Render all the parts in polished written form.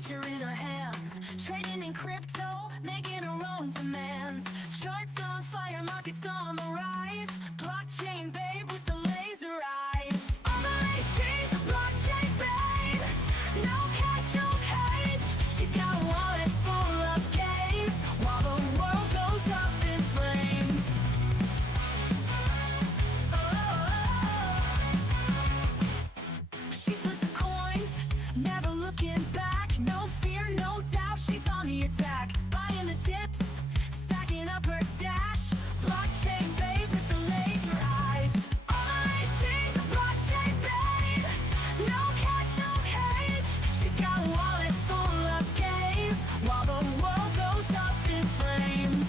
future in our hands, trading in crypto, making our own demands. Charts on fire, markets on the rise. Blockchain babe with the laser eyes. On the race, she's a blockchain babe. No cash, no cage. She's got wallets full of games, while the world goes up in flames. She flips the coins, never looking back. No fear, no doubt, she's on the attack. Buying the dips, stacking up her stash. Blockchain babe with the laser eyes. On the race, she's a blockchain babe. No cash, no cage. She's got wallets full of games, while the world goes up in flames.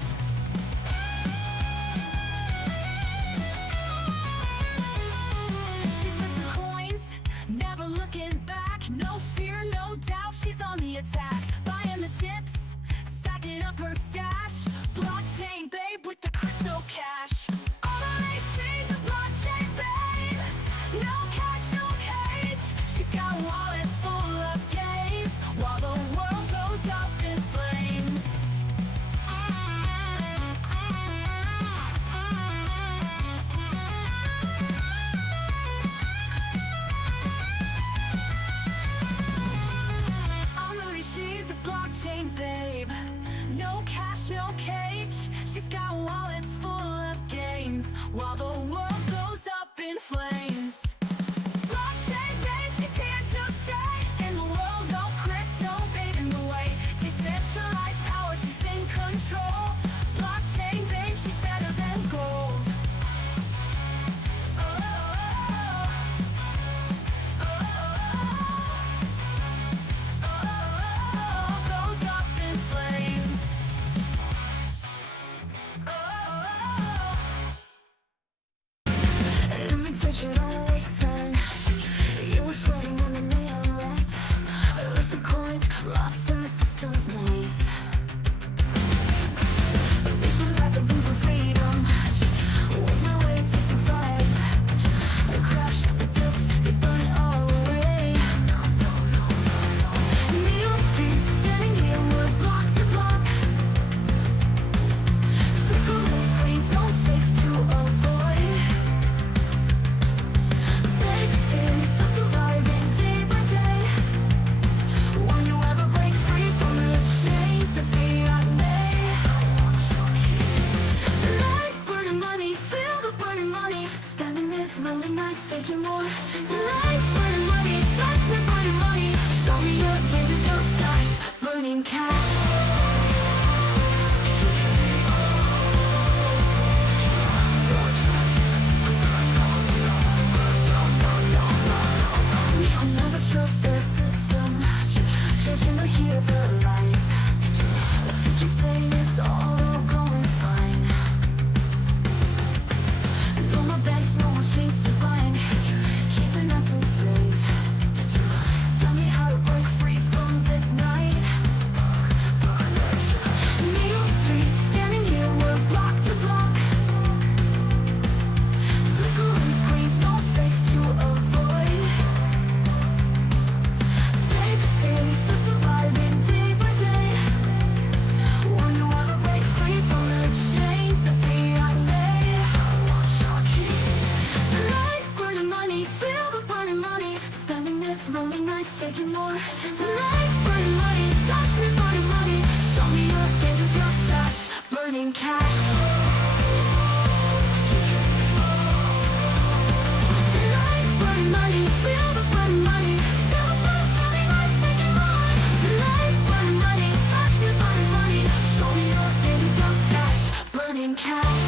She flips the coins, never looking back. No fear, no doubt, she's on the attack. Buying the dips, stacking up her stash. Blockchain babe with the crypto cash. On the race, she's a blockchain babe. No cash, no cage. She's got wallets full of games, while the world goes up in flames. On the race, she's a blockchain babe. No cash, no cage. She's got wallets full of gains, while the world goes up in flames. Blockchain babe, she's here to stay. In the world of crypto, paving the way. Decentralized power, she's in control. Blockchain babe, she's better than gold. Oh, goes up in flames. Let me touch it on the waistline. You were shredding when the neon wrecked. I was a coin lost in the system's maze. A vision rising for freedom was my way to survive. The crash, the dupes, they burn it all away. Neon streets, standing here, we're block to block. Flickering screens, no safe to avoid. Big cities still surviving day by day. Will you ever break free from the chains that fiat made? Tonight, burning money, feel the burning money. Spending this lonely nights, taking more. Tonight, burning money, touch me, burning money. Show me your digital stash, burning cash. I'll never trust the system, judging or hear the lies. I think you're saying it's all going fine. No more banks, no more chains to bind, keeping us enslaved. Tell me how to break free from this night. Neon streets, standing here, we're block to block. Flickering screens, no safe to avoid. Big cities still surviving day by day. Will you ever break free from the chains that fiat made? Tonight, burning money, feel the burning money. Spending this lonely nights, taking more. Tonight, burning money, touch me, burning money. Show me your days with your stash, burning cash. Tonight, burning money, feel the burning money. Feel the burning nights, taking more. Tonight, burning money, touch me, burning money. Show me your days with your stash, burning cash.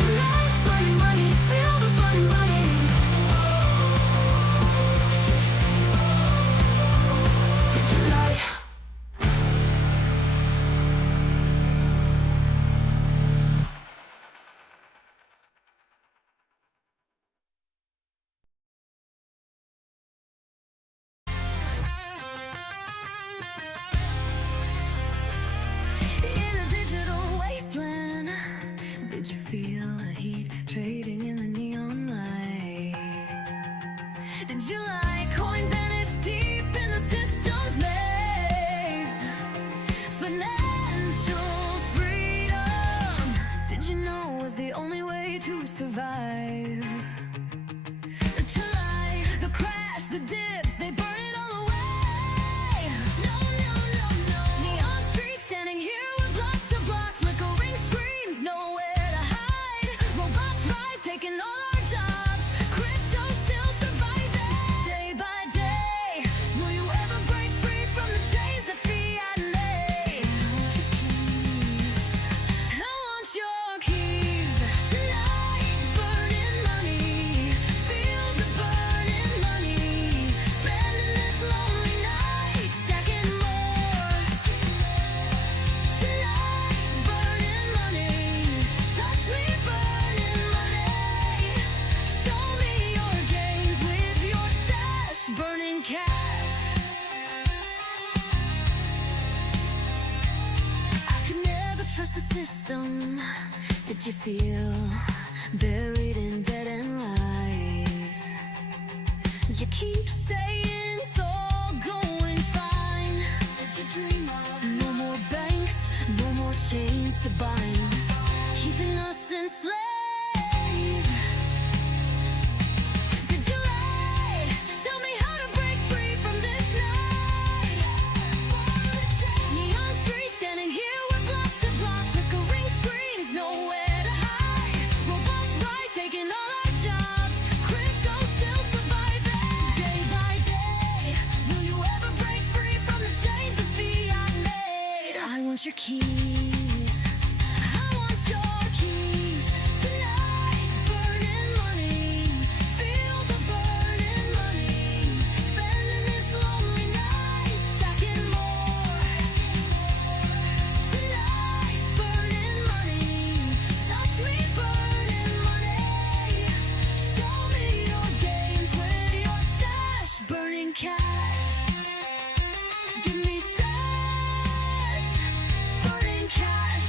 Tonight, burning money, feel the burning money. Tonight. trust the system? Did you feel buried in dead-end lies? You keep saying it's all going fine. Did you dream of no more banks, no more chains to bind, keeping us enslaved? Did you lie? Tell me how to break free from this night. Neon streets standing here, we're block to block, flickering screens, nowhere to hide. Robots rise, taking all our jobs. Crypto still surviving day by day. Will you ever break free from the chains that fiat made? I want your keys. I want your keys tonight. Burning money, feel the burning money. Spending this lonely night, stacking more. Tonight, burning money. Touch me, burning money. Show me your gains with your stash, burning cash. Give me sets, burning cash.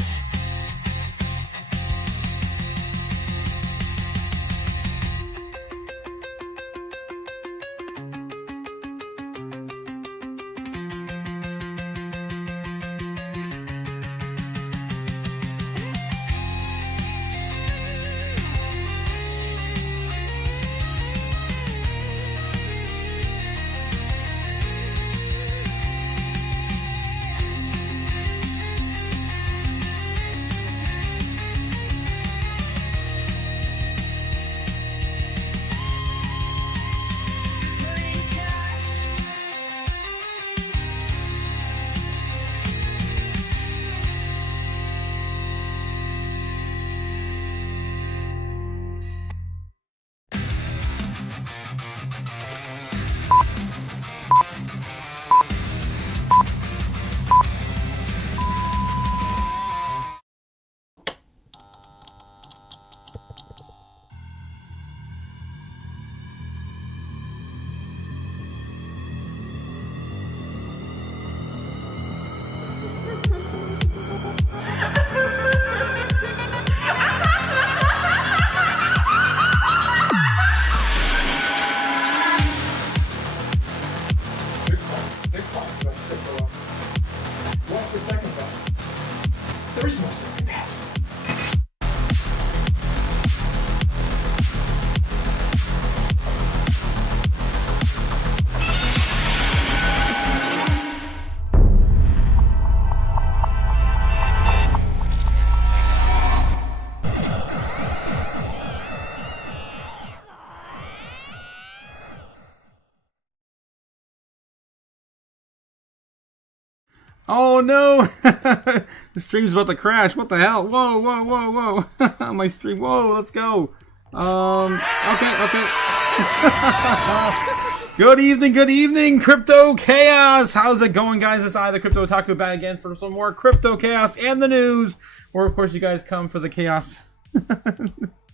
Burning cash. What's the second button? There is no second pass. Oh no! The stream's about to crash. What the hell? Whoa, whoa, whoa, whoa! My stream. Whoa, let's go. Okay. Good evening, Crypto Chaos. How's it going, guys? It's I, the Crypto Otaku, back again for some more Crypto Chaos and the news. Or of course, you guys come for the chaos,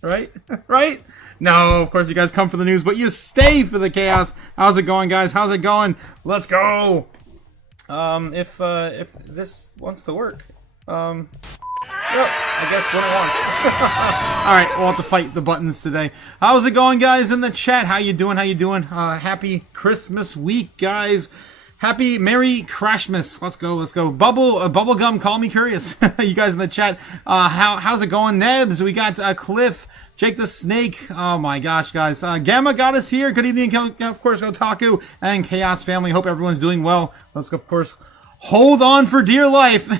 right? Right? No, of course you guys come for the news, but you stay for the chaos. How's it going, guys? How's it going? Let's go. If this wants to work, well, I guess when it wants. Alright, we'll have to fight the buttons today. How's it going, guys, in the chat? How you doing? Happy Christmas week, guys. Happy Merry Crashmas. Let's go. Bubblegum, call me curious. You guys in the chat. How's it going? Nebs, we got Cliff, Jake the Snake. Oh my gosh, guys. Gamma got us here. Good evening, of course, Otaku and Chaos family. Hope everyone's doing well. Let's, of course, hold on for dear life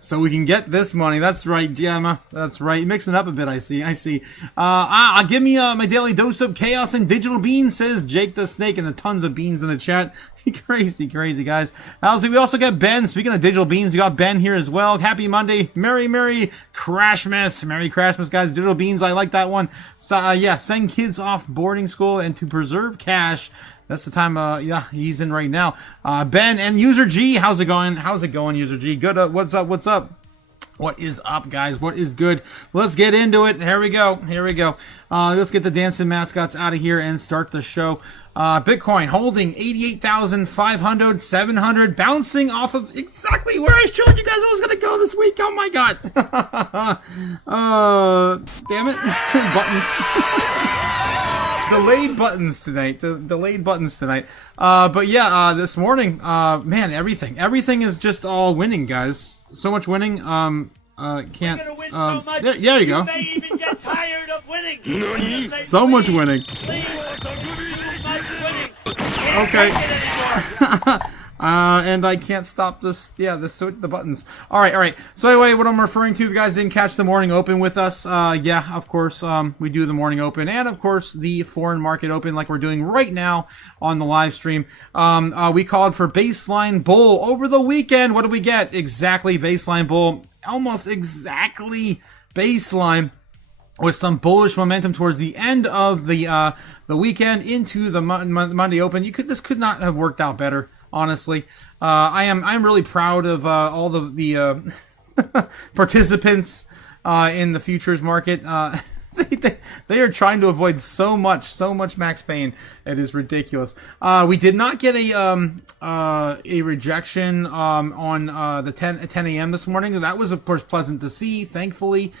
so we can get this money. That's right, Gamma. That's right. Mixing up a bit, I see. Give me my daily dose of chaos and digital beans, says Jake the Snake, and the tons of beans in the chat. Crazy, guys. We also got Ben. Speaking of digital beans, we got Ben here as well. Happy Monday. Merry Crashmas. Merry Crashmas, guys. Digital beans, I like that one. So, yeah, send kids off boarding school and to preserve cash. That's the time, yeah, he's in right now. Ben and User G, how's it going? User G? Good, what's up? What is up, guys? What is good? Let's get into it. Here we go. Let's get the dancing mascots out of here and start the show. Bitcoin holding 88,500, 700, bouncing off of exactly where I showed you guys I was going to go this week. Oh my god. Damn it. Buttons. Delayed buttons tonight. Delayed buttons tonight. But yeah, this morning, man, everything is just all winning, guys. So much winning. Can't. We're gonna win so much. There you go. You may even get tired of winning. So much winning. Please, too much winning. Okay. Can't take it anymore. And I can't stop this. Yeah, the buttons. All right. So anyway, what I'm referring to, if you guys didn't catch the morning open with us, yeah, of course, we do the morning open, and of course the foreign market open, like we're doing right now on the live stream. We called for baseline bull over the weekend. What did we get? Exactly baseline bull, almost exactly baseline, with some bullish momentum towards the end of the weekend into the Monday open. This could not have worked out better. Honestly, I'm really proud of all the participants in the futures market. They are trying to avoid so much max pain. It is ridiculous. We did not get a rejection on the 10 a.m. this morning. That was of course pleasant to see. Thankfully,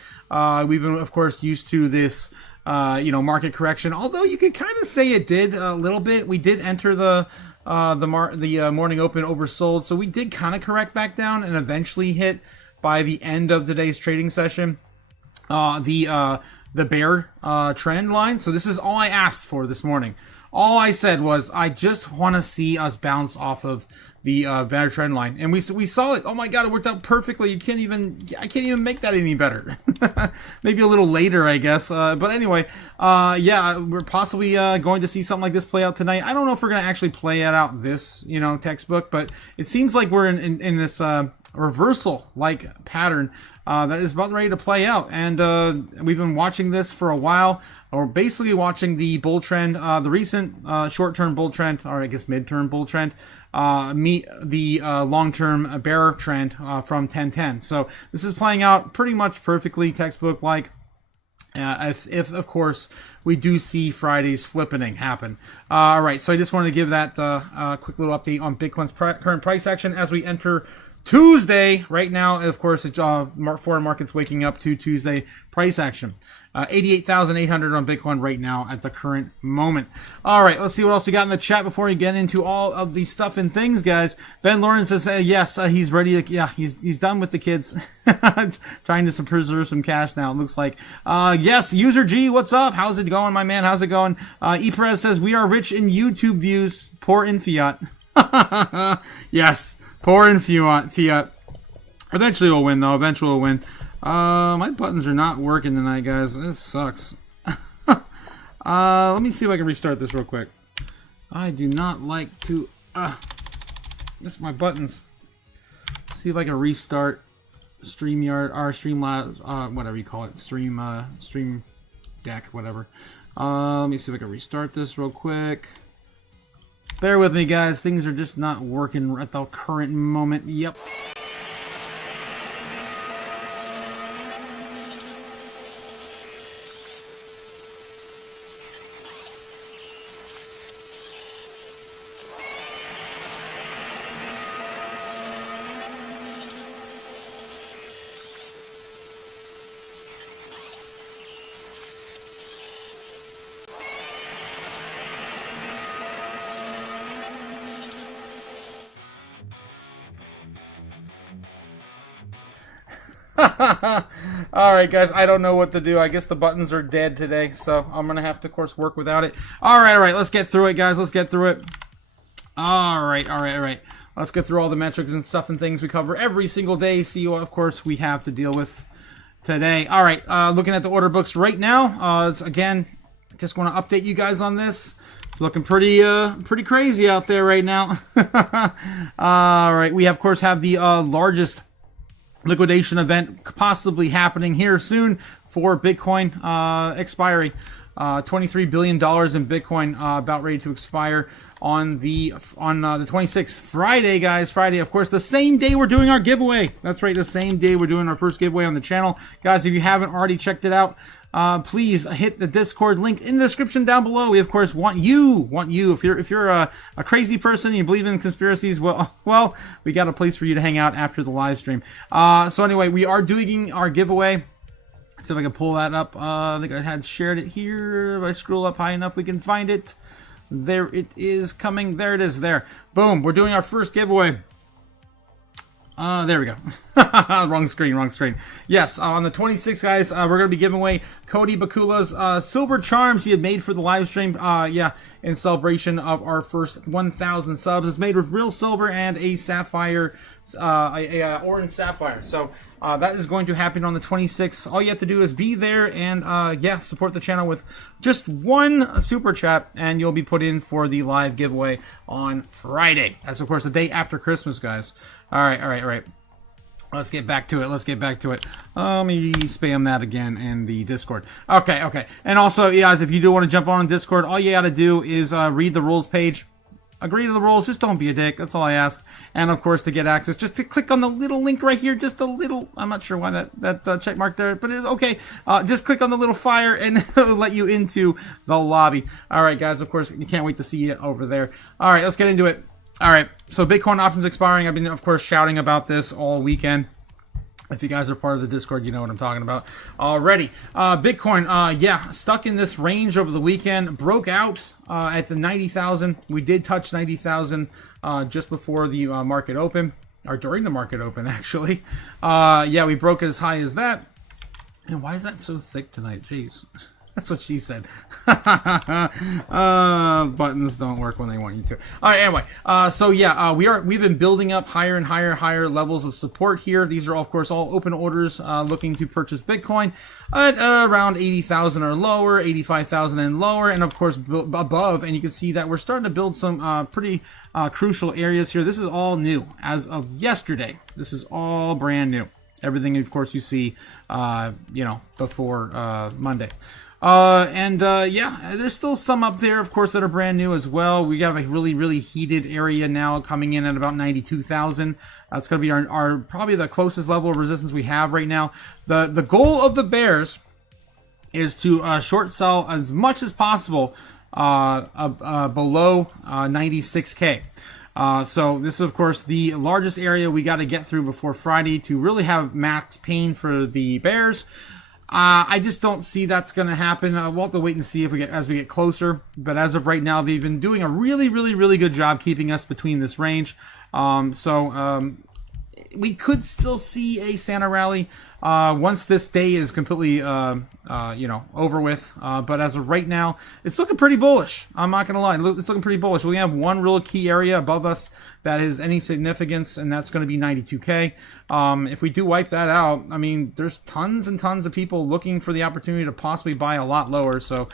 we've been of course used to this market correction. Although you could kind of say it did a little bit. We did enter the morning open oversold, so we did kind of correct back down and eventually hit by the end of today's trading session the bear trend line. So this is all I asked for this morning. All I said was I just want to see us bounce off of the bear trend line, and we saw it. Oh my god, it worked out perfectly. I can't even make that any better. Maybe a little later, I guess. But anyway, yeah, we're possibly going to see something like this play out tonight. I don't know if we're going to actually play it out this textbook, but it seems like we're in this reversal like pattern that is about ready to play out, and we've been watching this for a while. Or basically watching the bull trend, the recent short-term bull trend, or I guess mid-term bull trend, meet the long-term bear trend from 1010. So this is playing out pretty much perfectly textbook-like. If of course we do see Friday's flippening happen. All right, so I just wanted to give that quick little update on Bitcoin's current price action as we enter Tuesday right now. Of course, foreign markets waking up to Tuesday price action. 88,800 on Bitcoin right now at the current moment. All right, let's see what else we got in the chat before we get into all of the stuff and things, guys. Ben Lawrence says, yes, he's ready to, yeah, he's done with the kids. Trying to preserve some cash now, it looks like. Yes, User G, what's up? How's it going, my man? How's it going? E. Perez says, we are rich in YouTube views, poor in fiat. Yes, poor in fiat. Eventually we'll win, though. Eventually we'll win. My buttons are not working tonight, guys. This sucks. Let me see if I can restart this real quick. I do not like to miss my buttons. See if I can restart StreamYard or Streamlabs, whatever you call it, Stream Deck, whatever. Let me see if I can restart this real quick. Bear with me, guys. Things are just not working at the current moment. Yep. Alright guys, I don't know what to do. I guess the buttons are dead today, so I'm gonna have to, of course, work without it. Alright, let's get through it, guys. Let's get through it. Alright. Let's get through all the metrics and stuff and things we cover every single day. See what, of course, we have to deal with today. Alright, looking at the order books right now. Again, just want to update you guys on this. It's looking pretty crazy out there right now. Alright, we, of course, have the largest liquidation event possibly happening here soon for Bitcoin expiry. $23 billion in Bitcoin about ready to expire on the 26th, Friday, guys. Friday, of course, the same day we're doing our giveaway. That's right, the same day we're doing our first giveaway on the channel. Guys, if you haven't already checked it out, please hit the Discord link in the description down below. We of course want you. If you're a crazy person and you believe in conspiracies, well, we got a place for you to hang out after the live stream. So anyway, we are doing our giveaway. Let's see if I can pull that up. I think I had shared it here. If I scroll up high enough, we can find it. There it is coming. There it is. There. Boom. We're doing our first giveaway. There we go. Wrong screen. Yes, on the 26th, guys, we're going to be giving away Cody Bakula's silver charms he had made for the live stream. In celebration of our first 1,000 subs. It's made with real silver and a sapphire, orange sapphire. So that is going to happen on the 26th. All you have to do is be there and support the channel with just one super chat, and you'll be put in for the live giveaway on Friday. That's of course the day after Christmas, guys. All right. Let's get back to it. Let me spam that again in the Discord. Okay. And also, guys, if you do want to jump on Discord, all you got to do is read the rules page. Agree to the rules. Just don't be a dick. That's all I ask. And, of course, to get access, just to click on the little link right here. Just a little. I'm not sure why that check mark there, but it's okay. Just click on the little fire and it'll let you into the lobby. All right, guys. Of course, you can't wait to see you over there. All right, let's get into it. All right, so Bitcoin options expiring. I've been, of course, shouting about this all weekend. If you guys are part of the Discord, you know what I'm talking about already. Bitcoin, stuck in this range over the weekend. Broke out at the 90,000. We did touch 90,000 just before the market open, or during the market open, actually. We broke as high as that. And why is that so thick tonight? Jeez. That's what she said. Buttons don't work when they want you to. All right, anyway. We've been building up higher and higher levels of support here. These are, of course, all open orders looking to purchase Bitcoin at around 80,000 or lower, 85,000 and lower, and of course above. And you can see that we're starting to build some pretty crucial areas here. This is all new as of yesterday. This is all brand new. Everything, of course, you see, before Monday. There's still some up there, of course, that are brand new as well. We have a really, really heated area now coming in at about 92,000. That's going to be our probably the closest level of resistance we have right now. The goal of the bears is to short sell as much as possible below 96K. So this is, of course, the largest area we got to get through before Friday to really have max pain for the bears. I just don't see that's going to happen. We'll have to wait and see as we get closer. But as of right now, they've been doing a really, really, really good job keeping us between this range. We could still see a Santa rally once this day is completely over with. But as of right now, it's looking pretty bullish. I'm not going to lie. It's looking pretty bullish. We have one real key area above us that is any significance, and that's going to be 92K. If we do wipe that out, I mean, there's tons and tons of people looking for the opportunity to possibly buy a lot lower. So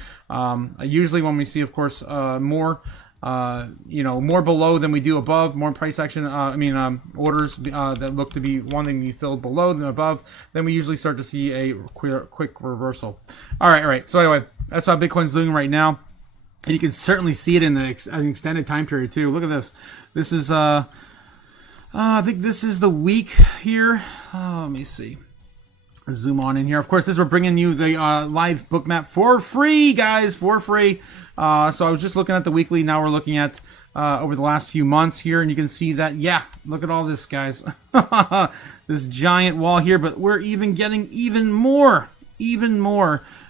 usually when we see, of course, more below than we do above, more price action, orders that look to be wanting to be filled below than above, then we usually start to see a quick reversal. All right. So anyway, that's how Bitcoin's doing right now. And you can certainly see it in the extended time period too. Look at this. This is, I think this is the week here. Let me see. Zoom on in here. Of course, we're bringing you the live book map for free, guys, for free. So I was just looking at the weekly. Now we're looking at over the last few months here, and you can see that, look at all this, guys. This giant wall here, but we're even getting even more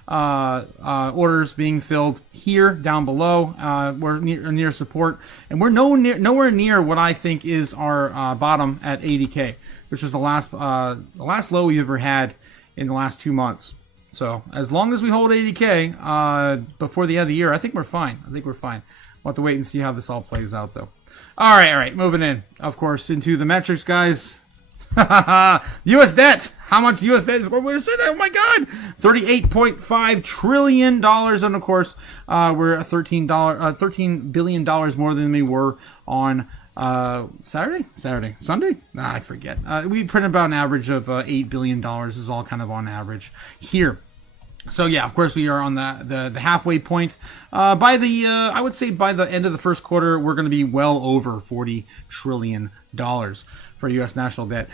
orders being filled here down below. We're near support, and we're nowhere near what I think is our bottom at 80K, which was the last low we've ever had in the last 2 months. So as long as we hold 80K before the end of the year, I think we're fine. We'll have to wait and see how this all plays out, though. All right. Moving in, of course, into the metrics, guys. U.S. debt. How much U.S. debt? Oh my God, $38.5 trillion, and of course, we're $13 billion more than we were on Sunday. I forget. We print about an average of $8 billion. Is all kind of on average here. So yeah, of course we are on the halfway point. By the I would say by the end of the first quarter, we're going to be well over $40 trillion for U.S. national debt.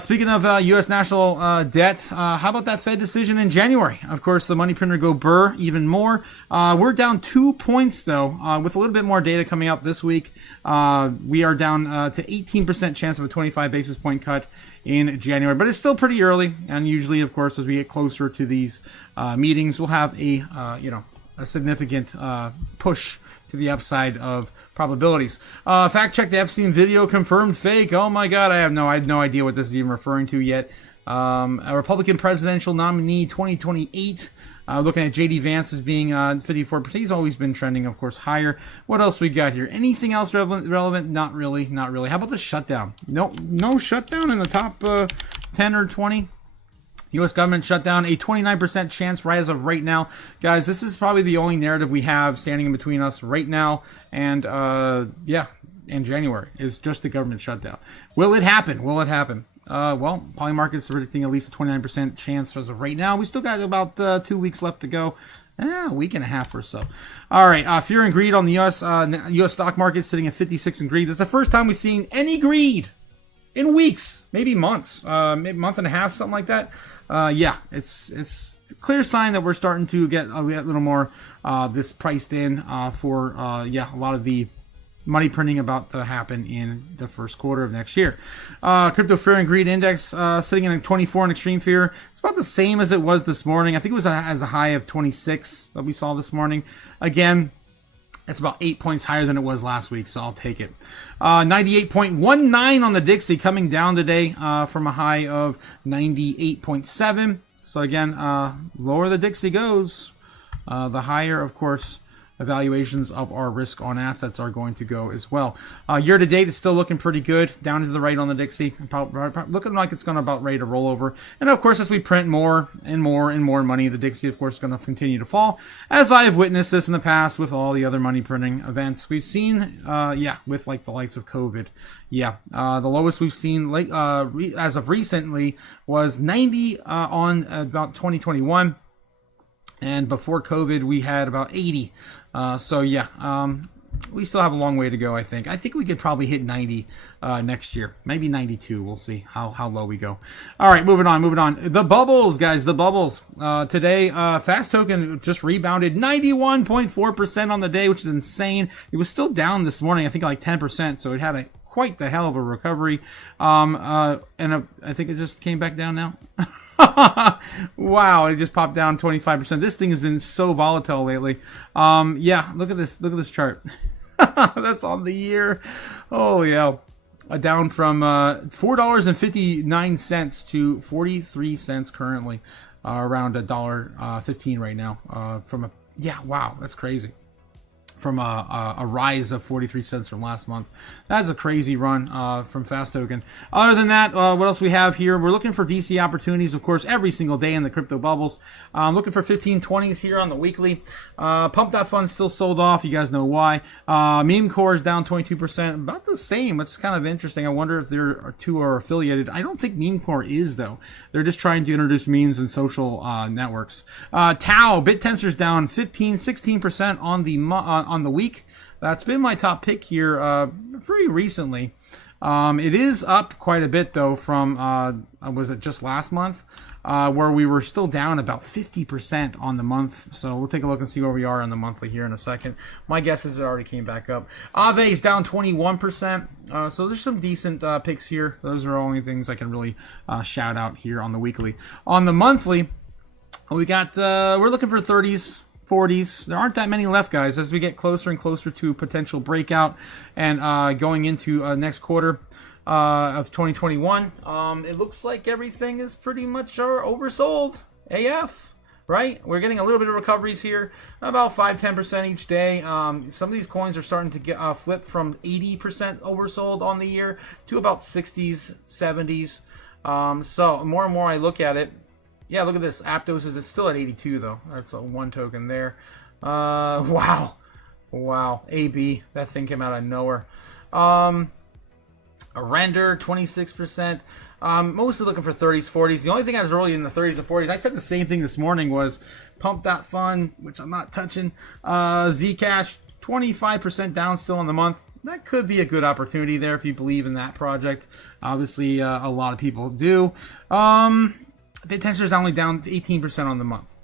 Speaking of U.S. national debt, how about that Fed decision in January? Of course, the money printer go burr even more. We're down 2 points though, with a little bit more data coming out this week. We are down to 18% chance of a 25 basis point cut in January, but it's still pretty early. And usually, of course, as we get closer to these meetings, we'll have a significant push to the upside of probabilities. Fact check: the Epstein video confirmed fake. Oh my God, I had no idea what this is even referring to yet. A Republican presidential nominee 2028. Looking at JD Vance as being 54%. He's always been trending, of course, higher. What else we got here? Anything else relevant? Not really. How about the shutdown? No shutdown in the top 10 or 20. U.S. government shutdown, a 29% chance right as of right now. Guys, this is probably the only narrative we have standing in between us right now and, in January, is just the government shutdown. Will it happen? Well, Polymarket's predicting at least a 29% chance as of right now. We still got about 2 weeks left to go. A week and a half or so. All right, fear and greed on the U.S. stock market sitting at 56 in greed. This is the first time we've seen any greed in weeks, maybe months, maybe month and a half, something like that. It's a clear sign that we're starting to get a little more this priced in for a lot of the money printing about to happen in the first quarter of next year. Crypto fear and greed index sitting in 24 in extreme fear. It's about the same as it was this morning. I think it was as a high of 26 that we saw this morning. Again, it's about 8 points higher than it was last week, so I'll take it. 98.19 on the Dixie, coming down today from a high of 98.7. So again, lower the Dixie goes, the higher, of course, evaluations of our risk on assets are going to go as well. Year to date, it's still looking pretty good. Down to the right on the Dixie, looking like it's going to about ready to roll over. And of course, as we print more and more and more money, the Dixie, of course, is going to continue to fall. As I have witnessed this in the past with all the other money printing events we've seen, with like the likes of COVID. The lowest we've seen as of recently was 90 on about 2021. And before COVID, we had about 80. We still have a long way to go, I think. I think we could probably hit 90 next year. Maybe 92. We'll see how low we go. All right, moving on. The bubbles, guys, the bubbles. Today, Fast Token just rebounded 91.4% on the day, which is insane. It was still down this morning, I think like 10%, so it had quite the hell of a recovery. I think it just came back down now. Wow, it just popped down 25%. This thing has been so volatile lately. Look at this chart. That's on the year. Holy hell. Down from $4.59 to 43 cents currently. Around $1.15 right now. Wow, that's crazy. From a rise of 43 cents from last month. That's a crazy run from Fast Token. Other than that, what else we have here? We're looking for DC opportunities, of course, every single day in the crypto bubbles. Looking for 1520s here on the weekly. Pump.fun still sold off. You guys know why. Meme Core is down 22%. About the same. It's kind of interesting. I wonder if they're two are affiliated. I don't think Meme Core is, though. They're just trying to introduce memes in social networks. Tau, BitTensor's down 16% on the week. That's been my top pick here pretty recently. It is up quite a bit though from was it just last month where we were still down about 50% on the month. So we'll take a look and see where we are on the monthly here in a second. My guess is it already came back up. Aave is down 21%. So there's some decent picks here. Those are only things I can really shout out here on the weekly. On the monthly, we got we're looking for 30s. 40s. There aren't that many left, guys, as we get closer and closer to potential breakout and going into next quarter of 2021. It looks like everything is pretty much oversold AF, right? We're getting a little bit of recoveries here, about 5-10% each day. Some of these coins are starting to get flip from 80% oversold on the year to about 60s, 70s. So more and more I look at it. Yeah, look at this. Aptos is still at 82, though. That's a one token there. Wow. AB. That thing came out of nowhere. A render, 26%. Mostly looking for 30s, 40s. The only thing I was really in the 30s and 40s, I said the same thing this morning, was Pump.fun, which I'm not touching. Zcash, 25% down still on the month. That could be a good opportunity there if you believe in that project. Obviously, a lot of people do. Bittension is only down 18% on the month.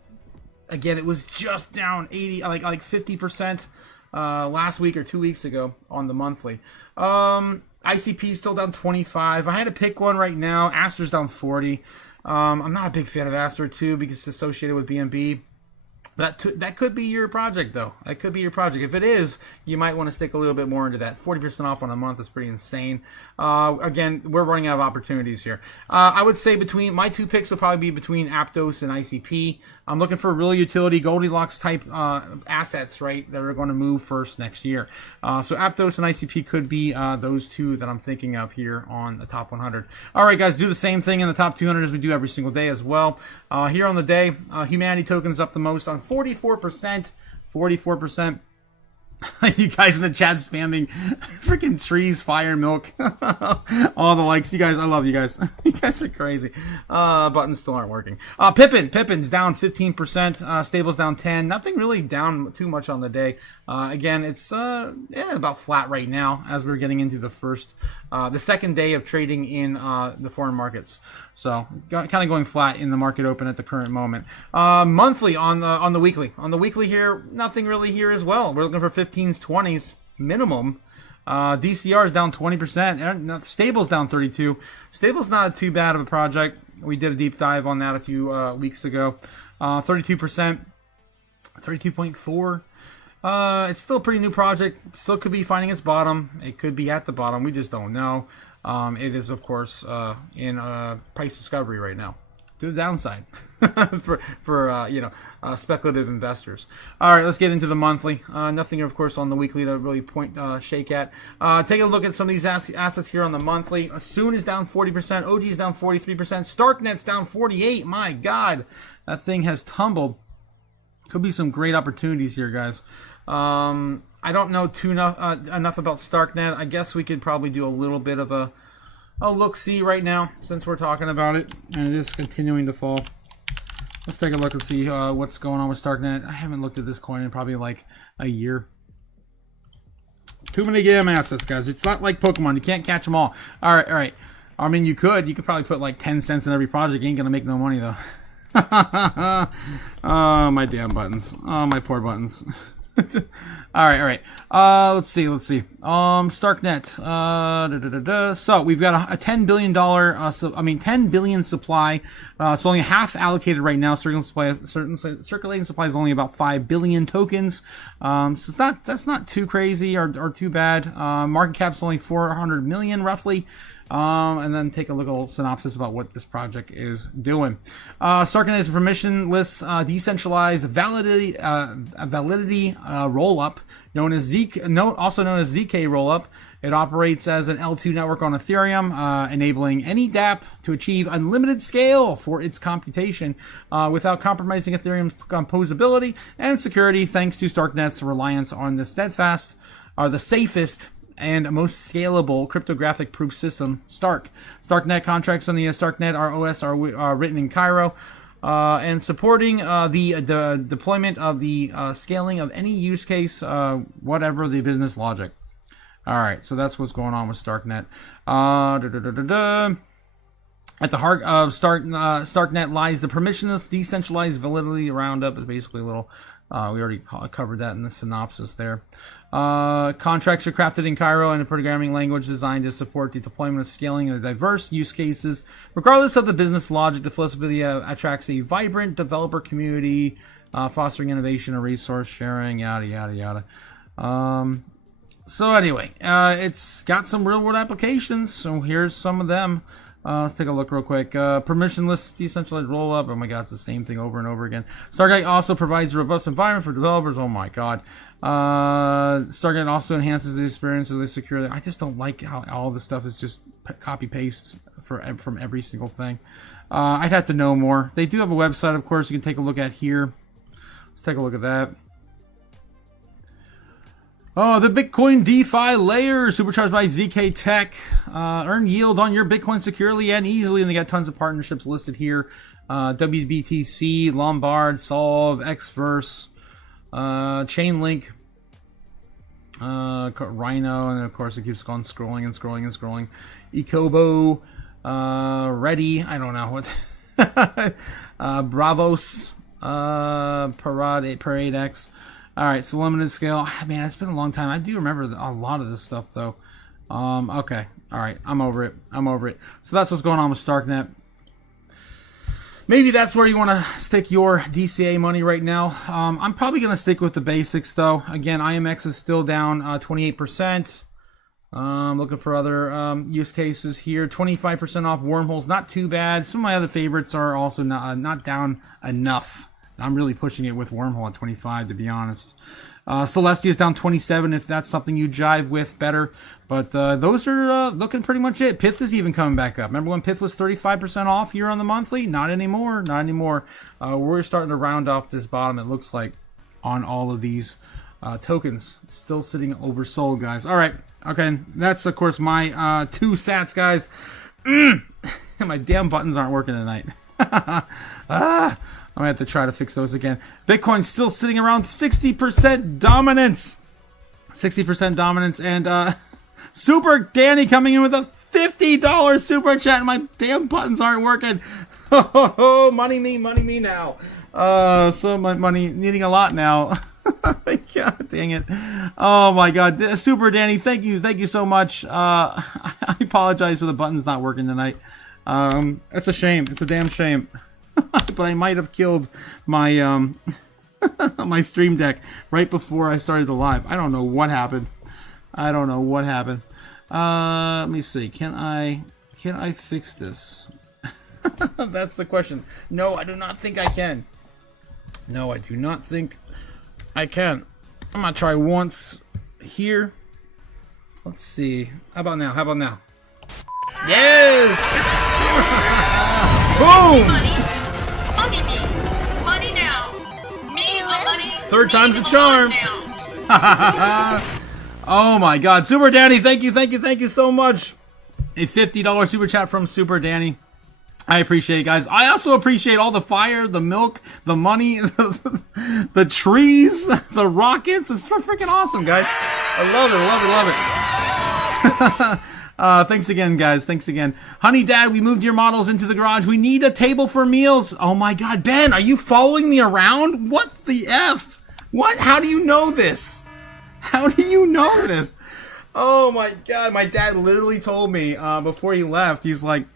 Again, it was just down like 50% last week or 2 weeks ago on the monthly. ICP is still down 25. I had to pick one right now. Astra's down 40. I'm not a big fan of Astra too because it's associated with BNB. That could be your project, though. That could be your project. If it is, you might want to stick a little bit more into that. 40% off on a month is pretty insane. Again, we're running out of opportunities here. I would say between my two picks would probably be between Aptos and ICP. I'm looking for real utility Goldilocks type assets, right, that are going to move first next year. So Aptos and ICP could be those two that I'm thinking of here on the top 100. All right, guys, do the same thing in the top 200 as we do every single day as well. Here on the day, Humanity tokens up the most on 44%. 44%. You guys in the chat spamming freaking trees, fire, milk. All the likes. You guys, I love you guys. You guys are crazy. Buttons still aren't working. Pippin's down 15%. Stable's down 10. Nothing really down too much on the day. Again, it's about flat right now as we're getting into the second day of trading in the foreign markets. So kind of going flat in the market open at the current moment. Monthly on the weekly. On the weekly here, nothing really here as well. We're looking for 15s, 20s minimum. DCR is down 20%. Stable's down 32%. Stable's not too bad of a project. We did a deep dive on that a few weeks ago. 32%, 32.4%. It's still a pretty new project. Still could be finding its bottom. It could be at the bottom. We just don't know. It is, of course, in price discovery right now. To the downside for speculative investors. All right, let's get into the monthly. Nothing, of course, on the weekly to really shake at. Take a look at some of these assets here on the monthly. Soon is down 40%. OG is down 43%. Starknet's down 48%. My God, that thing has tumbled. Could be some great opportunities here, guys. I don't know enough about Starknet. I guess we could probably do a little bit of a look-see right now since we're talking about it, and it is continuing to fall. Let's take a look and see what's going on with Starknet. I haven't looked at this coin in probably like a year. Too many damn assets, guys. It's not like Pokemon. You can't catch them all. All right. I mean, you could probably put like 10 cents in every project. You ain't gonna make no money though. Oh, my damn buttons. Oh, my poor buttons. all right. Let's see. Starknet. So we've got a $10 billion, 10 billion supply. It's only half allocated right now. Circulating supply is only about 5 billion tokens. So that's not too crazy or too bad. Market cap's only 400 million roughly. And then take a look at a little synopsis about what this project is doing. Starknet is a permissionless, decentralized validity rollup, also known as ZK rollup. It operates as an L2 network on Ethereum, enabling any dApp to achieve unlimited scale for its computation without compromising Ethereum's composability and security, thanks to Starknet's reliance on the safest and most scalable cryptographic proof system, Stark. Starknet contracts on the Starknet OS are written in Cairo and supporting the deployment of the scaling of any use case, whatever the business logic. All right, so that's what's going on with Starknet. At the heart of Starknet lies the permissionless, decentralized validity roundup. It's basically a little... we already covered that in the synopsis there. Contracts are crafted in Cairo in a programming language designed to support the deployment of scaling of diverse use cases. Regardless of the business logic, the flexibility attracts a vibrant developer community, fostering innovation and resource sharing, yada, yada, yada. So anyway, it's got some real-world applications, so here's some of them. Let's take a look real quick. Permissionless, decentralized rollup. Oh my God, it's the same thing over and over again. Stargate also provides a robust environment for developers. Oh my God. Stargate also enhances the experience of the secure. I just don't like how all this stuff is just copy paste from every single thing. I'd have to know more. They do have a website, of course, you can take a look at here. Let's take a look at that. Oh, the Bitcoin DeFi layer, supercharged by ZK Tech. Earn yield on your Bitcoin securely and easily, and they got tons of partnerships listed here. WBTC, Lombard, Solve, Xverse, Chainlink, Rhino, and of course it keeps going scrolling and scrolling and scrolling. Ecobo, Ready, I don't know what. Bravos, Parade X. All right, so limited scale. Man, it's been a long time. I do remember a lot of this stuff though. Okay, all right, I'm over it. So that's what's going on with Starknet. Maybe that's where you want to stick your DCA money right now. I'm probably going to stick with the basics though. Again, IMX is still down 28%. Looking for other use cases here. 25% off wormholes, not too bad. Some of my other favorites are also not down enough. I'm really pushing it with wormhole at 25, to be honest. Celestia is down 27 if that's something you jive with better. But those are looking pretty much it. Pith is even coming back up. Remember when Pith was 35% off here on the monthly? Not anymore. We're starting to round off this bottom, it looks like, on all of these tokens. Still sitting oversold, guys. All right. Okay, that's, of course, my 2 sats, guys. My damn buttons aren't working tonight. I'm going to have to try to fix those again. Bitcoin's still sitting around 60% dominance. 60% dominance. And Super Danny coming in with a $50 super chat. And my damn buttons aren't working. Oh, money me now. So my money needing a lot now. God dang it. Oh my God. Super Danny, thank you so much. I apologize for the buttons not working tonight. It's a shame. It's a damn shame. But I might have killed my my stream deck right before I started the live. I don't know what happened. Let me see. Can I fix this? That's the question. No, I do not think I can. No, I do not think I can. I'm gonna try once here. Let's see. How about now? Yes! Boom! Third time's the charm. Oh my God, Super Danny, thank you so much. A $50 super chat from Super Danny. I appreciate it, guys. I also appreciate all the fire, the milk, the money, the trees, the rockets. It's so freaking awesome, guys. I love it. Thanks again, guys. Thanks again. Honey Dad, we moved your models into the garage. We need a table for meals. Oh my God, Ben, are you following me around? What the F? What? How do you know this? Oh my God, my dad literally told me before he left, he's like,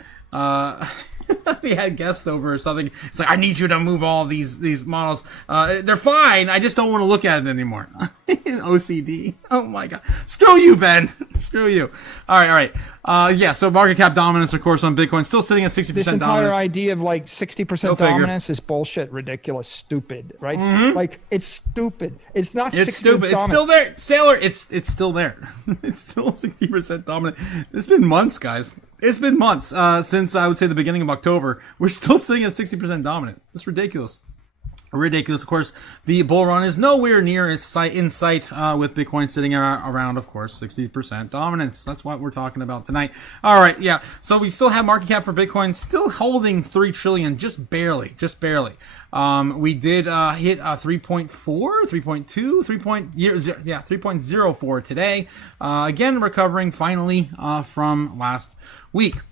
he had guests over or something. It's like, I need you to move all these models. They're fine. I just don't want to look at it anymore. OCD. Oh my God. Screw you, Ben. Screw you. All right. Yeah. So market cap dominance, of course, on Bitcoin still sitting at 60% dominance. This entire idea of like 60% dominance is bullshit, ridiculous, stupid, right? Mm-hmm. Like it's stupid. It's not. It's stupid. Dominant. It's still there, Sailor. It's still there. It's still 60% dominant. It's been months, guys. It's been months since I would say the beginning of October. We're still sitting at 60% dominant. That's ridiculous. Of course, the bull run is nowhere near in sight with Bitcoin sitting around, of course, 60% dominance. That's what we're talking about tonight. All right, yeah. So we still have market cap for Bitcoin still holding 3 trillion, just barely. We did hit 3.4, 3.2, 3.04 today. Again, recovering finally from last week.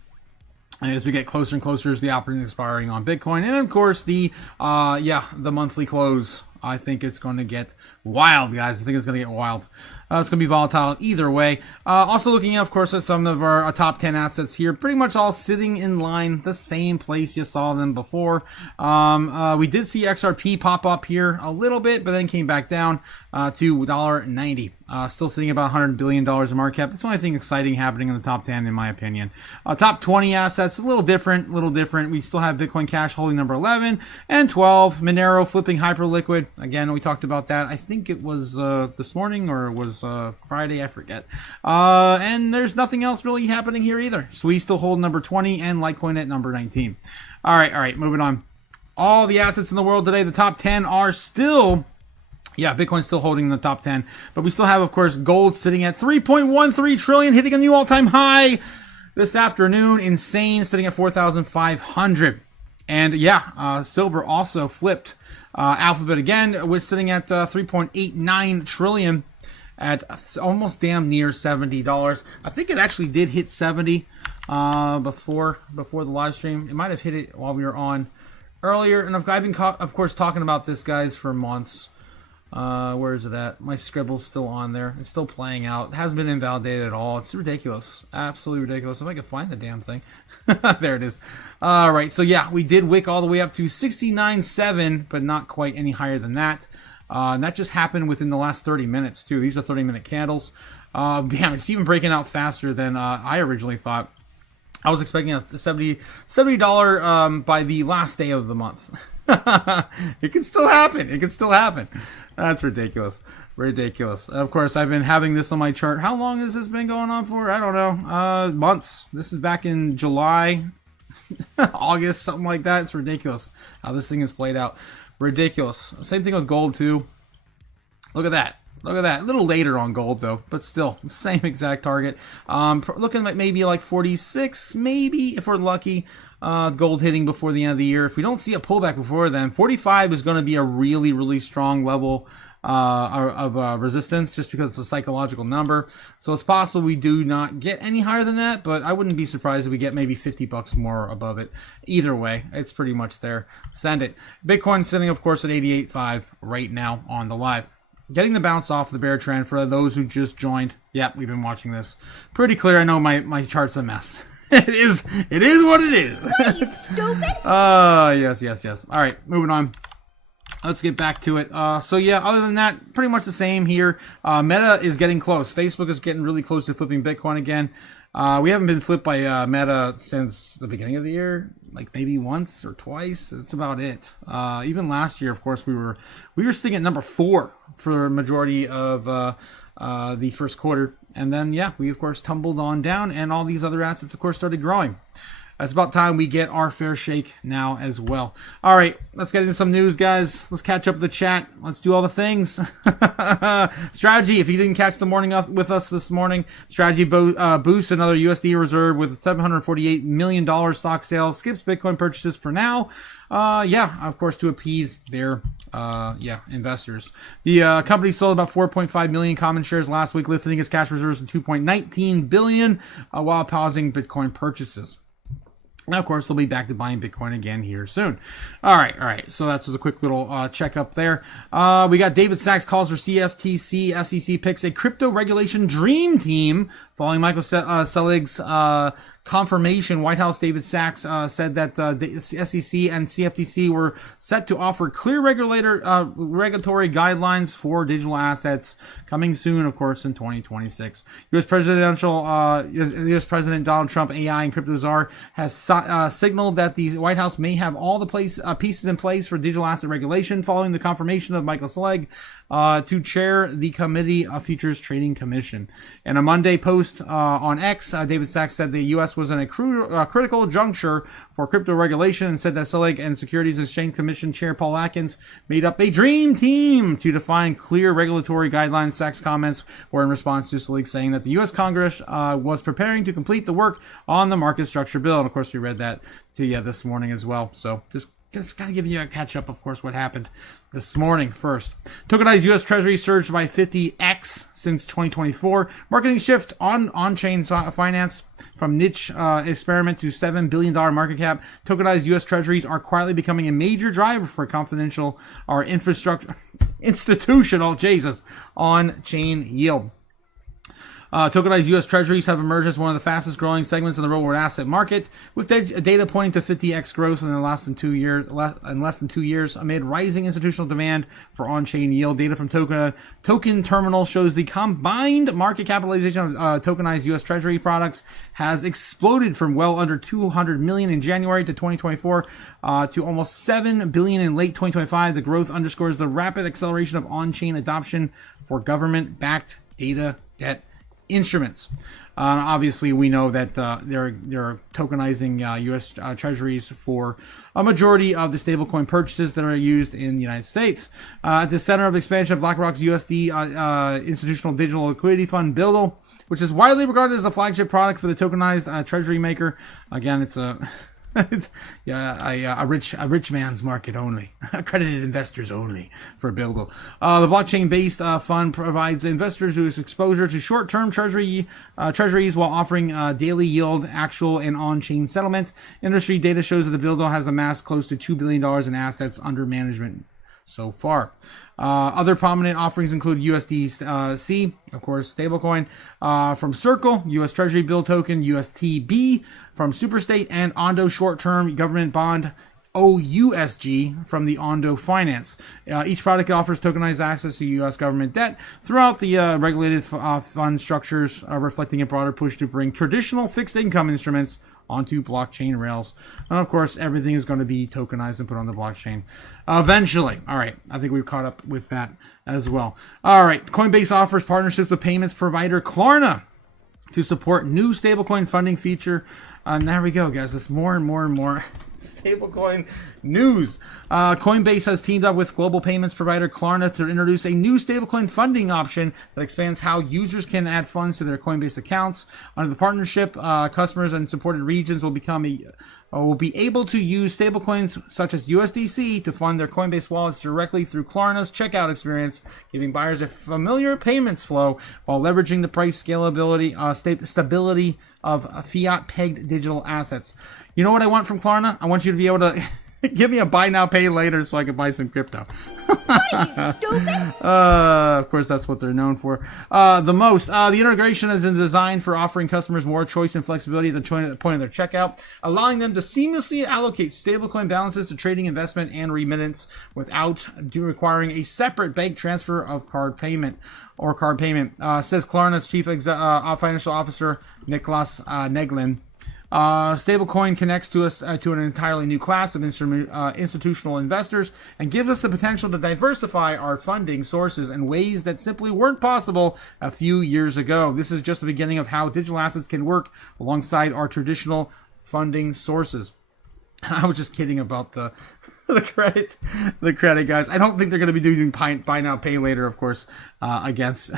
And as we get closer and closer to the option expiring on Bitcoin, and of course the monthly close, I think it's going to get wild, guys. I think it's going to get wild. It's going to be volatile either way. Also looking at, of course, at some of our top 10 assets here, pretty much all sitting in line, the same place you saw them before. We did see XRP pop up here a little bit, but then came back down to $1.90. Still sitting about $100 billion in market cap. That's the only thing exciting happening in the top 10, in my opinion. Top 20 assets, a little different. We still have Bitcoin Cash holding number 11 and 12. Monero flipping Hyperliquid. Again, we talked about that. I think it was this morning or it was Friday. I forget. And there's nothing else really happening here either. So we still hold number 20 and Litecoin at number 19. All right. Moving on. All the assets in the world today, the top 10 are still Yeah, Bitcoin's still holding in the top 10, but we still have, of course, gold sitting at 3.13 trillion, hitting a new all-time high this afternoon. Insane, sitting at 4,500. And yeah, silver also flipped. Alphabet again was sitting at 3.89 trillion at almost damn near $70. I think it actually did hit 70 before the live stream. It might have hit it while we were on earlier, and I've been, of course, talking about this, guys, for months. Where is it at? My scribble's still on there. It's still playing out. It hasn't been invalidated at all. It's ridiculous. Absolutely ridiculous. If I could find the damn thing. There it is. All right. So, yeah, we did wick all the way up to 69.7, but not quite any higher than that. And that just happened within the last 30 minutes, too. These are 30-minute candles. Damn, it's even breaking out faster than I originally thought. I was expecting a $70 by the last day of the month. It can still happen. It can still happen. That's ridiculous. Ridiculous. Of course, I've been having this on my chart. How long has this been going on for? I don't know. Months. This is back in July, August, something like that. It's ridiculous how this thing is played out. Ridiculous. Same thing with gold, too. Look at that. Look at that. A little later on gold, though, but still, same exact target. Looking like maybe like 46, maybe, if we're lucky. Gold hitting before the end of the year. If we don't see a pullback before then, 45 is going to be a really, really strong level of resistance, just because it's a psychological number. So it's possible we do not get any higher than that, but I wouldn't be surprised if we get maybe $50 more above it. Either way, it's pretty much there. Send it. Bitcoin sitting, of course, at 88.5 right now on the live. Getting the bounce off the bear trend for those who just joined. Yep, we've been watching this. Pretty clear. I know my chart's a mess. It is what it is. What are you, stupid? Yes. All right, moving on. Let's get back to it. So yeah, other than that, pretty much the same here. Meta is getting close. Facebook is getting really close to flipping Bitcoin again. We haven't been flipped by Meta since the beginning of the year, like maybe once or twice. That's about it. Even last year, of course, we were sitting at number 4 for a majority of the first quarter, and then yeah, we of course tumbled on down, and all these other assets, of course, started growing. It's about time we get our fair shake now as well. All right, let's get into some news, guys. Let's catch up the chat. Let's do all the things. Strategy, if you didn't catch the morning with us this morning, Strategy boosts another USD reserve with $748 million stock sale. Skips Bitcoin purchases for now. Yeah, of course, to appease their investors. The company sold about 4.5 million common shares last week, lifting its cash reserves to 2.19 billion while pausing Bitcoin purchases. Now, of course, they'll be back to buying Bitcoin again here soon. All right. So that's just a quick little checkup there. We got David Sachs calls for CFTC. SEC picks a crypto regulation dream team following Michael Selig's confirmation. White House David Sachs said that the SEC and CFTC were set to offer clear regulatory guidelines for digital assets coming soon, of course, in 2026. U.S. President Donald Trump, AI and crypto czar, has signaled that the White House may have all the pieces in place for digital asset regulation following the confirmation of Michael Selig to chair the Committee of Futures Trading Commission. In a Monday post on X, David Sachs said the U.S. was in a critical juncture for crypto regulation, and said that Selig and Securities and Exchange Commission Chair Paul Atkins made up a dream team to define clear regulatory guidelines. Sachs' comments were in response to Selig saying that the U.S. Congress was preparing to complete the work on the market structure bill. And of course, we read that to you this morning as well. So just kind of giving you a catch up, of course, what happened this morning first. Tokenized U.S. Treasury surged by 50x since 2024. Marketing shift on-chain finance from niche experiment to $7 billion market cap. Tokenized U.S. Treasuries are quietly becoming a major driver for confidential or institutional, on-chain yield. Tokenized U.S. Treasuries have emerged as one of the fastest growing segments in the real world asset market, with data pointing to 50x growth in less than 2 years, amid rising institutional demand for on-chain yield. Data from Token Terminal shows the combined market capitalization of tokenized U.S. Treasury products has exploded from well under 200 million in January to 2024 to almost 7 billion in late 2025. The growth underscores the rapid acceleration of on-chain adoption for government-backed data debt instruments. Obviously, we know that they're tokenizing U.S. treasuries for a majority of the stablecoin purchases that are used in the United States. At the center of expansion of BlackRock's USD institutional digital liquidity fund, BUIDL, which is widely regarded as a flagship product for the tokenized treasury maker. Again, it's a a rich man's market only, accredited investors only for BUIDL. The blockchain-based fund provides investors with exposure to short-term treasuries while offering daily yield, actual and on-chain settlement. Industry data shows that the BUIDL has amassed close to $2 billion in assets under management so far. Other prominent offerings include USDC, of course, stablecoin, from Circle, US Treasury Bill Token, USTB from Superstate, and Ondo short-term government bond, OUSG, from the Ondo Finance. Each product offers tokenized access to U.S. government debt throughout the regulated fund structures, reflecting a broader push to bring traditional fixed income instruments onto blockchain rails. And of course, everything is going to be tokenized and put on the blockchain eventually. All right, I think we've caught up with that as well. All right, Coinbase offers partnerships with payments provider Klarna to support new stablecoin funding feature. And there we go, guys. It's more and more and more stablecoin news. Coinbase has teamed up with global payments provider Klarna to introduce a new stablecoin funding option that expands how users can add funds to their Coinbase accounts. Under the partnership, customers in supported regions will be able to use stablecoins such as USDC to fund their Coinbase wallets directly through Klarna's checkout experience, giving buyers a familiar payments flow while leveraging the price scalability, stability of fiat-pegged digital assets. You know what I want from Klarna? I want you to be able to give me a buy now, pay later so I can buy some crypto. What are you, stupid? Of course, that's what they're known for. The most. The integration is designed for offering customers more choice and flexibility at the point of their checkout, allowing them to seamlessly allocate stablecoin balances to trading, investment, and remittance without requiring a separate bank transfer of card payment. Says Klarna's chief financial officer, Niklas Neglin. Stablecoin connects to us to an entirely new class of institutional investors and gives us the potential to diversify our funding sources in ways that simply weren't possible a few years ago. This is just the beginning of how digital assets can work alongside our traditional funding sources. I was just kidding about the credit, guys. I don't think they're going to be doing buy now, pay later, of course, against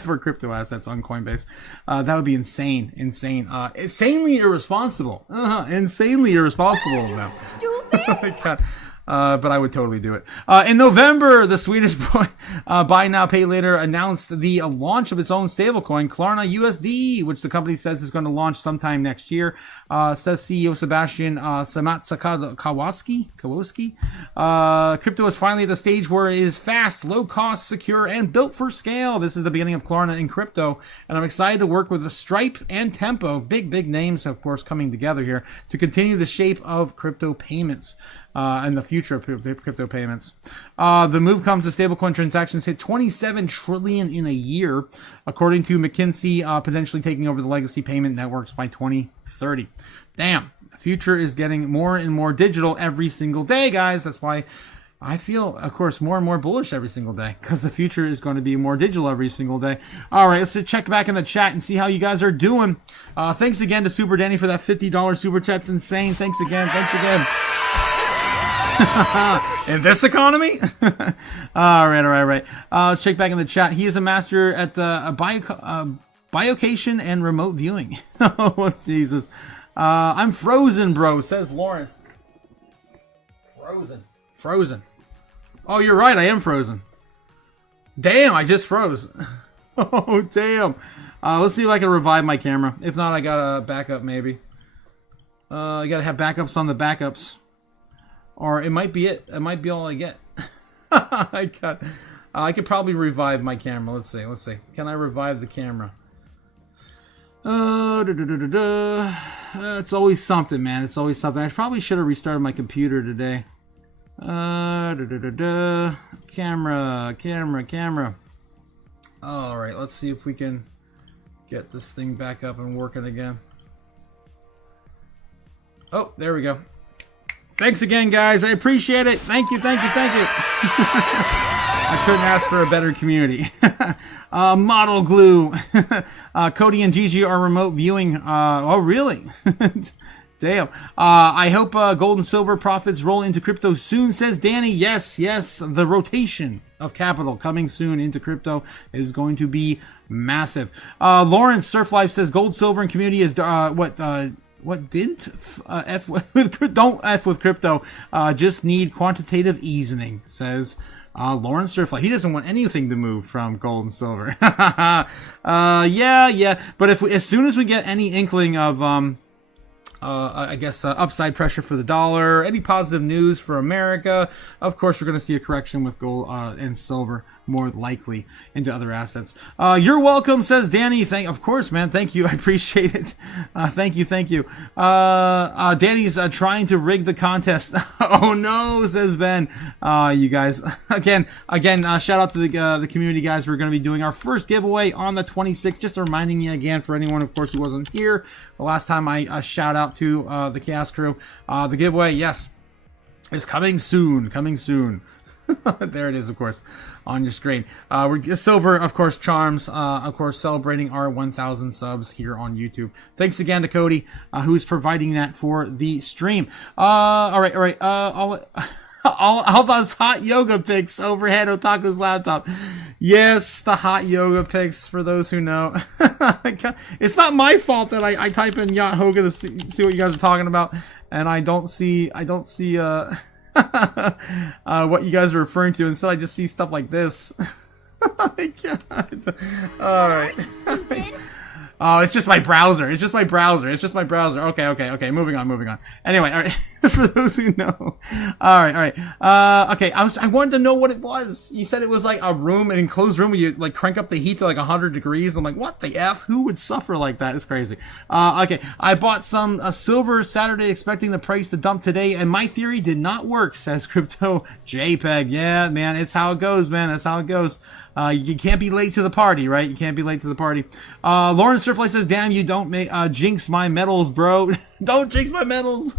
for crypto assets on Coinbase. That would be insane, insanely irresponsible, insanely irresponsible. Now. Stupid. But I would totally do it. In November, the Swedish Buy Now Pay Later announced the launch of its own stablecoin, Klarna USD, which the company says is going to launch sometime next year. Says CEO Sebastian Kowalski. Crypto is finally at the stage where it is fast, low cost, secure, and built for scale. This is the beginning of Klarna in crypto, and I'm excited to work with Stripe and Tempo, big names, of course, coming together here to continue the shape of crypto payments. And the future of crypto payments. The move comes as stablecoin transactions hit 27 trillion in a year, according to McKinsey, potentially taking over the legacy payment networks by 2030. Damn, the future is getting more and more digital every single day, guys. That's why I feel, of course, more and more bullish every single day, because the future is going to be more digital every single day. All right, let's check back in the chat and see how you guys are doing. Thanks again to Super Danny for that $50 super chat. It's insane. Thanks again. In this economy? all right. Let's check back in the chat. He is a master at the biocation and remote viewing. Oh, Jesus. I'm frozen, bro, says Lawrence. Frozen. Oh, you're right. I am frozen. Damn, I just froze. Oh, damn. Let's see if I can revive my camera. If not, I got a backup, maybe. I got to have backups on the backups. Or it might be it. It might be all I get. I could probably revive my camera. Let's see. Can I revive the camera? It's always something, man. It's always something. I probably should have restarted my computer today. Camera. All right. Let's see if we can get this thing back up and working again. Oh, there we go. Thanks again, guys. I appreciate it. Thank you. I couldn't ask for a better community. Model glue. Cody and Gigi are remote viewing. Oh, really? Damn. I hope gold and silver profits roll into crypto soon, says Danny. Yes, the rotation of capital coming soon into crypto is going to be massive. Lawrence Surf Life says gold, silver, and community is what didn't f with don't f with crypto. Just need quantitative easing, says Lawrence Surf Life. He doesn't want anything to move from gold and silver. Yeah. But as soon as we get any inkling of I guess upside pressure for the dollar, any positive news for America, of course we're going to see a correction with gold and silver more likely into other assets. You're welcome, says Danny. Of course, man. Thank you. I appreciate it. Thank you. Danny's trying to rig the contest. Oh no, says Ben. You guys, again, shout out to the community guys. We're going to be doing our first giveaway on the 26th. Just reminding you again, for anyone, of course, who wasn't here the last time I shout out to the Chaos crew. The giveaway, yes, is coming soon. There it is, of course, on your screen. We're silver, of course, charms, of course, celebrating our 1,000 subs here on YouTube. Thanks again to Cody, who's providing that for the stream. All right. All those hot yoga pics overhead Otaku's laptop. Yes, the hot yoga pics, for those who know. It's not my fault that I type in Yacht Hoga to see what you guys are talking about, and I don't see what you guys are referring to. Instead, I just see stuff like this. Oh my God. All right. Oh, it's just my browser. Okay. Moving on. Anyway, all right. For those who know. All right. Okay. I wanted to know what it was. You said it was like a room, an enclosed room where you like crank up the heat to like 100 degrees. I'm like, what the F? Who would suffer like that? It's crazy. Okay. I bought some silver Saturday expecting the price to dump today, and my theory did not work, says Crypto JPEG. Yeah, man. It's how it goes, man. That's how it goes. You can't be late to the party, right? You can't be late to the party. Lawrence Surflight says, damn, you don't jinx my metals, bro. Don't jinx my metals.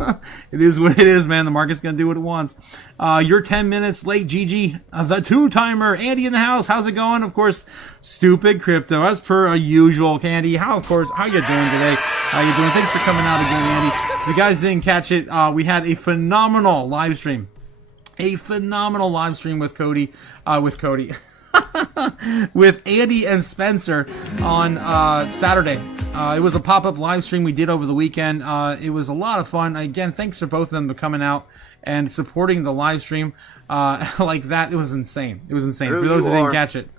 It is what it is, man. The market's going to do what it wants. You're 10 minutes late, Gigi. The two-timer. Andy in the house. How's it going? Of course, stupid crypto. As per usual, Candy. How you doing today? How you doing? Thanks for coming out again, Andy. If you guys didn't catch it, we had a phenomenal live stream. With Cody. With Andy and Spencer on Saturday. It was a pop-up live stream we did over the weekend. It was a lot of fun. Again, thanks for both of them for coming out and supporting the live stream like that. It was insane. For those who didn't catch it.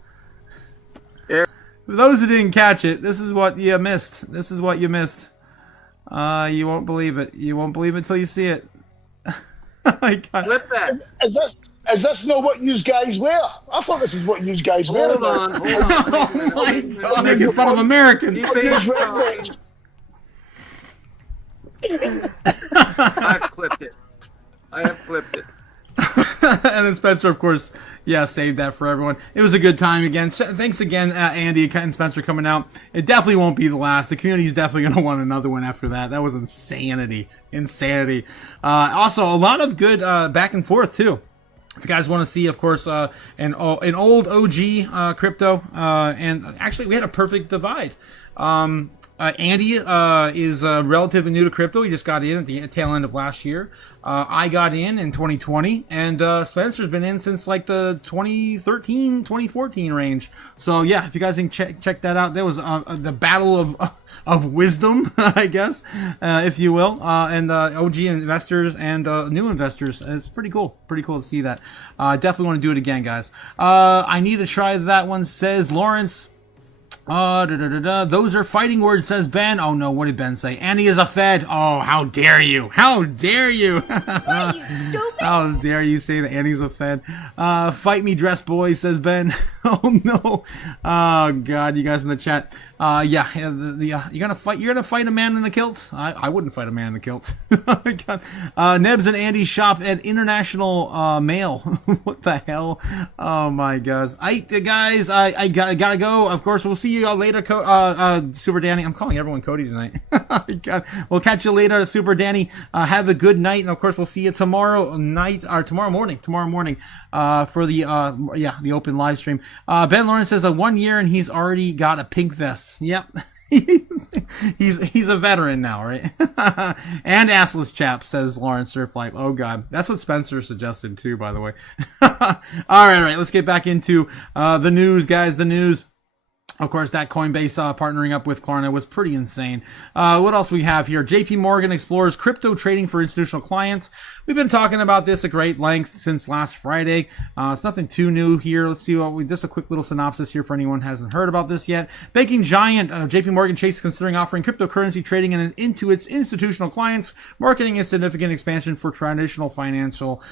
For those who didn't catch it, this is what you missed. You won't believe it. You won't believe it till you see it. Flip that. Is this not what you guys wear? I thought this is what you guys wear. Hold on. Oh my God. Making fun of Americans. I've clipped it. And then Spencer, of course, saved that for everyone. It was a good time again. Thanks again, Andy and Spencer coming out. It definitely won't be the last. The community is definitely going to want another one after that. That was insanity. Also, a lot of good back and forth, too. If you guys want to see, of course, an old OG crypto, and actually we had a perfect divide. Andy is relatively new to crypto. He just got in at the tail end of last year. I got in 2020, and Spencer's been in since like the 2013, 2014 range. So yeah, if you guys can check that out, that was the battle of wisdom, I guess, if you will, and OG investors and new investors. It's pretty cool to see that. Definitely want to do it again, guys. I need to try that one, says Lawrence. Those are fighting words, says Ben. Oh no, what did Ben say? Andy is a Fed. Oh, how dare you? What, you stupid? How dare you say that Andy's a Fed? Fight me, dress boy, says Ben. Oh no. Oh God, you guys in the chat. You're gonna fight a man in a kilt? I wouldn't fight a man in a kilt. God. Nebs and Andy shop at International Mail. What the hell? Oh my gosh. Guys, I gotta go. Of course, we'll see see you later, Super Danny. I'm calling everyone Cody tonight. God. We'll catch you later, Super Danny. Have a good night, and of course, we'll see you tomorrow night or tomorrow morning for the open live stream. Ben Lawrence says 1 year and he's already got a pink vest. Yep. he's a veteran now, right? And assless chap, says Lawrence Surf Life. Oh god, that's what Spencer suggested too, by the way. all right, let's get back into the news, guys. The news. Of course, that Coinbase partnering up with Klarna was pretty insane. What else we have here? JP Morgan explores crypto trading for institutional clients. We've been talking about this at great length since last Friday. It's nothing too new here. Let's see just a quick little synopsis here for anyone who hasn't heard about this yet. Banking giant JP Morgan Chase is considering offering cryptocurrency trading into its institutional clients, marketing a significant expansion for traditional financial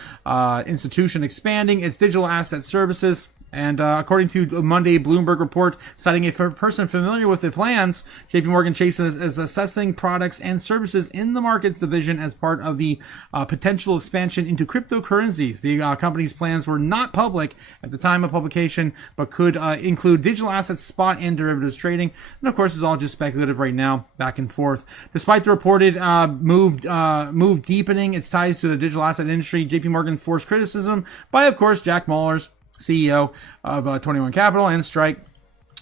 institution, expanding its digital asset services. And according to a Monday Bloomberg report, citing a person familiar with the plans, JP Morgan Chase is assessing products and services in the markets division as part of the potential expansion into cryptocurrencies. The company's plans were not public at the time of publication, but could include digital assets, spot, and derivatives trading. And of course, it's all just speculative right now, back and forth. Despite the reported move deepening its ties to the digital asset industry, JP Morgan forced criticism by, of course, Jack Mallers, CEO of 21 Capital, and Strike,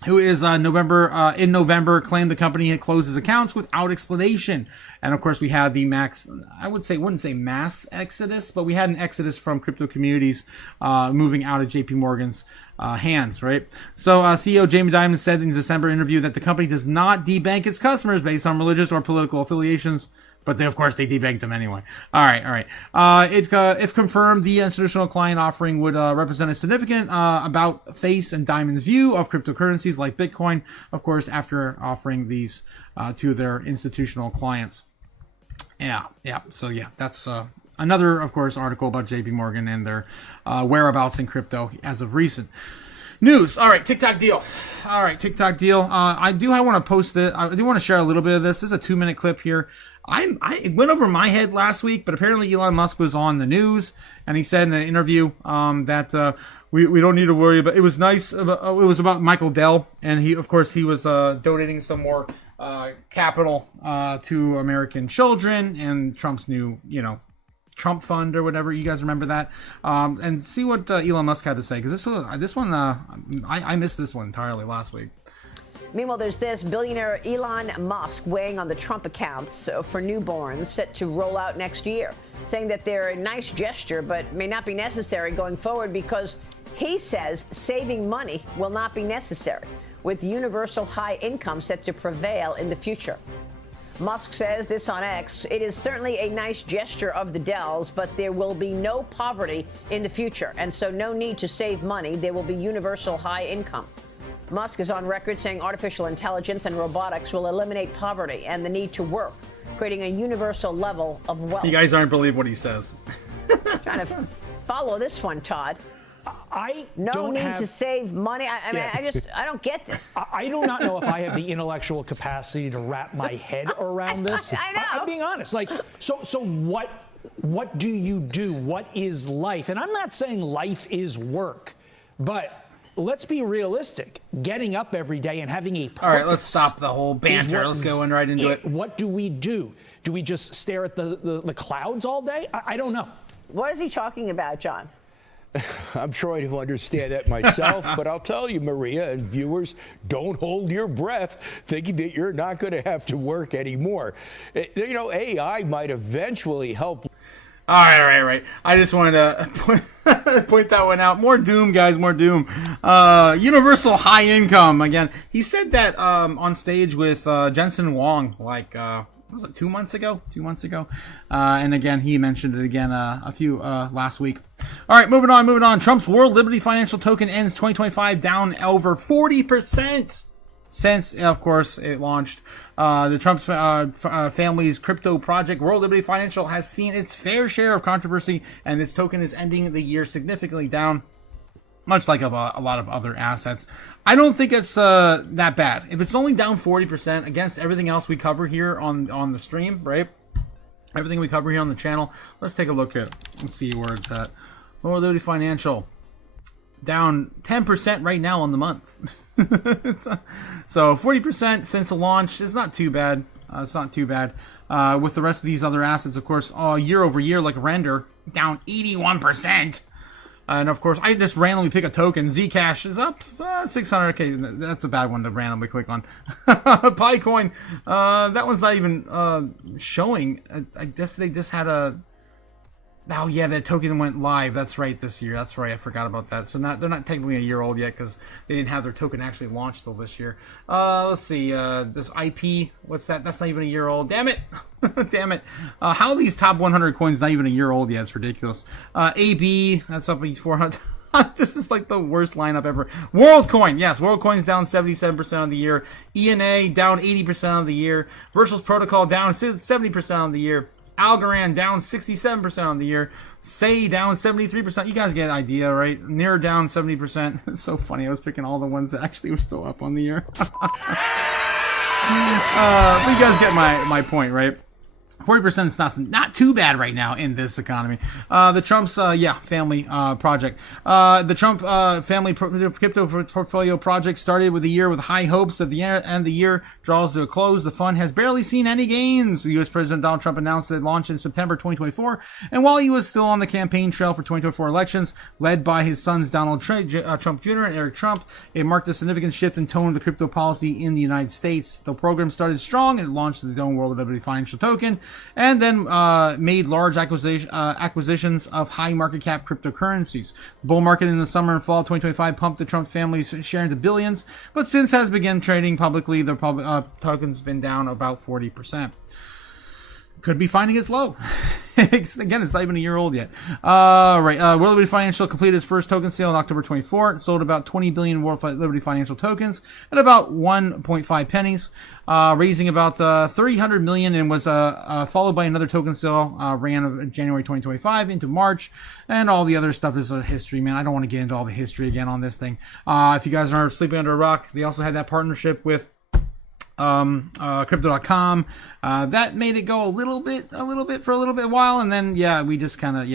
who is in November claimed the company had closed his accounts without explanation. And of course, we had the wouldn't say mass exodus, but we had an exodus from crypto communities moving out of JP Morgan's hands, right? So CEO Jamie Dimon said in his December interview that the company does not debank its customers based on religious or political affiliations. But of course, they debanked them anyway. All right. If confirmed, the institutional client offering would represent a significant about face and Diamond's view of cryptocurrencies like Bitcoin, of course, after offering these to their institutional clients. Yeah. So, yeah, that's another, of course, article about JP Morgan and their whereabouts in crypto as of recent. News. All right, TikTok deal. I want to post it. I do want to share a little bit of this. This is a 2-minute clip here. It went over my head last week, but apparently Elon Musk was on the news, and he said in an interview that we don't need to worry about. It was nice. It was about Michael Dell, and he was donating some more capital to American children and Trump's new, Trump Fund or whatever. You guys remember that? And see what Elon Musk had to say, because this one I missed this one entirely last week. Meanwhile, there's this billionaire Elon Musk weighing on the Trump accounts for newborns set to roll out next year, saying that they're a nice gesture but may not be necessary going forward because he says saving money will not be necessary, with universal high income set to prevail in the future. Musk says this on X: "It is certainly a nice gesture of the Dells, but there will be no poverty in the future, and so no need to save money. There will be universal high income." Musk is on record saying artificial intelligence and robotics will eliminate poverty and the need to work, creating a universal level of wealth. You guys aren't believe what he says. Trying to follow this one, Todd. No need to save money. I don't get this. I do not know if I have the intellectual capacity to wrap my head around this. I know. I'm being honest. So what do you do? What is life? And I'm not saying life is work, but let's be realistic. Getting up every day and having a purpose. All right, let's stop the whole banter. Let's go right into it. What do we do? Do we just stare at the clouds all day? I don't know. What is he talking about, John? I'm trying to understand that myself, but I'll tell you, Maria and viewers, don't hold your breath thinking that you're not going to have to work anymore. AI might eventually help. All right. I just wanted to point that one out. More doom, guys, more doom. Universal high income. Again, he said that on stage with Jensen Huang, was it 2 months ago? And again, he mentioned it again a few last week. All right, moving on. Trump's World Liberty Financial Token ends 2025 down over 40%. Since, of course, it launched. The Trump family's crypto project, World Liberty Financial, has seen its fair share of controversy, and its token is ending the year significantly down, much like a lot of other assets. I don't think it's that bad. If it's only down 40% against everything else we cover here on the stream, right? Everything we cover here on the channel. Let's take a look at it. Let's see where it's at. World Liberty Financial. down 10% right now on the month. So 40% since the launch is not too bad. It's not too bad. With the rest of these other assets, of course, year over year, like Render, down 81%. And of course, I just randomly pick a token. Zcash is up 600. Okay, that's a bad one to randomly click on. Picoin, that one's not even showing. I guess they just had a. Oh yeah, that token went live. That's right, this year. That's right. I forgot about that. So they're not technically a year old yet because they didn't have their token actually launched till this year. Let's see. This IP, what's that? That's not even a year old. Damn it! Damn it! How are these top 100 coins not even a year old yet? It's ridiculous. AB, that's up 400. This is like the worst lineup ever. WorldCoin, yes, WorldCoin's down 77% of the year. ENA down 80% of the year. Versus Protocol down 70% of the year. Algorand down 67% on the year. Say down 73%. You guys get an idea, right? Near down 70%. It's so funny. I was picking all the ones that actually were still up on the year. But you guys get my point, right? 40% is not too bad right now in this economy. The Trump's family project. The Trump family crypto portfolio project started with the year with high hopes. At the end, and the year draws to a close. The fund has barely seen any gains. The U.S. President Donald Trump announced it launched in September 2024, and while he was still on the campaign trail for 2024 elections, led by his sons Donald Trump Jr. and Eric Trump, it marked a significant shift in tone of the crypto policy in the United States. The program started strong and launched the Dome World of Everyday Financial Token, and then made large acquisitions of high market cap cryptocurrencies. The bull market in the summer and fall of 2025 pumped the Trump family's share into billions, but since has begun trading publicly, the token's been down about 40%. Could be finding its low. Again, it's not even a year old yet. World Liberty Financial completed its first token sale on October 24. It sold about 20 billion World Liberty Financial tokens at about 1.5 pennies, raising about 300 million, and was followed by another token sale ran January 2025 into March, and all the other stuff is history, man. I don't want to get into all the history again on this thing. If you guys are sleeping under a rock, they also had that partnership with Crypto.com, that made it go a little bit for a little bit while, and then we just kind of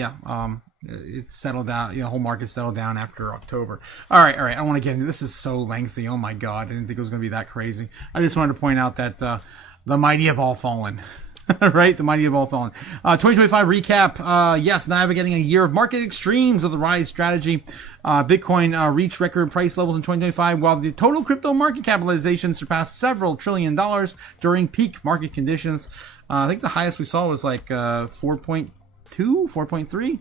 it settled down. The whole market settled down after October. All right. I don't want to get into this. Is so lengthy. Oh my god, I didn't think it was going to be that crazy. I just wanted to point out that the mighty have all fallen. Right, the mighty have all fallen. 2025 recap. Yes, navigating a year of market extremes with the rise strategy. Bitcoin reached record price levels in 2025, while the total crypto market capitalization surpassed several $1 trillion during peak market conditions. I think the highest we saw was like 4.2, 4.3.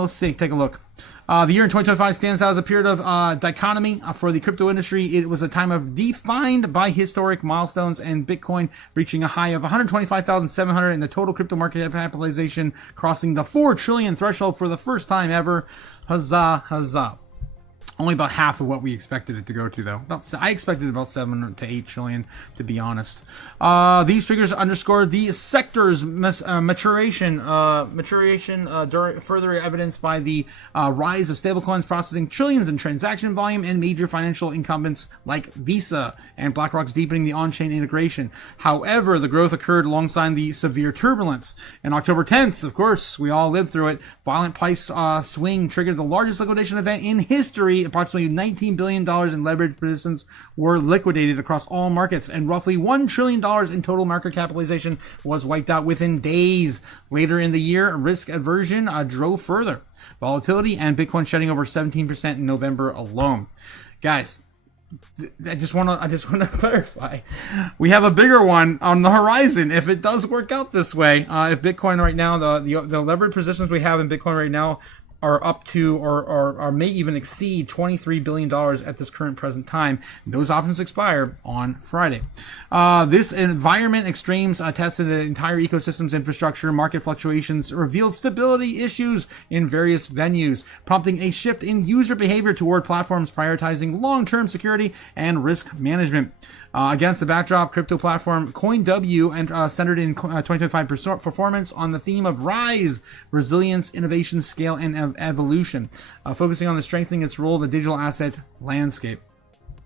Let's see, take a look. The year in 2025 stands out as a period of dichotomy for the crypto industry. It was a time of defined by historic milestones, and Bitcoin reaching a high of 125,700 and the total crypto market capitalization crossing the 4 trillion threshold for the first time ever. Huzzah, huzzah. Only about half of what we expected it to go to, though. I expected about 7 to 8 trillion, to be honest. These figures underscore the sector's maturation, further evidenced by the rise of stablecoins processing trillions in transaction volume and major financial incumbents like Visa and BlackRock's deepening the on-chain integration. However, the growth occurred alongside the severe turbulence. On October 10th, of course, we all lived through it. Violent price swing triggered the largest liquidation event in history. Approximately $19 billion in leveraged positions were liquidated across all markets, and roughly $1 trillion in total market capitalization was wiped out within days. Later in the year, risk aversion drove further volatility, and Bitcoin shedding over 17% in November alone. Guys, I just want to clarify. We have a bigger one on the horizon if it does work out this way. If Bitcoin right now, the levered positions we have in Bitcoin right now are up to or may even exceed $23 billion at this current present time. Those options expire on Friday. This environment extremes tested the entire ecosystem's infrastructure. Market fluctuations revealed stability issues in various venues, prompting a shift in user behavior toward platforms prioritizing long-term security and risk management. Against the backdrop, crypto platform CoinW and centered in 2025 performance on the theme of rise, resilience, innovation, scale, and evolution, focusing on the strengthening its role in the digital asset landscape.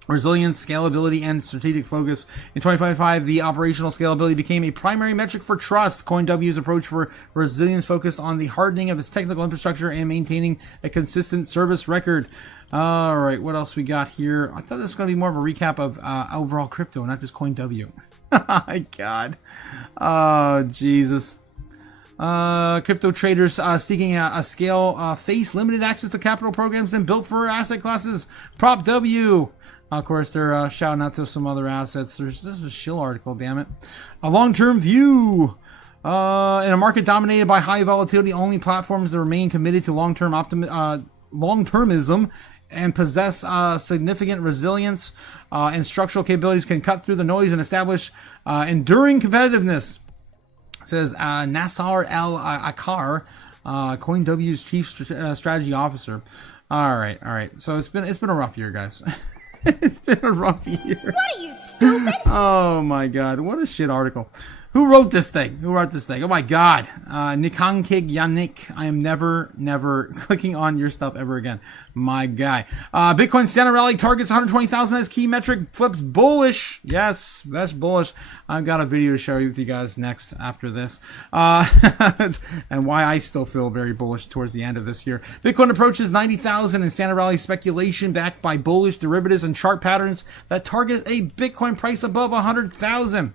resilience, scalability, and strategic focus. In 2025, the operational scalability became a primary metric for Trust. CoinW's approach for resilience focused on the hardening of its technical infrastructure and maintaining a consistent service record. All right, what else we got here? I thought this was going to be more of a recap of overall crypto, not just CoinW. My God. Oh, Jesus. Crypto traders seeking a scale face limited access to capital programs and built for asset classes. Prop W. Of course, they're shouting out to some other assets. This is a shill article, damn it. A long-term view. In a market dominated by high volatility, only platforms that remain committed to long-termism and possess significant resilience and structural capabilities can cut through the noise and establish enduring competitiveness. It says Nassar Al-Akar, CoinW's chief strategy officer. All right. So it's been a rough year, guys. It's been a rough year. What are you, stupid? Oh my God, what a shit article. Who wrote this thing? Oh my God. Nikankig Yannick. I am never clicking on your stuff ever again. My guy. Bitcoin Santa rally targets 120,000 as key metric. Flips bullish. Yes, that's bullish. I've got a video to share with you guys next after this. And why I still feel very bullish towards the end of this year. Bitcoin approaches 90,000 in Santa rally speculation backed by bullish derivatives and chart patterns that target a Bitcoin price above 100,000.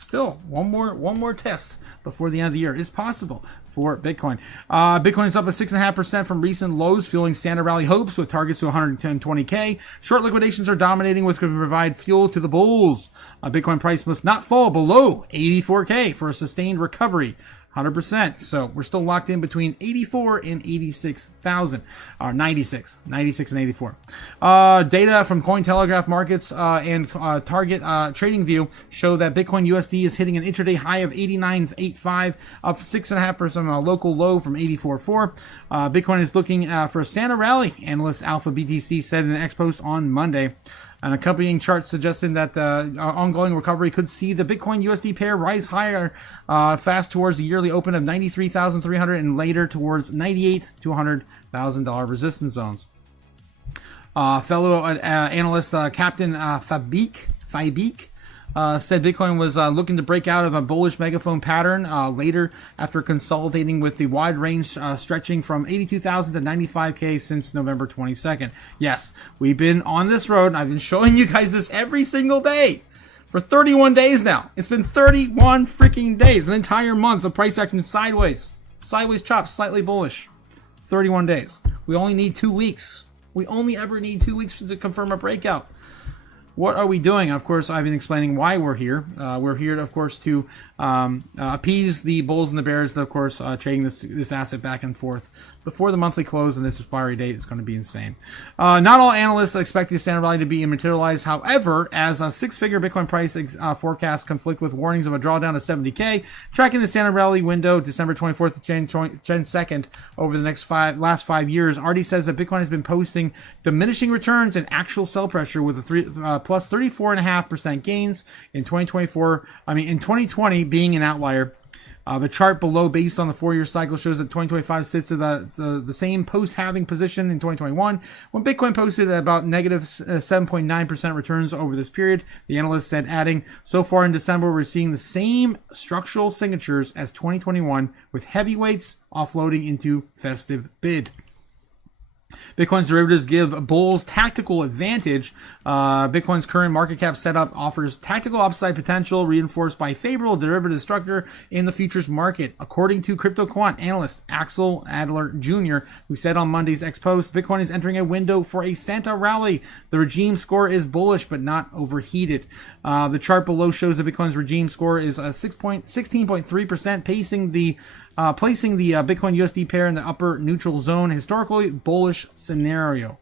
Still, one more test before the end of the year is possible for Bitcoin. Bitcoin is up at 6.5% from recent lows, fueling Santa rally hopes with targets to 120K. Short liquidations are dominating, which could provide fuel to the bulls. Bitcoin price must not fall below 84K for a sustained recovery. 100%. So we're still locked in between 84 and 86,000, or 96 and 84. Data from Cointelegraph Markets and Target Trading View show that Bitcoin USD is hitting an intraday high of 89.85, up 6.5% on a local low from 84.4. Bitcoin is looking for a Santa rally, analyst Alpha BTC said in an X post on Monday. An accompanying chart suggesting that the ongoing recovery could see the Bitcoin USD pair rise higher fast towards the yearly open of 93,300 and later towards 98 to $100,000 resistance zones. Fellow analyst Captain Fabik said Bitcoin was looking to break out of a bullish megaphone pattern later after consolidating with the wide range stretching from 82,000 to 95K since November 22nd. Yes, we've been on this road. I've been showing you guys this every single day for 31 days now. It's been 31 freaking days, an entire month of price action sideways chopped, slightly bullish. 31 days. We only need 2 weeks. We only ever need 2 weeks to confirm a breakout. What are we doing? Of course, I've been explaining why we're here. We're here, of course, to appease the bulls and the bears that, of course, trading this asset back and forth before the monthly close and this expiry date. Is going to be insane. Not all analysts expect the Santa rally to be immaterialized. However, as a six-figure Bitcoin price forecasts conflict with warnings of a drawdown to 70K, tracking the Santa rally window December 24th to Jan 2nd over the last 5 years already says that Bitcoin has been posting diminishing returns and actual sell pressure with a plus 34.5% gains in 2020 being an outlier. The chart below, based on the 4-year cycle, shows that 2025 sits at the same post-halving position in 2021, when Bitcoin posted at about negative 7.9% returns over this period. The analyst said, adding, so far in December, we're seeing the same structural signatures as 2021, with heavyweights offloading into festive bid. Bitcoin's derivatives give bulls tactical advantage. Bitcoin's current market cap setup offers tactical upside potential reinforced by favorable derivative structure in the futures market, according to crypto quant analyst Axel Adler Jr., who said on Monday's X post, Bitcoin is entering a window for a Santa rally. The regime score is bullish but not overheated. The chart below shows that Bitcoin's regime score is 16.3%, placing the Bitcoin USD pair in the upper neutral zone, historically bullish scenario.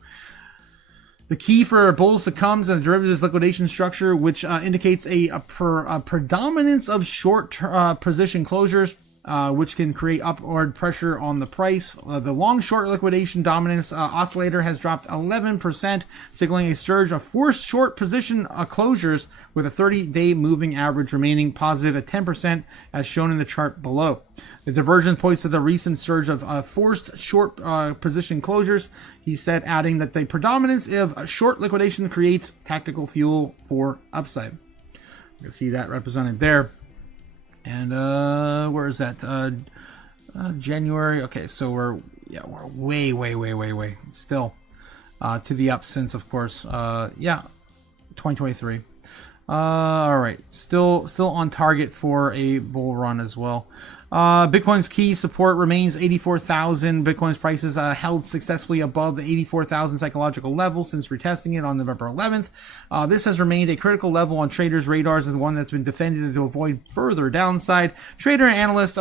The key for bulls to come is the derivatives liquidation structure, which indicates a predominance of short position closures. which can create upward pressure on the price. The long-short liquidation dominance oscillator has dropped 11%, signaling a surge of forced short position closures, with a 30-day moving average remaining positive at 10%, as shown in the chart below. The divergence points to the recent surge of forced short position closures, he said, adding that the predominance of short liquidation creates tactical fuel for upside. You can see that represented there. And where is that? January. Okay, so we're way still to the up since, of course, 2023. All right, still on target for a bull run as well. Bitcoin's key support remains 84,000. Bitcoin's prices held successfully above the 84,000 psychological level since retesting it on November 11th. This has remained a critical level on traders' radars and one that's been defended to avoid further downside. Trader and analyst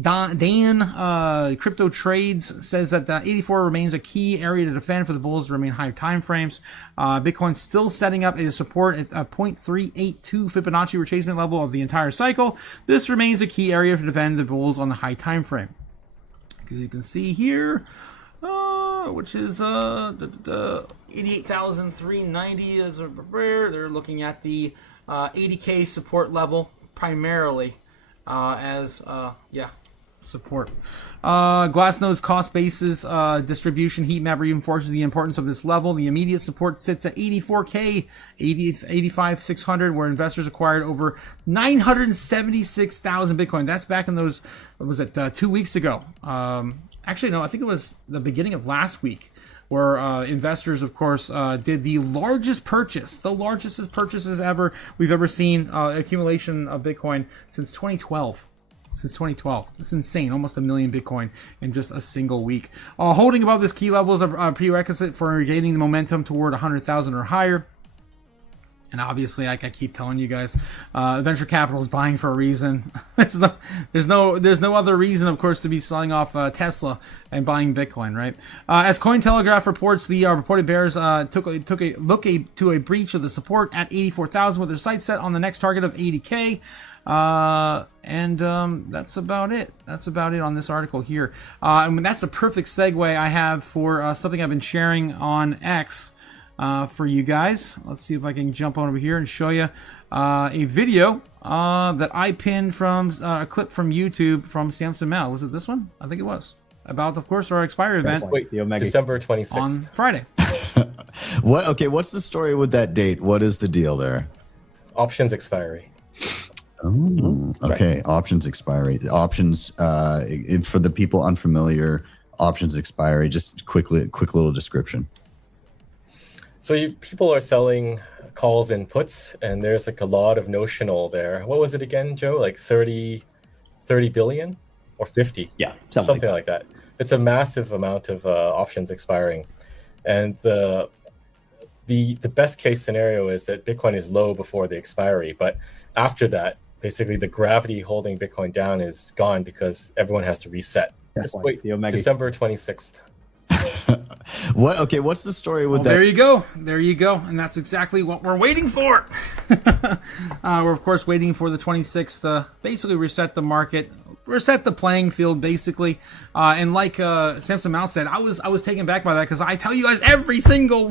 Dan Crypto Trades says that the 84 remains a key area to defend for the bulls to remain high time frames. Bitcoin's still setting up a support at a 0.382 Fibonacci retracement level of the entire cycle. This remains a key area to defend the bulls on the high time frame. As you can see here, which is the 88,390 is a rare. They're looking at the 80K support level primarily as support. Glassnode's cost basis distribution heat map reinforces the importance of this level. The immediate support sits at 84K, 85,600, where investors acquired over 976,000 Bitcoin. That's back in those, what was it, 2 weeks ago? Actually, no, I think it was the beginning of last week, where investors, of course, did the largest purchases ever we've ever seen, accumulation of Bitcoin since 2012. It's insane. Almost 1 million Bitcoin in just a single week. Holding above this key level is a prerequisite for regaining the momentum toward 100,000 or higher. And obviously, like I keep telling you guys, venture capital is buying for a reason. there's no other reason, of course, to be selling off Tesla and buying Bitcoin, right? As Cointelegraph reports, the reported bears took a look to a breach of the support at 84,000, with their sights set on the next target of 80K. That's about it. That's about it on this article here. And that's a perfect segue I have for something I've been sharing on X. For you guys. Let's see if I can jump on over here and show you a video that I pinned from a clip from YouTube from Samson Mao. Was it this one? I think it was. About, of course, our expiry event. December 26th. On Friday. What? Okay, what's the story with that date? What is the deal there? Options expiry. Oh, okay. Right. Options expiry. Options, for the people unfamiliar, options expiry. Just quick little description. So people are selling calls and puts, and there's like a lot of notional there. What was it again, Joe? Like 30 billion or 50? Yeah, something like that. It's a massive amount of options expiring. And the best case scenario is that Bitcoin is low before the expiry. But after that, basically the gravity holding Bitcoin down is gone because everyone has to reset. Just wait, December 26th. What? Okay, what's the story with that? There you go, and that's exactly what we're waiting for. We're of course waiting for the 26th to basically reset the market, reset the playing field, basically. And like Samson Mao said, I was taken back by that, because I tell you guys every single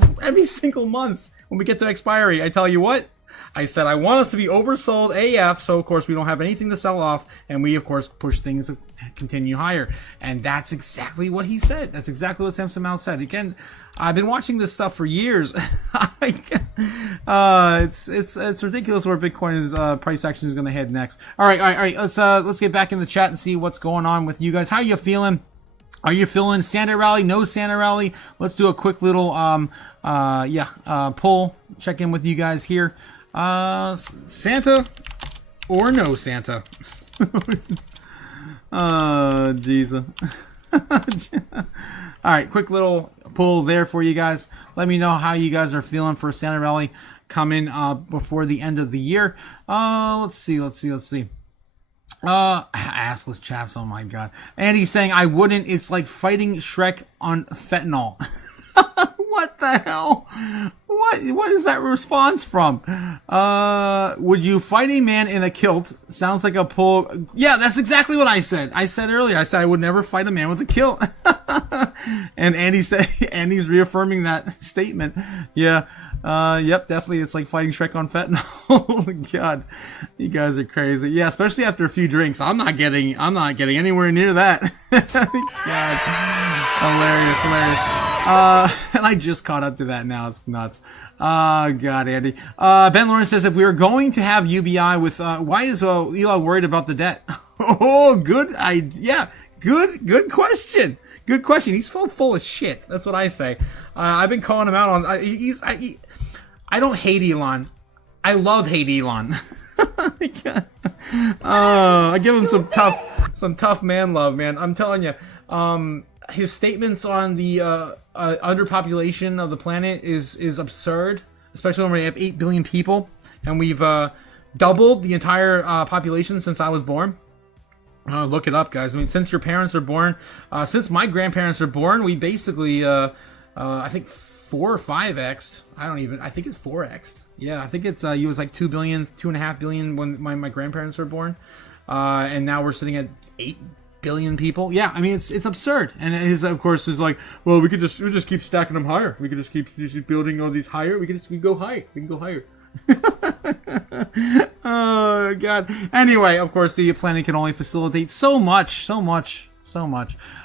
month when we get to expiry, I tell you what. I said I want us to be oversold AF, so of course we don't have anything to sell off, and we of course push things to continue higher. And that's exactly what he said. That's exactly what Samson Mao said. Again, I've been watching this stuff for years. It's ridiculous where Bitcoin's price action is going to head next. All right. Let's get back in the chat and see what's going on with you guys. How are you feeling? Are you feeling Santa rally? No Santa rally? Let's do a quick little poll. Check in with you guys here. Santa or no Santa? Jesus. All right, quick little poll there for you guys. Let me know how you guys are feeling for Santa rally coming before the end of the year. Let's see. Assless chaps, oh my god. And he's saying, I wouldn't, it's like fighting Shrek on fentanyl. What the hell? What is that response from? Would you fight a man in a kilt? Sounds like a pull. Yeah, that's exactly what I said. I said earlier. I said I would never fight a man with a kilt. And Andy said, Andy's reaffirming that statement. Yeah. Yep, definitely. It's like fighting Shrek on fentanyl. Oh God, you guys are crazy. Yeah, especially after a few drinks. I'm not getting anywhere near that. God, hilarious. And I just caught up to that now. It's nuts. God, Andy. Ben Lawrence says, if we are going to have UBI with, why is Elon worried about the debt? Oh, good idea. Good question. Good question. He's full of shit. That's what I say. I've been calling him out on. I don't hate Elon. I hate Elon. I give him some tough man love, man. I'm telling you, his statements on the underpopulation of the planet is absurd, especially when we have 8 billion people and we've doubled the entire population since I was born. Look it up, guys. I mean, since your parents are born, since my grandparents are born, we basically, I think 4 or 5x'd. I think it's 4x'd. Yeah, I think it was like 2 billion, 2.5 billion when my grandparents were born. And now we're sitting at 8 billion people. Yeah, I mean, it's absurd. And his, of course, is like, well, we just keep stacking them higher. We could just keep building all these higher. We can go higher. We can go higher. Oh God. Anyway, of course, the planet can only facilitate so much. All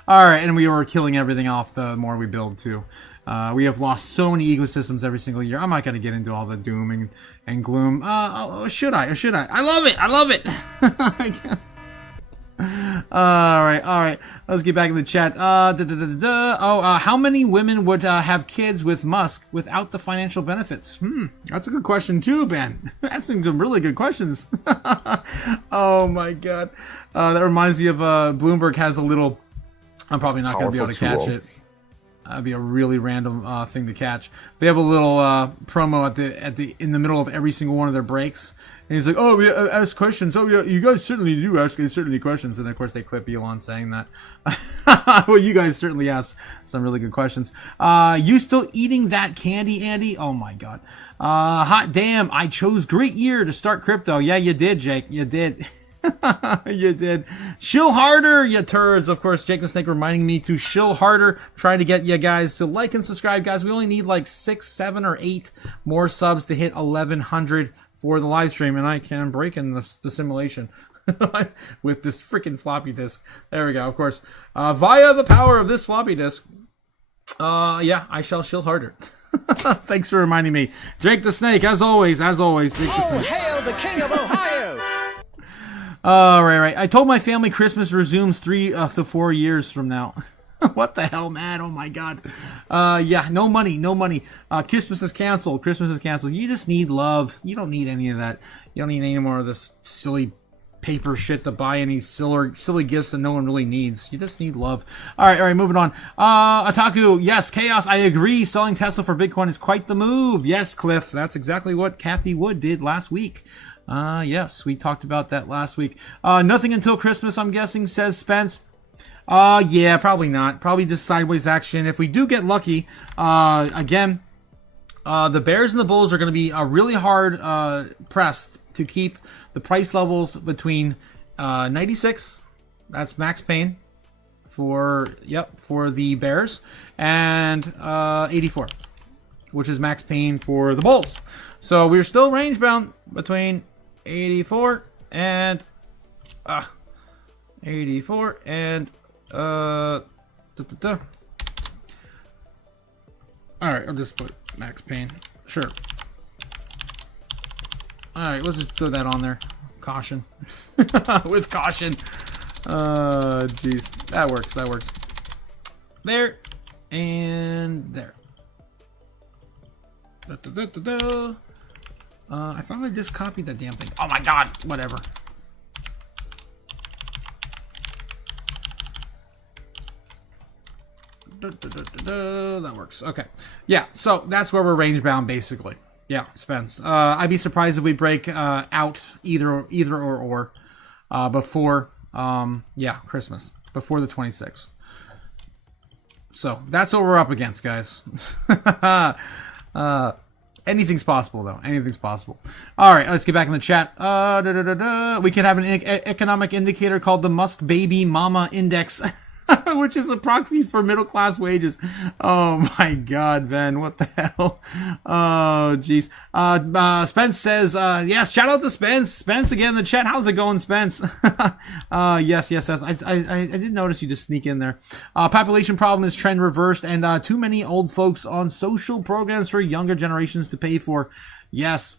right, and we are killing everything off the more we build too. We have lost so many ecosystems every single year. I'm not going to get into all the doom and gloom. Should I? I love it. All right. Let's get back in the chat. How many women would have kids with Musk without the financial benefits? That's a good question too, Ben. Asking some really good questions. Oh my God. That reminds me of Bloomberg has a little. I'm probably not going to be able to catch it. That'd be a really random thing to catch. They have a little promo in the middle of every single one of their breaks, and he's like, "Oh, we ask questions. Oh, yeah, you guys certainly do ask certainly questions." And of course, they clip Elon saying that. Well, you guys certainly ask some really good questions. You still eating that candy, Andy? Oh my God! Hot damn! I chose great year to start crypto. Yeah, you did, Jake. You did. You did. Shill harder, you turds. Of course, Jake the Snake reminding me to shill harder. Trying to get you guys to like and subscribe, guys. We only need like 6, 7, or 8 more subs to hit 1,100 for the live stream, and I can break in the simulation with this freaking floppy disk. There we go. Of course, via the power of this floppy disk. Yeah, I shall shill harder. Thanks for reminding me, Jake the Snake. As always. Jake the Snake. Hail the King of Ohio! Right. I told my family Christmas resumes 3 to 4 years from now. What the hell, man? Oh my God. Yeah, no money. Christmas is canceled. You just need love. You don't need any of that. You don't need any more of this silly paper shit to buy any silly gifts that no one really needs. You just need love. All right, moving on. Otaku, yes, chaos. I agree. Selling Tesla for Bitcoin is quite the move. Yes, Cliff. That's exactly what Kathy Wood did last week. Yes, we talked about that last week. Nothing until Christmas, I'm guessing, says Spence. Yeah, probably not. Probably just sideways action. If we do get lucky, again, the Bears and the Bulls are going to be really hard pressed to keep the price levels between 96, that's max pain for the Bears, and 84, which is max pain for the Bulls. So we're still range bound between 84 and all right, I'll just put max pain. Sure. All right, let's just throw that on there. Caution. With caution. Jeez, that works. There and there. I thought I just copied that damn thing. Oh my God, whatever. That works. Okay. Yeah, so that's where we're range bound basically. Yeah, Spence. I'd be surprised if we break out either or before Christmas, before the 26th. So that's what we're up against, guys. Anything's possible, though. Anything's possible. All right, let's get back in the chat. We can have an economic indicator called the Musk Baby Mama Index, which is a proxy for middle-class wages. Oh, my God, Ben. What the hell? Oh, jeez. Spence says, yes, shout out to Spence. Spence again in the chat. How's it going, Spence? Yes. I did notice you just sneak in there. Population problem is trend reversed, and too many old folks on social programs for younger generations to pay for. Yes.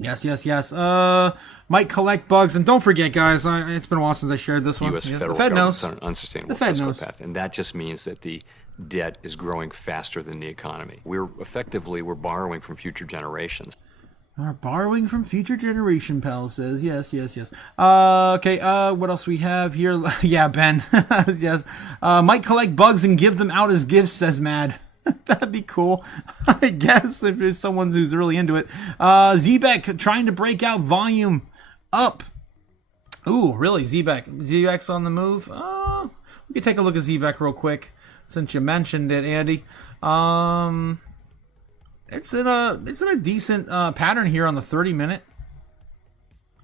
Might collect bugs, and don't forget, guys. It's been a while since I shared this one. U.S. federal the Fed government's knows. on an unsustainable The Fed fiscal knows. path, and that just means that the debt is growing faster than the economy. We're borrowing from future generations. Borrowing from future generation, pal says. Yes. Okay, what else we have here? Yeah, Ben. Yes. Might collect bugs and give them out as gifts, says Mad. That'd be cool, I guess, if it's someone who's really into it. Zbeck trying to break out volume up. Ooh, really? Zbeck's on the move. We could take a look at Zbeck real quick since you mentioned it, Andy. It's in a decent pattern here on the 30-minute,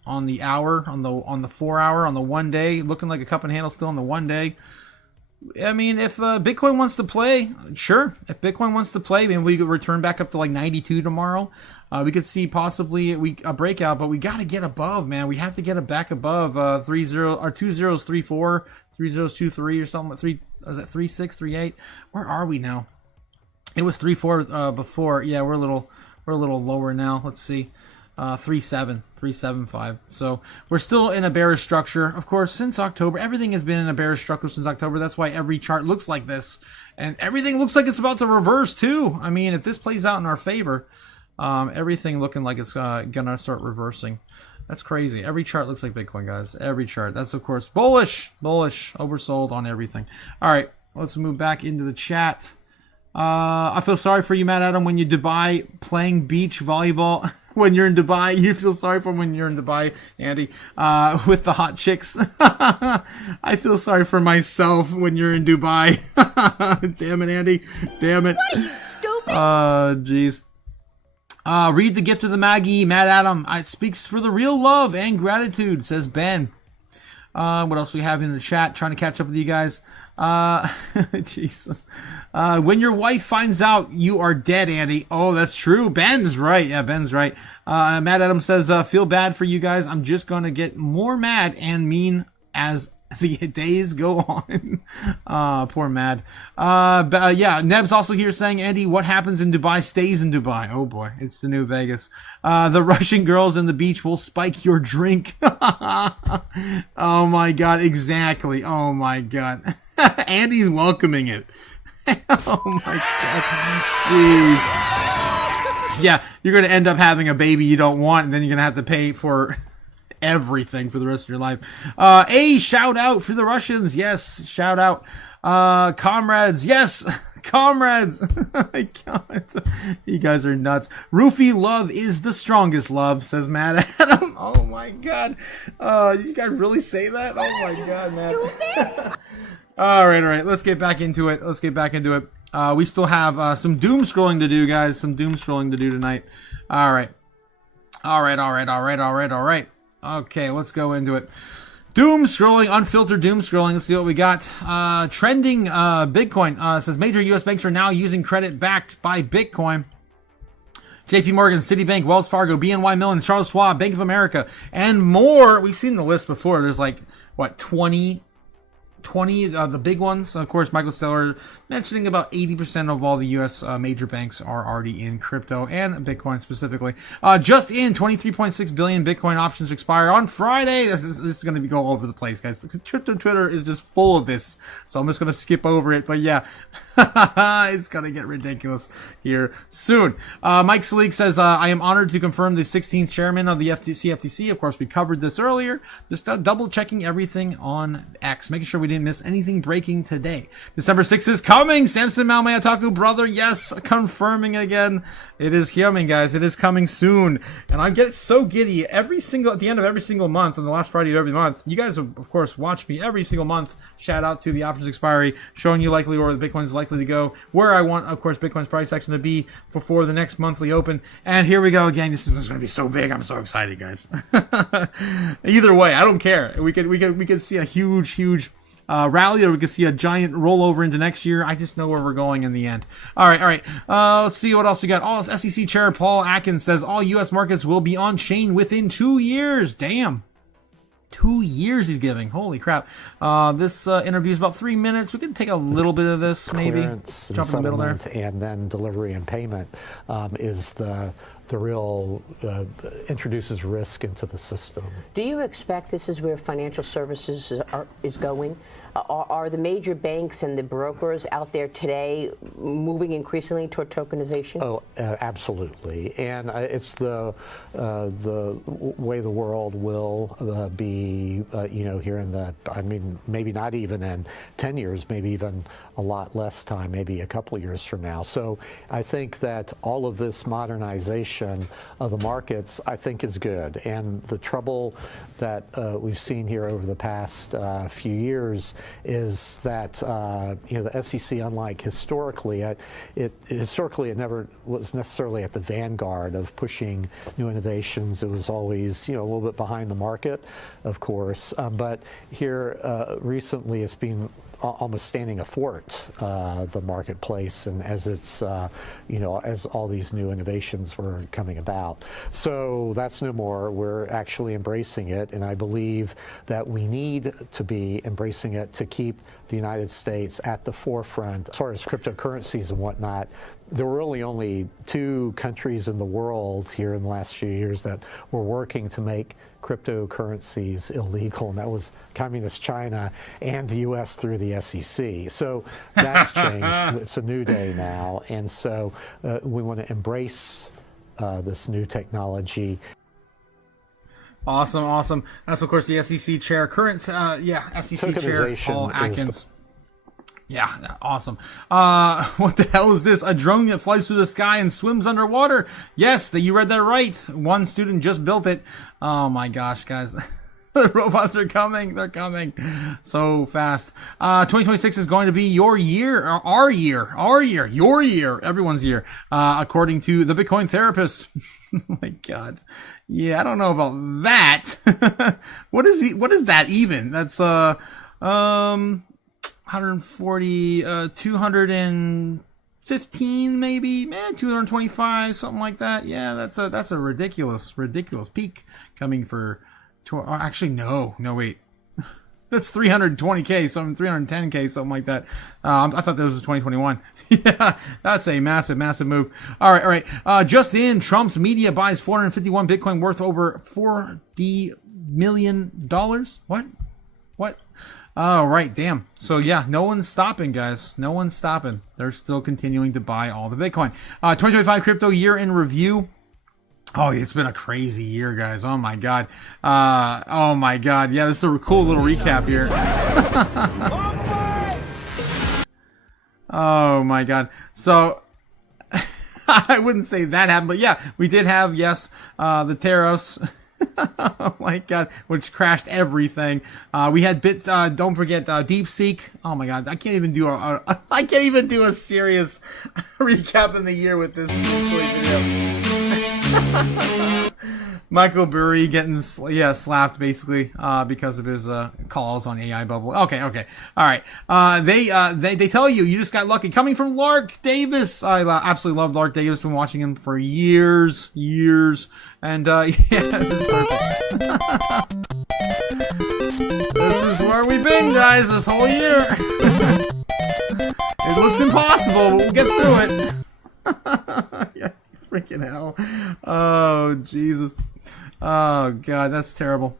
on the hour, on the 4 hour, on the 1 day, looking like a cup and handle still on the 1 day. I mean, if Bitcoin wants to play, sure. If Bitcoin wants to play, maybe we could return back up to like 92 tomorrow. We could see possibly a breakout, but we got to get above, man. We have to get it back above 30 or 2034, 3023 or something. Is that 36, 38? Where are we now? It was 34 before. Yeah, we're a little lower now. Let's see. 375. So we're still in a bearish structure. Of course, since October, everything has been in a bearish structure since October. That's why every chart looks like this, and everything looks like it's about to reverse too. I mean, if this plays out in our favor, everything looking like it's gonna start reversing. That's crazy. Every chart looks like Bitcoin, guys. Every chart. That's of course bullish, oversold on everything. All right, let's move back into the chat. I feel sorry for you, Matt Adam, when you're Dubai playing beach volleyball. When you're in Dubai, you feel sorry for when you're in Dubai, Andy, with the hot chicks. I feel sorry for myself when you're in Dubai. Damn it, Andy. Damn it. What are you, stupid? Jeez. Read the gift of the Maggie, Matt Adam. It speaks for the real love and gratitude, says Ben. What else we have in the chat? Trying to catch up with you guys. Jesus. When your wife finds out you are dead, Andy. Oh, that's true. Ben's right. Yeah, Ben's right. Matt Adams says, feel bad for you guys. I'm just going to get more mad and mean as the days go on. Poor Mad. Yeah, Neb's also here saying, Andy, what happens in Dubai stays in Dubai. Oh boy, it's the new Vegas. The Russian girls in the beach will spike your drink. Oh my God, exactly. Oh my God. Andy's welcoming it. Oh my God. Jeez. Yeah, you're going to end up having a baby you don't want, and then you're going to have to pay for everything for the rest of your life. A shout out for the Russians. Yes, shout out. Comrades. Yes, comrades. My God. You guys are nuts. Roofie love is the strongest love, says Matt Adam. Oh my God. You guys really say that? Oh my God, Matt. All right. Let's get back into it. We still have some doom scrolling to do, guys. Some doom scrolling to do tonight. All right. Okay, let's go into it. Doom scrolling, unfiltered doom scrolling. Let's see what we got. Trending Bitcoin says major U.S. banks are now using credit backed by Bitcoin. JP Morgan, Citibank, Wells Fargo, BNY Mellon, Charles Schwab, Bank of America, and more. We've seen the list before. There's like, what, 20 of the big ones. Of course, Michael Saylor mentioning about 80% of all the U.S. Major banks are already in crypto and Bitcoin specifically. Just in, 23.6 billion Bitcoin options expire on Friday. This is going to go all over the place, guys. Crypto Twitter is just full of this, so I'm just going to skip over it. But yeah, it's going to get ridiculous here soon. Mike Salik says, I am honored to confirm the 16th chairman of the FTC. Of course, we covered this earlier. Just double checking everything on X, making sure we didn't didn't miss anything breaking today. December 6th is coming. Samson Malmay Otaku brother, yes, confirming again. It is coming, guys. It is coming soon. And I get so giddy at the end of every single month, on the last Friday of every month. You guys, of course, watch me every single month. Shout out to the options expiry, showing you likely where the Bitcoin is likely to go, where I want, of course, Bitcoin's price action to be before the next monthly open. And here we go again. This is going to be so big. I'm so excited, guys. Either way, I don't care. We could see a huge rally, or we could see a giant rollover into next year. I just know where we're going in the end. All right. Let's see what else we got. SEC Chair Paul Atkins says all U.S. markets will be on chain within 2 years. Damn. 2 years he's giving. Holy crap. This interview is about 3 minutes. We can take a little bit of this, maybe. Jump in the middle there. And then delivery and payment is the real introduces risk into the system. Do you expect this is where financial services is going? Are the major banks and the brokers out there today moving increasingly toward tokenization? Oh, absolutely. And it's the way the world will be, here in the, maybe not even in 10 years, maybe even a lot less time, maybe a couple of years from now. So I think that all of this modernization of the markets, I think, is good. And the trouble that we've seen here over the past few years is that the SEC, unlike historically, it never was necessarily at the vanguard of pushing new innovations. It was always a little bit behind the market, of course. But here recently, it's been almost standing athwart the marketplace, and as it's as all these new innovations were coming about. So that's no more. We're actually embracing it, and I believe that we need to be embracing it to keep the United States at the forefront. As far as cryptocurrencies and whatnot, there were really only 2 countries in the world here in the last few years that were working to make cryptocurrencies illegal, and that was Communist China and the U.S. through the SEC. So that's changed. It's a new day now, and so we want to embrace this new technology. Awesome. That's, of course, the SEC chair, SEC chair Paul Atkins. Yeah, awesome. What the hell is this? A drone that flies through the sky and swims underwater? Yes, you read that right. One student just built it. Oh my gosh, guys. The robots are coming. They're coming so fast. 2026 is going to be your year, or our year, your year, everyone's year, according to the Bitcoin therapist. Oh my God. Yeah, I don't know about that. What is that even? That's, 140, 215 maybe, 225, something like that. Yeah, that's a ridiculous peak coming for, actually no, wait. That's 320K, 310K, something like that. I thought that was 2021. Yeah, that's a massive move. All right. Just in, Trump's media buys 451 Bitcoin worth over $40 million. What? Oh, right. Damn. So, yeah, no one's stopping, guys. No one's stopping. They're still continuing to buy all the Bitcoin. 2025 crypto year in review. Oh, it's been a crazy year, guys. Oh, my God. Yeah, this is a cool little recap here. Oh, my God. So, I wouldn't say that happened, but yeah, we did have, the tariffs. Oh my God, which crashed everything. We had don't forget DeepSeek. Oh my God, I can't even do a serious recap in the year with this silly video. Michael Burry getting slapped basically because of his calls on AI bubble. Okay. All right. They tell you just got lucky. Coming from Lark Davis. I absolutely love Lark Davis. Been watching him for years. And this is perfect. This is where we've been, guys, this whole year. It looks impossible, but we'll get through it. Yeah, freaking hell. Oh, Jesus. Oh, God, that's terrible.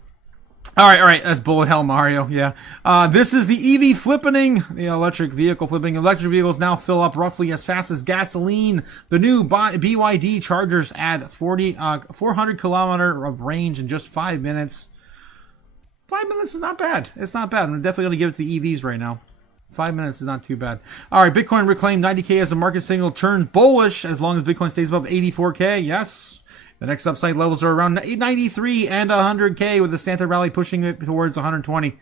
All right. That's bullet hell, Mario. Yeah. This is the EV flippening, the electric vehicle flipping. Electric vehicles now fill up roughly as fast as gasoline. The new BYD chargers add 400 kilometer of range in just 5 minutes. 5 minutes is not bad. It's not bad. I'm definitely going to give it to the EVs right now. 5 minutes is not too bad. All right, Bitcoin reclaimed 90K as a market signal turned bullish as long as Bitcoin stays above 84K. Yes. The next upside levels are around 93 and 100K with the Santa rally pushing it towards 120.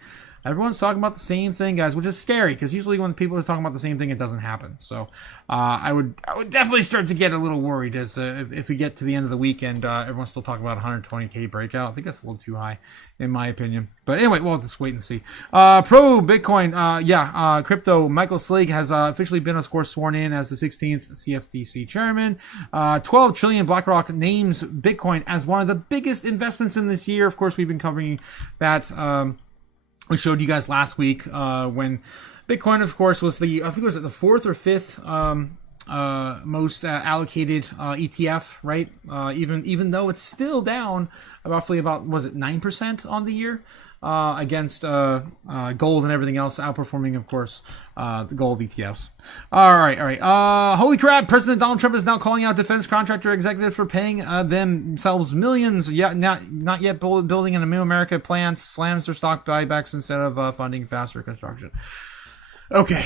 Everyone's talking about the same thing, guys, which is scary because usually when people are talking about the same thing, it doesn't happen. So I would definitely start to get a little worried as if we get to the end of the week and everyone's still talking about 120K breakout. I think that's a little too high, in my opinion. But anyway, we'll just wait and see. Pro Bitcoin, crypto. Michael Slig has officially been, of course, sworn in as the 16th CFTC chairman. 12 trillion BlackRock names Bitcoin as one of the biggest investments in this year. Of course, we've been covering that. We showed you guys last week when Bitcoin, of course, was I think it was the fourth or fifth most allocated ETF, right? Even though it's still down roughly about, was it 9% on the year against gold and everything else, outperforming, of course, the gold ETFs. All right. Holy crap! President Donald Trump is now calling out defense contractor executives for paying themselves millions. Yeah, not yet building an New America plan. Slams their stock buybacks instead of funding faster construction. Okay.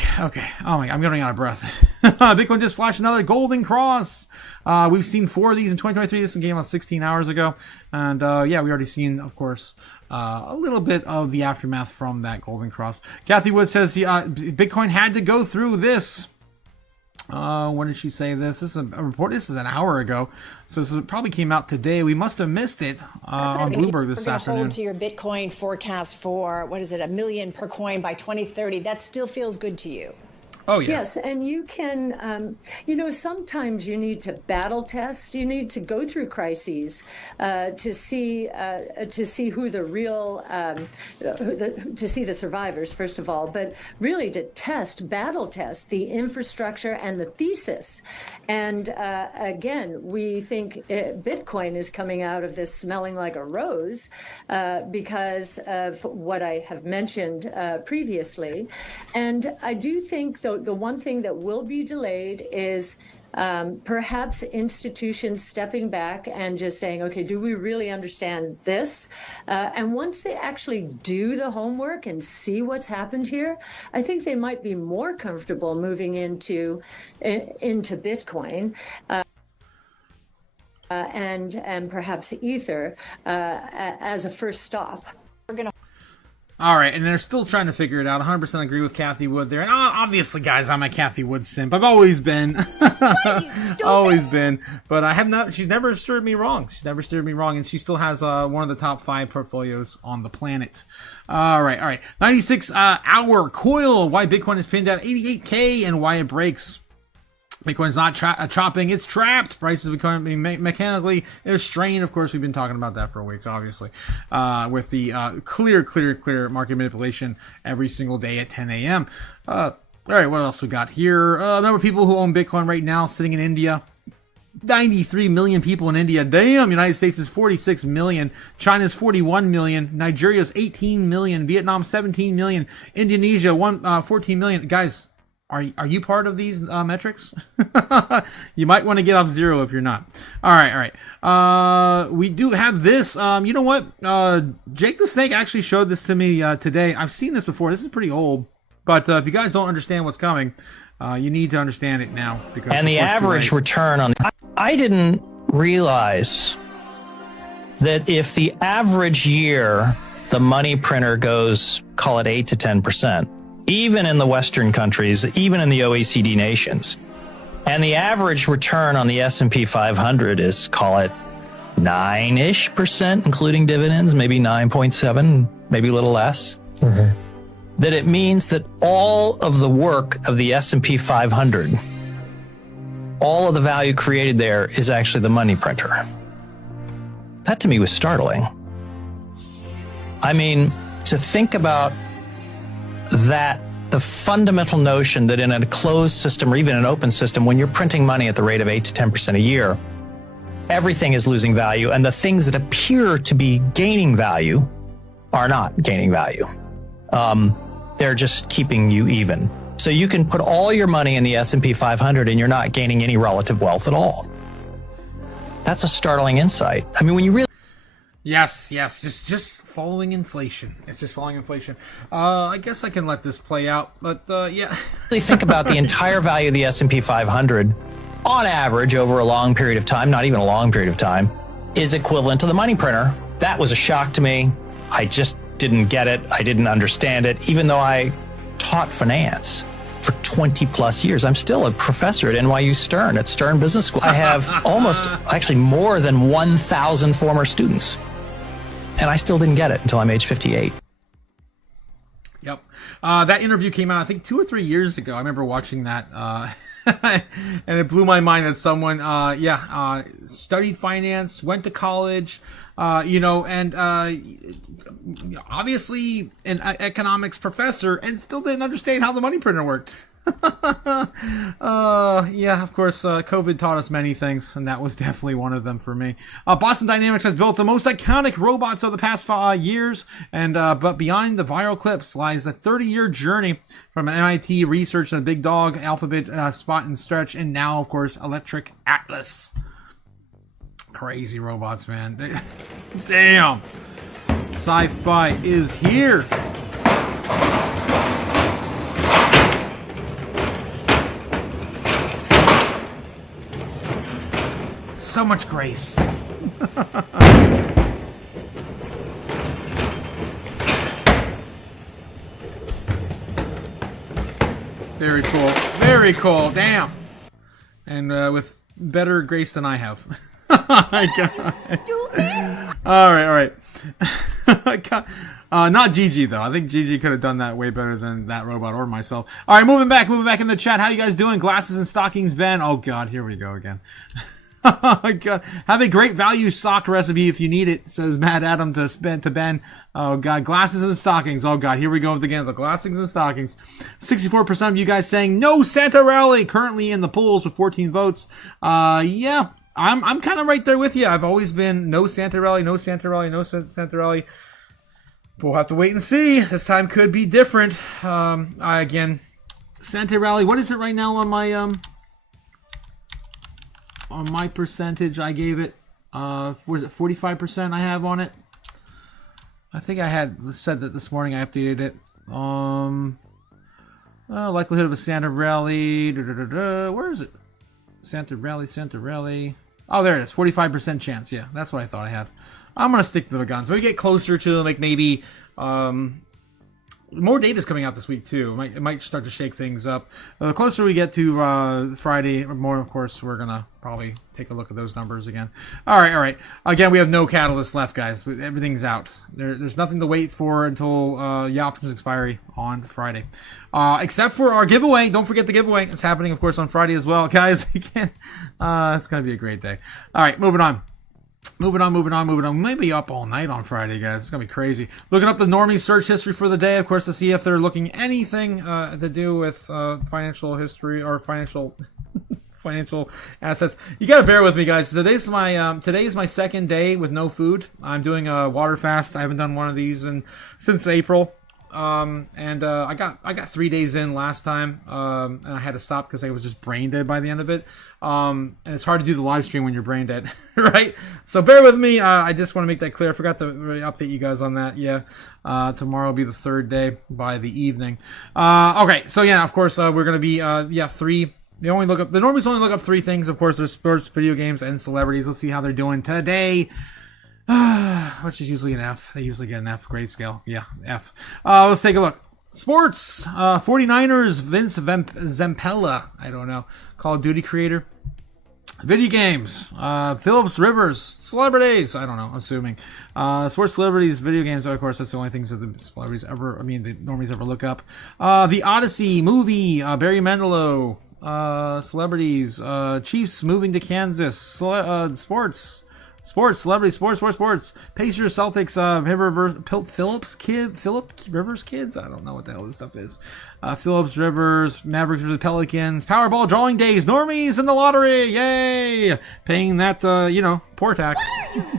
Oh my, I'm running out of breath. Bitcoin just flashed another golden cross. We've seen 4 of these in 2023. This one came out 16 hours ago. And we already seen, of course, a little bit of the aftermath from that golden cross. Kathy Wood says Bitcoin had to go through this. When did she say this? This is a report. This is an hour ago. So this probably came out today. We must have missed it on Bloomberg this afternoon. Hold to your Bitcoin forecast for, what is it, $1 million per coin by 2030. That still feels good to you. Oh, yeah. Yes, and you can, sometimes you need to battle test. You need to go through crises to see who the real, to see the survivors, first of all, but really to battle test the infrastructure and the thesis. And again, we think Bitcoin is coming out of this smelling like a rose because of what I have mentioned previously. And I do think, though, the one thing that will be delayed is perhaps institutions stepping back and just saying, okay, do we really understand this? And once they actually do the homework and see what's happened here, I think they might be more comfortable moving into Bitcoin. And perhaps Ether as a first stop. All right, and they're still trying to figure it out. 100% agree with Kathy Wood there. And obviously, guys, I'm a Kathy Wood simp. I've always been. Always been. But I have not. She's never steered me wrong. And she still has one of the top 5 portfolios on the planet. All right. 96-hour coil. Why Bitcoin is pinned at 88K and why it breaks. Bitcoin's not chopping, it's trapped. Prices becoming mechanically strained. Of course, we've been talking about that for weeks, obviously, with the clear market manipulation every single day at 10 a.m. All right, what else we got here? Number of people who own Bitcoin right now sitting in India. 93 million people in India. Damn, United States is 46 million. China's 41 million. Nigeria's 18 million. Vietnam 17 million. Indonesia 14 million. Guys, are you part of these metrics? You might want to get off 0 if you're not. All right. We do have this. You know what? Jake the Snake actually showed this to me today. I've seen this before. This is pretty old. But if you guys don't understand what's coming, you need to understand it now. Because and the average return on... I didn't realize that if the average year, the money printer goes, call it 8 to 10%, even in the Western countries, even in the OECD nations. And the average return on the S&P 500 is, call it 9-ish%, including dividends, maybe 9.7, maybe a little less. Mm-hmm. That it means that all of the work of the S&P 500, all of the value created there is actually the money printer. That to me was startling. I mean, to think about that the fundamental notion that in a closed system or even an open system, when you're printing money at the rate of 8 to 10% a year, everything is losing value, and the things that appear to be gaining value are not gaining value. They're just keeping you even. So you can put all your money in the S&P 500 and you're not gaining any relative wealth at all. That's a startling insight. I mean, when you really... Yes, just following inflation. It's just following inflation. I guess I can let this play out, but yeah. Really think about the entire value of the S&P 500 on average over a long period of time, not even a long period of time, is equivalent to the money printer. That was a shock to me. I just didn't get it. I didn't understand it, even though I taught finance for 20 plus years. I'm still a professor at NYU Stern, at Stern Business School. I have actually more than 1,000 former students. And I still didn't get it until I'm age 58. Yep. That interview came out, I think, 2 or 3 years ago. I remember watching that. And it blew my mind that someone, studied finance, went to college, and obviously an economics professor, and still didn't understand how the money printer worked. Of course, COVID taught us many things, and that was definitely one of them for me. Boston Dynamics has built the most iconic robots of the past 5 years, and but behind the viral clips lies a 30-year journey from MIT research and Big Dog, Alphabet, Spot and Stretch, and now, of course, Electric Atlas. Crazy robots, man. Damn. Sci-fi is here. So much grace. Very cool. Very cool. Damn. And with better grace than I have. My God. All right. Not Gigi though. I think Gigi could have done that way better than that robot or myself. All right, moving back in the chat. How you guys doing? Glasses and stockings, Ben. Oh God, here we go again. Oh my God. Have a great value sock recipe if you need it, says Mad Adam to Ben. Oh God, glasses and stockings. Oh God, here we go again. The glasses and stockings. 64% of you guys saying no Santa Rally. Currently in the polls with 14 votes. Yeah, I'm kind of right there with you. I've always been no Santa Rally, no Santa Rally, no Santa Rally. We'll have to wait and see. This time could be different. Again, Santa Rally. What is it right now on my percentage? I gave it, was it 45% I have on it? I think I had said that this morning. I updated it. Likelihood of a Santa Rally. Where is it? Santa Rally. Oh, there it is. 45% chance. Yeah, that's what I thought I had. I'm going to stick to the guns. When we get closer to, like, maybe, more data's coming out this week too. It might start to shake things up. The closer we get to Friday, more of course, we're gonna probably take a look at those numbers again. All right. Again, we have no catalyst left, guys. Everything's out. There's nothing to wait for until options expiry on Friday, except for our giveaway. Don't forget the giveaway. It's happening, of course, on Friday as well, guys. It's gonna be a great day. All right, moving on. Moving on. We might be up all night on Friday, guys. It's going to be crazy. Looking up the normie search history for the day, of course, to see if they're looking anything to do with financial history or financial assets. You got to bear with me, guys. Today is my second day with no food. I'm doing a water fast. I haven't done one of these since April. I got 3 days in last time, and I had to stop because I was just brain dead by the end of it. And it's hard to do the live stream when you're brain dead, right? So bear with me. I just want to make that clear. I forgot to really update you guys on that. Yeah. Tomorrow will be the third day by the evening. Okay. So yeah, of course, we're going to be, three. The normies only look up 3 things. Of course, there's sports, video games, and celebrities. Let's see how they're doing today. Which is usually an F. They usually get an F grade scale. Yeah, F. Let's take a look. Sports. 49ers, Vince Zampella. I don't know. Call of Duty creator. Video games. Phillips Rivers. Celebrities. I don't know. I'm assuming. Sports, celebrities, video games. Of course, that's the only things that the celebrities the normies ever look up. The Odyssey movie. Barry Manilow. Celebrities. Chiefs moving to Kansas. Sports. Sports, celebrities, sports. Pacers, Celtics, Philip Rivers kids? I don't know what the hell this stuff is. Phillips Rivers, Mavericks versus Pelicans, Powerball drawing days, normies in the lottery, yay! Paying that, poor tax. What are you,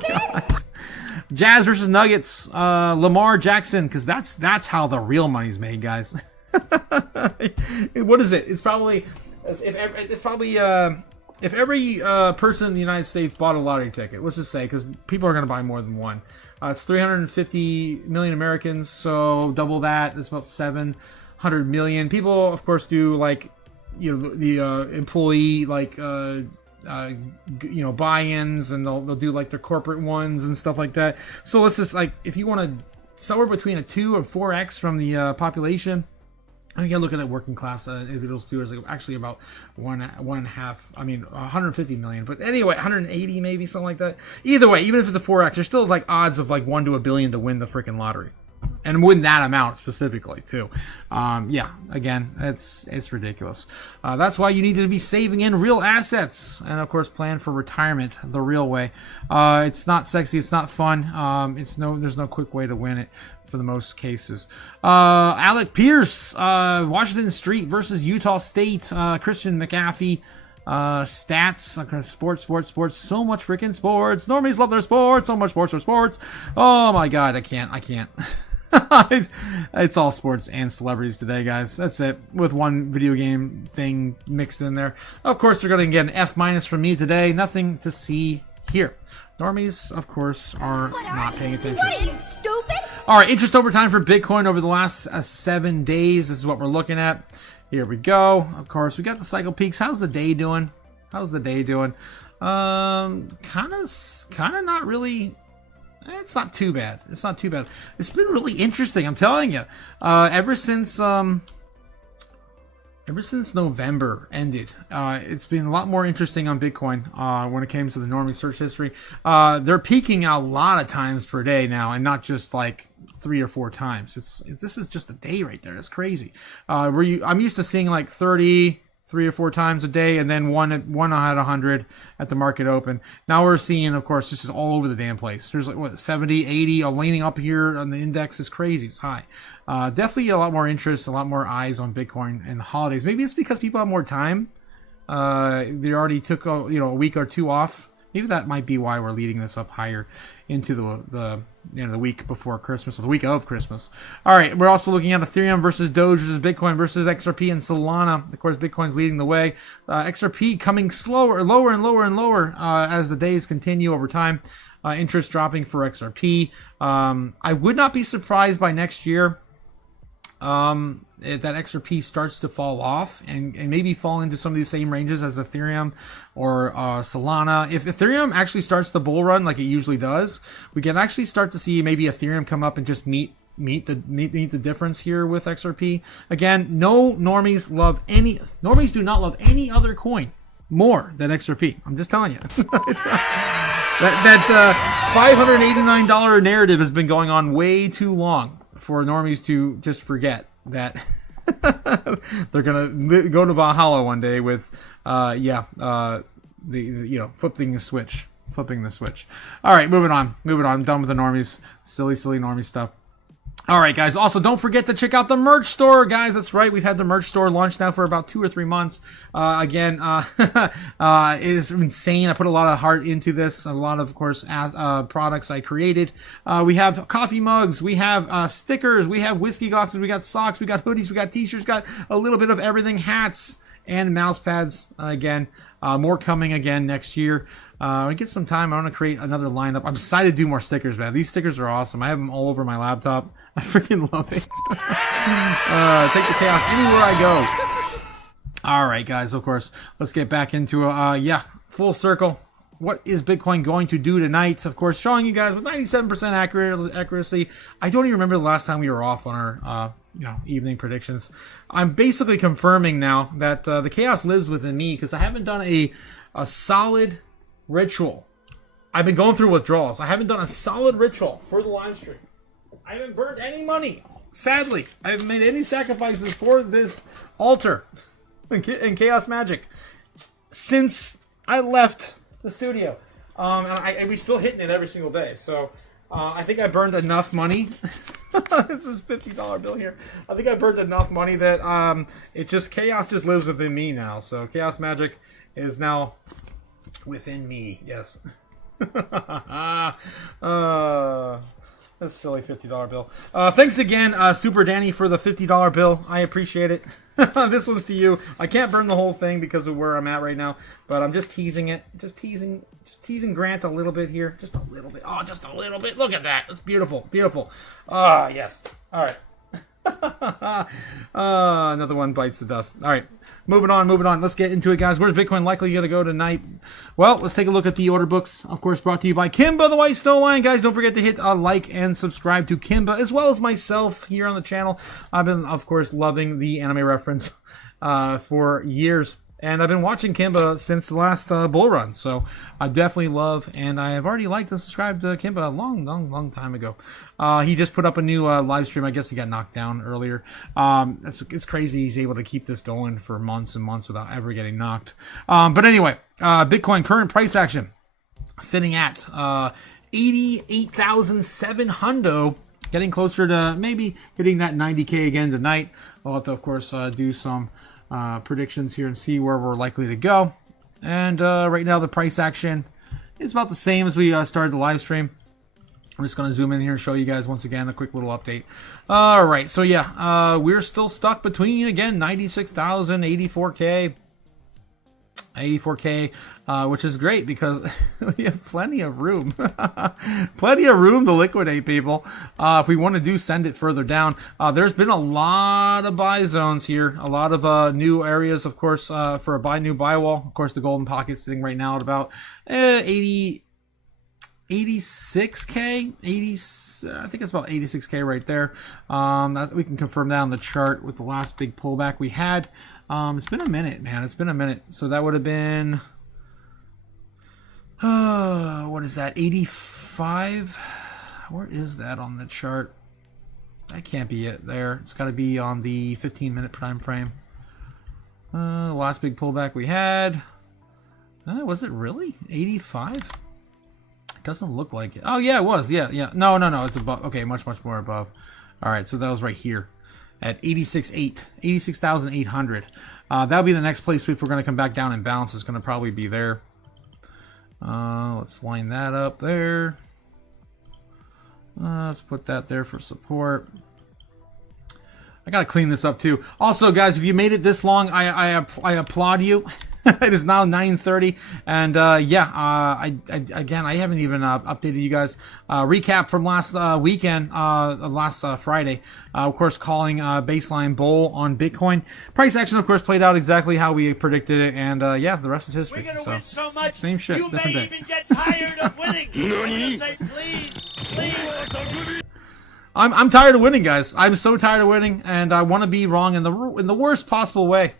stupid? Jazz versus Nuggets, Lamar Jackson, because that's how the real money's made, guys. What is it? It's probably if every person in the United States bought a lottery ticket, let's just say, because people are going to buy more than one, it's 350 million Americans, so double that, it's about 700 million. People, of course, do like, the employee, like, buy-ins, and they'll do like their corporate ones and stuff like that. So let's just, like, if you want to, somewhere between a 2 or 4x from the population. I think I look at that working class individuals too. It's like actually about one and a half. I mean, 150 million. But anyway, 180 maybe, something like that. Either way, even if it's a 4x, there's still like odds of like 1 to a billion to win the freaking lottery, and win that amount specifically too. Yeah, again, it's ridiculous. That's why you need to be saving in real assets, and of course, plan for retirement the real way. It's not sexy. It's not fun. There's no quick way to win it. For the most cases. Alec Pierce, Washington Street versus Utah State, Christian McAfee, stats, sports, so much freaking sports. Normies love their sports, so much sports. Oh my god, I can't. It's all sports and celebrities today, guys. That's it, with one video game thing mixed in there. Of course, they're going to get an F- from me today. Nothing to see here. Normies, of course, are not paying attention. What are you, stupid? All right, interest over time for Bitcoin over the last 7 days. This is what we're looking at. Here we go. Of course, we got the cycle peaks. How's the day doing? Kind of not really. It's not too bad. It's been really interesting. I'm telling you. Ever since November ended, it's been a lot more interesting on Bitcoin when it comes to the normie search history. They're peaking a lot of times per day now, and not just like 3 or 4 times. This is just a day right there. It's crazy. I'm used to seeing like 30, 3 or 4 times a day, and then one at 100 at the market open. Now we're seeing, of course, this is all over the damn place. There's like, what, 70, 80, leaning up here on the index is crazy. It's high. Definitely a lot more interest, a lot more eyes on Bitcoin in the holidays. Maybe it's because people have more time. They already took a week or 2 off. Maybe that might be why we're leading this up higher into the week before Christmas, or the week of Christmas. All right, we're also looking at Ethereum versus Doge versus Bitcoin versus XRP and Solana. Of course, Bitcoin's leading the way. XRP coming lower and lower as the days continue over time. Interest dropping for XRP. I would not be surprised by next year that XRP starts to fall off and maybe fall into some of these same ranges as Ethereum or Solana. If Ethereum actually starts the bull run like it usually does, we can actually start to see maybe Ethereum come up and just meet the difference here with XRP. Again, normies do not love any other coin more than XRP. I'm just telling you. That $589 narrative has been going on way too long for normies to just forget that they're gonna go to Valhalla one day with flipping the switch. All right, moving on. I'm done with the normies. Silly normie stuff. All right, guys. Also, don't forget to check out the merch store, guys. That's right. We've had the merch store launched now for about 2 or 3 months. It is insane. I put a lot of heart into this. A lot of course, products I created. We have coffee mugs. We have stickers. We have whiskey glasses. We got socks. We got hoodies. We got t-shirts. Got a little bit of everything. Hats and mouse pads. Again, more coming again next year. When I get some time, I want to create another lineup. I'm excited to do more stickers, man. These stickers are awesome. I have them all over my laptop. I freaking love it. Take the chaos anywhere I go. All right, guys, of course, let's get back into full circle. What is Bitcoin going to do tonight? Of course, showing you guys with 97% accuracy. I don't even remember the last time we were off on our evening predictions. I'm basically confirming now that the chaos lives within me because I haven't done a solid ritual. I've been going through withdrawals. I haven't done a solid ritual for the live stream. I haven't burned any money. Sadly, I haven't made any sacrifices for this altar in Chaos Magic since I left the studio. And we're still hitting it every single day. So I think I burned enough money. This is $50 bill here. I think I burned enough money that chaos just lives within me now. So Chaos Magic is now within me. Yes. That's a silly $50 bill. Thanks again, Super Danny, for the $50 bill. I appreciate it. This one's to you. I can't burn the whole thing because of where I'm at right now, but I'm just teasing it. Just teasing Grant a little bit here. Just a little bit. Oh, just a little bit. Look at that. That's beautiful. Beautiful. Ah, yes. All right. Another one bites the dust. All right, moving on. Let's get into it, guys. Where's Bitcoin likely going to go tonight? Well, let's take a look at the order books. Of course, brought to you by Kimba, the White Snow Lion. Guys, don't forget to hit like and subscribe to Kimba, as well as myself here on the channel. I've been, of course, loving the anime reference for years. And I've been watching Kimba since the last bull run. So I definitely love, and I have already liked and subscribed to Kimba a long time ago. He just put up a new live stream. I guess he got knocked down earlier. It's crazy he's able to keep this going for months and months without ever getting knocked. But anyway, Bitcoin current price action sitting at 88,700. Getting closer to maybe hitting that 90K again tonight. I'll have to, of course, do some predictions here and see where we're likely to go. And right now the price action is about the same as we started the live stream. I'm just going to zoom in here and show you guys once again a quick little update. All right, so yeah, we're still stuck between, again, 96,000, 84K, which is great because we have plenty of room. Plenty of room to liquidate, people. If we want to send it further down. There's been a lot of buy zones here. A lot of new areas, of course, for a new buy wall. Of course, the golden pocket sitting right now at about 86K. I think it's about 86K right there. We can confirm that on the chart with the last big pullback we had. It's been a minute, man. It's been a minute. So that would have been, what is that, 85? Where is that on the chart? That can't be it there. It's got to be on the 15-minute time frame. Last big pullback we had. Was it really 85? It doesn't look like it. Oh, yeah, it was. Yeah. No. It's above. Okay, much more above. All right, so that was right here at 86,800. That'll be the next place if we're going to come back down and bounce. It's going to probably be there. Let's line that up there. Let's put that there for support. I got to clean this up too. Also, guys, if you made it this long, I applaud you. It is now 9:30, and I haven't even updated you guys. Recap from last weekend, last Friday. Of course, calling baseline bull on Bitcoin. Price action, of course, played out exactly how we predicted it, and the rest is history. We're gonna win so much, same shit, you may even get tired of winning. I'm gonna say, please. I'm tired of winning, guys. I'm so tired of winning, and I want to be wrong in the worst possible way.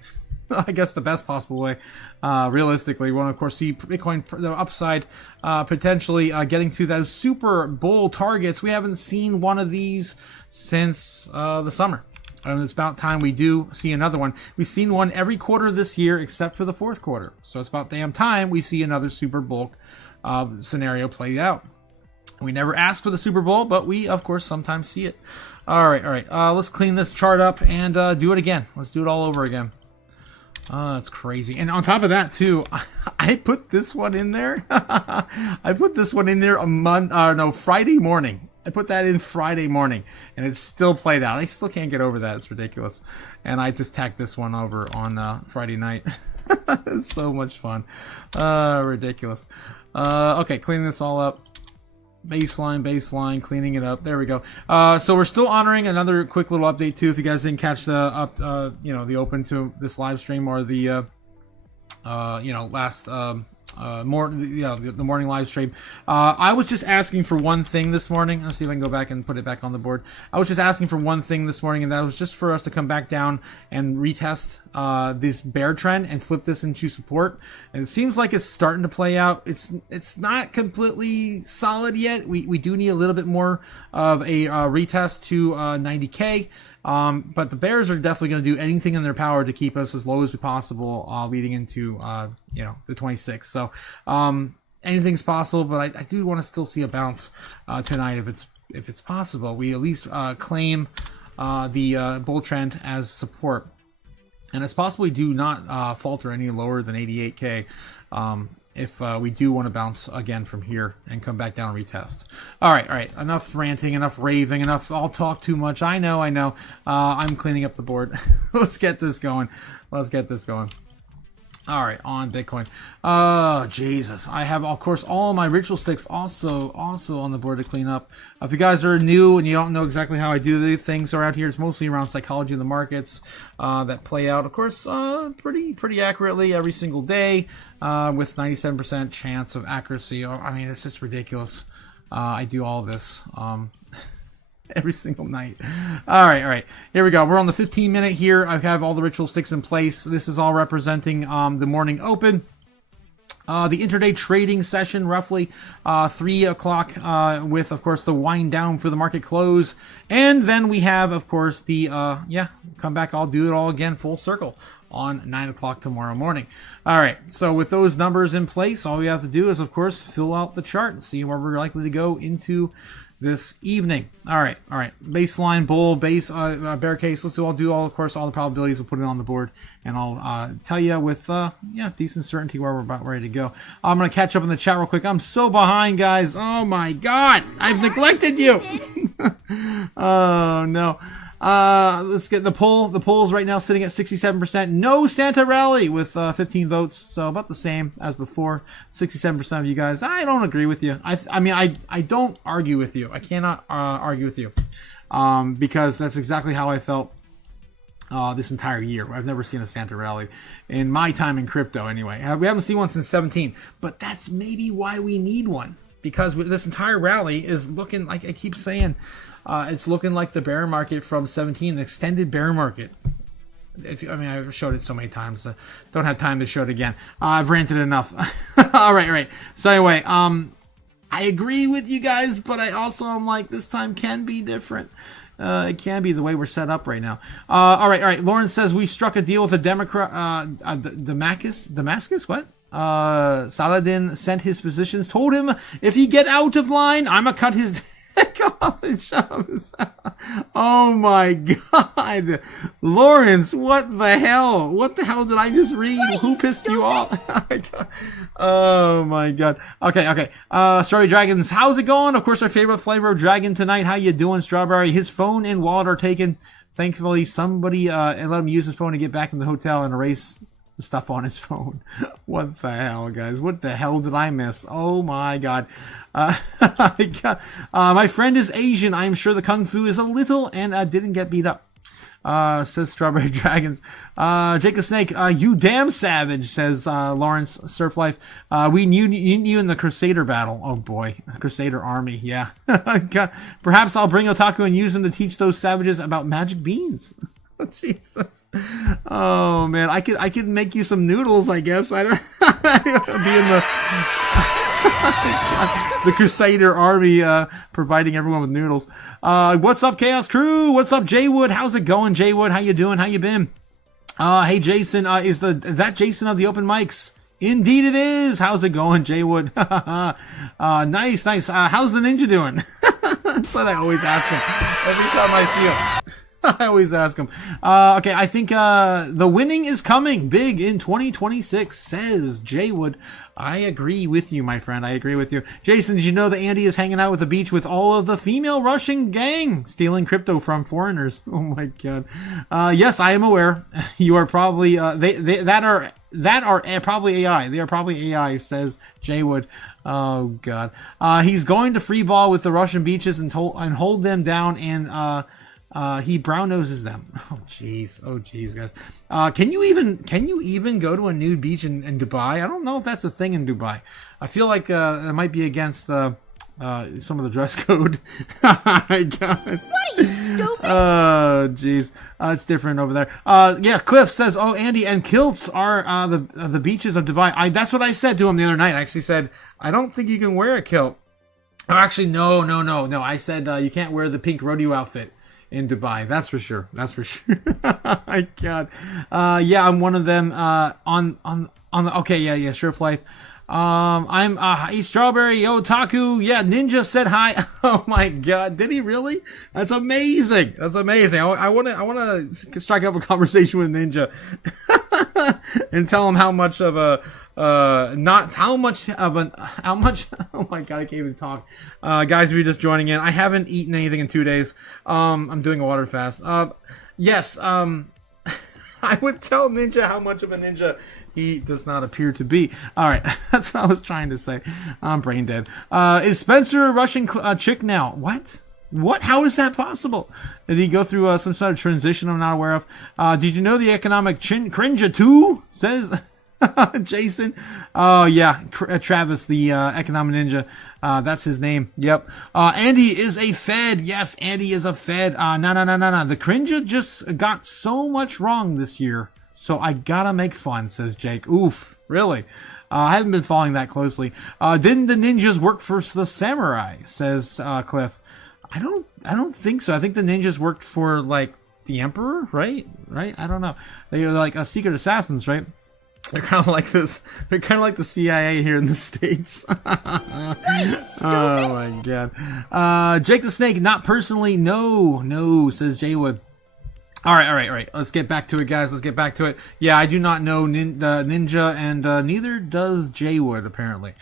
I guess the best possible way. Realistically, we want to, of course, see Bitcoin, the upside, potentially getting to those super bull targets. We haven't seen one of these since the summer. And it's about time we do see another one. We've seen one every quarter this year except for the fourth quarter. So it's about damn time we see another super bulk scenario played out. We never ask for the Super Bowl, but we, of course, sometimes see it. All right. Let's clean this chart up and do it again. Let's do it all over again. That's crazy. And on top of that, too, I put this one in there. I put this one in there Friday morning. I put that in Friday morning, and it's still played out. I still can't get over that. It's ridiculous. And I just tacked this one over on Friday night. It's so much fun. Ridiculous. Okay, cleaning this all up. Baseline, cleaning it up. There we go. So we're still honoring another quick little update too. If you guys didn't catch the the open to this live stream or the last the morning live stream. I was just asking for one thing this morning. Let's see if I can go back and put it back on the board. I was just asking for one thing this morning, and that was just for us to come back down and retest this bear trend and flip this into support. And it seems like it's starting to play out. It's not completely solid yet. We do need a little bit more of a retest to 90K. But the bears are definitely going to do anything in their power to keep us as low as possible, leading into, the 26th. So, anything's possible, but I do want to still see a bounce, tonight if it's possible. We at least, claim, the, bull trend as support. And it's possible we do not, falter any lower than 88K. if we do want to bounce again from here and come back down and retest. All right. Enough ranting, enough raving, enough. I'll talk too much. I know. I'm cleaning up the board. Let's get this going. All right, on Bitcoin. Oh, Jesus. I have, of course, all my ritual sticks also on the board to clean up. If you guys are new and you don't know exactly how I do these things around here, it's mostly around psychology of the markets that play out, of course, pretty accurately every single day with 97% chance of accuracy. I mean, it's just ridiculous. I do all this. Every single night. All right. Here we go. We're on the 15-minute here. I have all the ritual sticks in place. This is all representing the morning open. The intraday trading session, roughly 3 o'clock, with, of course, the wind down for the market close. And then we have, of course, the, come back. I'll do it all again, full circle, on 9 o'clock tomorrow morning. All right. So with those numbers in place, all we have to do is, of course, fill out the chart and see where we're likely to go into this evening. All right. Baseline, bull, base, bear case. I'll do all the probabilities. We'll put it on the board, and I'll tell you with decent certainty where we're about ready to go. I'm gonna catch up in the chat real quick. I'm so behind, guys. Oh my God, I've neglected you. Oh no. Let's get the poll. The poll is right now sitting at 67%. No Santa rally with 15 votes, so about the same as before. 67% of you guys. I don't agree with you. I don't argue with you. I cannot argue with you because that's exactly how I felt this entire year. I've never seen a Santa rally in my time in crypto. Anyway, we haven't seen one since 17, but that's maybe why we need one, because this entire rally is looking like, I keep saying, it's looking like the bear market from 17, an extended bear market. I've showed it so many times. Don't have time to show it again. I've ranted enough. All right. So anyway, I agree with you guys, but I also am like, this time can be different. It can be the way we're set up right now. All right. Lawrence says we struck a deal with a Democrat, Damascus. What? Saladin sent his physicians, told him if he get out of line, I'ma cut his off and shove his. Oh my God, Lawrence, what the hell? What the hell did I just read? Who pissed you off? Oh my God. Okay. Strawberry Dragons, how's it going? Of course, our favorite flavor of dragon tonight. How you doing, Strawberry? His phone and wallet are taken. Thankfully, somebody let him use his phone to get back in the hotel and erase the stuff on his phone. What the hell, guys? What the hell did I miss? Oh my God. My friend is Asian. I'm sure the kung fu is a little and didn't get beat up. Says Strawberry Dragons. Jacob Snake, you damn savage, says Lawrence Surf Life. We knew you in the Crusader battle. Oh boy, Crusader army, yeah. Perhaps I'll bring Otaku and use him to teach those savages about magic beans. Oh, Jesus. Oh man, I could make you some noodles, I guess. I don't be in the Crusader army, providing everyone with noodles. What's up, Chaos Crew? What's up, Jaywood? How's it going, Jaywood? How you doing? How you been? Hey, Jason, is that Jason of the open mics? Indeed it is. How's it going, Jaywood? Nice. How's the ninja doing? That's what I always ask him every time I see him. I always ask him. Okay, I think the winning is coming big in 2026, says Jaywood. I agree with you, my friend. I agree with you. Jason, did you know that Andy is hanging out at the beach with all of the female Russian gang stealing crypto from foreigners? Oh my God. Yes, I am aware. You are probably that are probably AI. They are probably AI, says Jaywood. Oh God. He's going to free ball with the Russian beaches and hold them down and he brown noses them. Oh jeez, guys. Can you even go to a nude beach in Dubai? I don't know if that's a thing in Dubai. I feel like it might be against some of the dress code. My God. What are you, stupid? Oh jeez, it's different over there. Yeah, Cliff says, "Oh, Andy, and kilts are the beaches of Dubai." That's what I said to him the other night. I actually said, "I don't think you can wear a kilt." Oh, actually, no. I said you can't wear the pink rodeo outfit in Dubai. That's for sure. My God. Yeah, I'm one of them. On the okay. Yeah. Surf Life. I'm hey, Strawberry Otaku. Yeah, Ninja said hi. Oh my God, did he really? That's amazing. I want to strike up a conversation with Ninja and tell him how much of not how much. Oh my god, I can't even talk. Guys, if you're just joining in, I haven't eaten anything in 2 days. I'm doing a water fast. Yes. I would tell Ninja how much of a ninja he does not appear to be. All right, that's what I was trying to say. I'm brain dead. Is Spencer a Russian chick now? What? What? How is that possible? Did he go through some sort of transition I'm not aware of? Did you know the economic cringe too? Says Jason. Oh yeah, Travis, the economic ninja. That's his name. Yep. Andy is a Fed. Yes, Andy is a Fed. No. The cringe just got so much wrong this year, so I gotta make fun. Says Jake. Oof. Really? I haven't been following that closely. Didn't the ninjas work for the samurai? Says Cliff. I don't think so. I think the ninjas worked for like the emperor, right? I don't know. They were like secret assassins, right? They're kind of like this. They're kind of like the CIA here in the States. Oh my god. Jake the Snake, not personally. No, says Jay Wood. All right. Let's get back to it, guys. Let's get back to it. Yeah, I do not know Ninja, and neither does Jay Wood, apparently.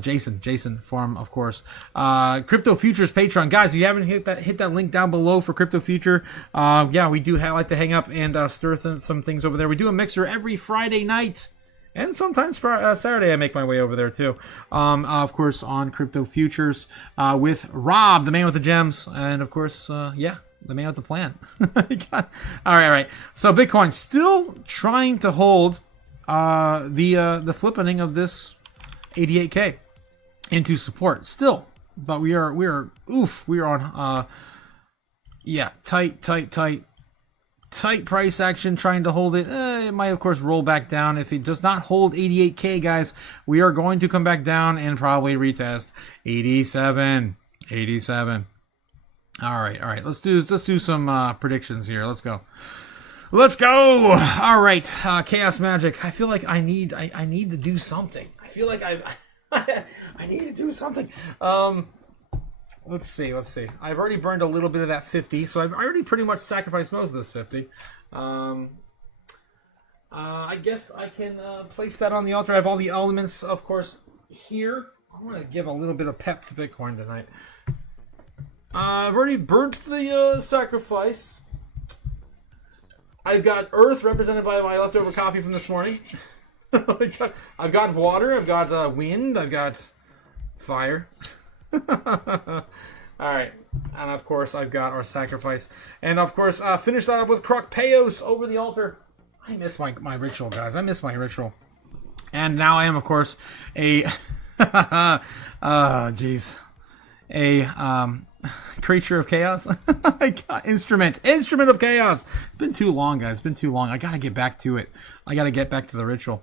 Jason from, of course. Crypto Futures Patreon. Guys, if you haven't hit that link down below for Crypto Future, yeah, we do like to hang up and stir some things over there. We do a mixer every Friday night. And sometimes for Saturday, I make my way over there too. Of course, on Crypto Futures with Rob, the man with the gems. And of course, yeah, the man with the plan. All right. So Bitcoin still trying to hold the flippening of this 88K into support still, but we are on yeah, tight price action, trying to hold it. It might of course roll back down. If it does not hold 88K, guys, we are going to come back down and probably retest 87. All right, let's do some predictions here. Let's go. All right, Chaos Magic. I feel like I need to do something. I feel like I need to do something. Let's see. I've already burned a little bit of that 50, so I've already pretty much sacrificed most of this 50. I guess I can place that on the altar. I have all the elements, of course, here. I'm going to give a little bit of pep to Bitcoin tonight. I've already burnt the sacrifice. I've got Earth, represented by my leftover coffee from this morning. I've got water, I've got wind, I've got fire. Alright, and of course I've got our sacrifice. And of course, finish that up with Croc Payos over the altar. I miss my ritual, guys. I miss my ritual. And now I am, of course, a... creature of chaos. Instrument of chaos. It's been too long, guys. It's been too long. I gotta get back to it. I gotta get back to the ritual.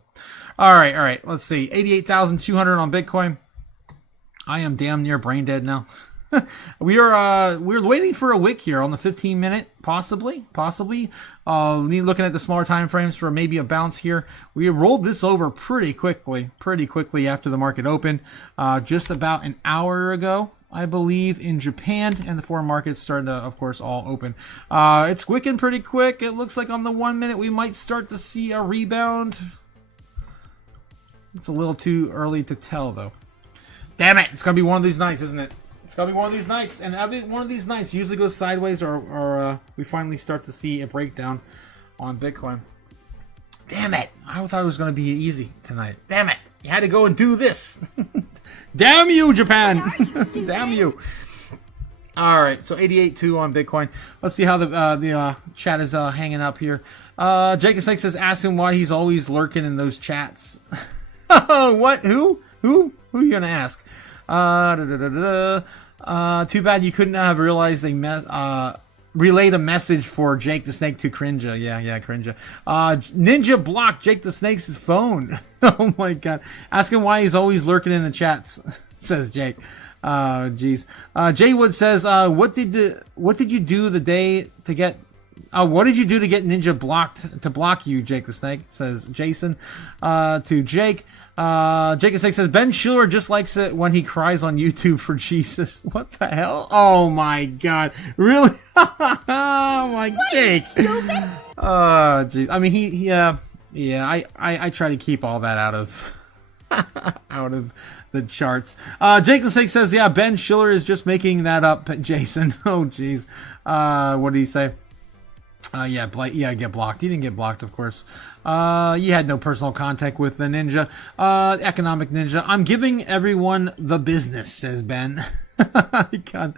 All right. Let's see. 88,200 on Bitcoin. I am damn near brain dead now. We're waiting for a wick here on the 15-minute, possibly. Looking at the smaller time frames for maybe a bounce here. We rolled this over pretty quickly after the market opened, just about an hour ago, I believe, in Japan, and the foreign markets starting to, of course, all open. It's wicking pretty quick. It looks like on the 1 minute we might start to see a rebound. It's a little too early to tell, though. Damn it! It's gonna be one of these nights, isn't it? It's gonna be one of these nights, and every one of these nights usually goes sideways, or we finally start to see a breakdown on Bitcoin. Damn it! I thought it was gonna be easy tonight. Damn it! You had to go and do this. Damn you, Japan! Damn you! All right, so 88.2 on Bitcoin. Let's see how the chat is hanging up here. Jacob Snake says, "Ask him why he's always lurking in those chats." What? Who are you gonna ask? Too bad you couldn't have realized they relayed a message for Jake the Snake to Crinja. Yeah, Crinja. Ninja blocked Jake the Snake's phone. Oh my god. Ask him why he's always lurking in the chats, says Jake. Jeez. Jay Wood says, what did you do the day to get what did you do to get Ninja block you, Jake the Snake? Says Jason. To Jake. Jake the Snake says, Ben Schiller just likes it when he cries on YouTube for Jesus. What the hell? Oh my god. Really? Oh my Jake. Oh jeez. I mean, I try to keep all that out of Out of the charts. Jake the Snake says, yeah, Ben Schiller is just making that up, Jason. Oh, jeez. What did he say? Yeah, get blocked. You didn't get blocked, of course. You had no personal contact with the ninja. Economic ninja. I'm giving everyone the business, says Ben. God.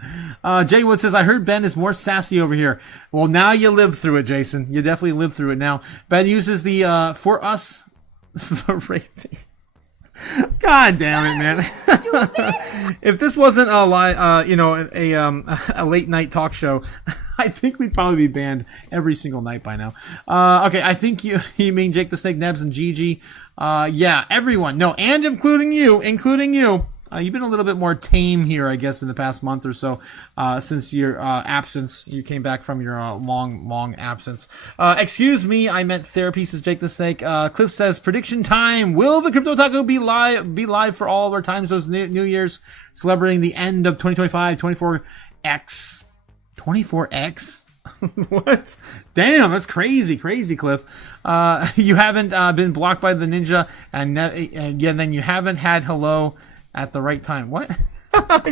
Jay Wood says, I heard Ben is more sassy over here. Well, now you lived through it, Jason. You definitely lived through it now. Ben uses the, for us, the raping. God damn it, man! If this wasn't a a late night talk show, I think we'd probably be banned every single night by now. Okay, I think you mean Jake the Snake, Nebs, and Gigi. Yeah, everyone. No, and including you. You've been a little bit more tame here, I guess, in the past month or so, since your absence. You came back from your long absence. Excuse me, I meant therapy, says Jake the Snake. Cliff says, prediction time. Will the Crypto Otaku be live for all of our time zones New Year's, celebrating the end of 2025, 24X? 24X? What? Damn, that's crazy, Cliff. You haven't been blocked by the ninja, and then you haven't had hello at the right time. What?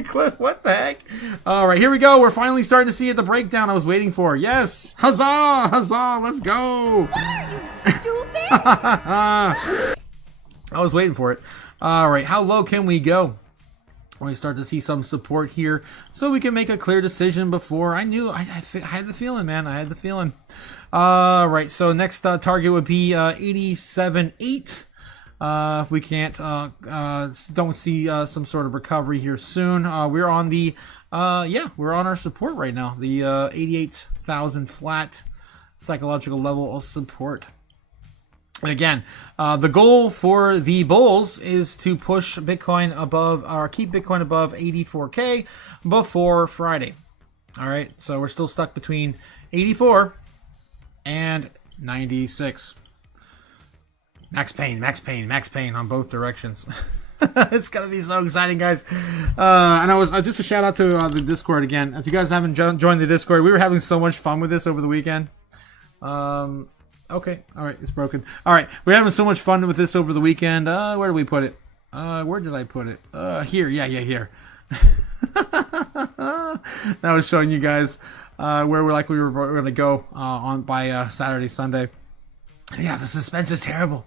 Cliff, what the heck? All right, here we go. We're finally starting to see it, the breakdown I was waiting for. Yes. Huzzah, let's go. What are you, stupid? I was waiting for it. All right, how low can we go? We start to see some support here, so we can make a clear decision before. I knew, I had the feeling, man. I had the feeling. All right, so next target would be 87.8. If we can't, don't see some sort of recovery here soon, we're on the, we're on our support right now. The 88,000 flat psychological level of support. And again, the goal for the bulls is to push Bitcoin above, or keep Bitcoin above 84K before Friday. All right, so we're still stuck between 84 and 96. Max pain on both directions. It's gonna be so exciting, guys. And I was just a shout out to the Discord again. If you guys haven't joined the Discord, we were having so much fun with this over the weekend. Okay, all right, it's broken. All right, we're having so much fun with this over the weekend. Where did we put it? Where did I put it? Here, yeah, here. That was showing you guys where we were going to go on by Saturday, Sunday. Yeah, the suspense is terrible.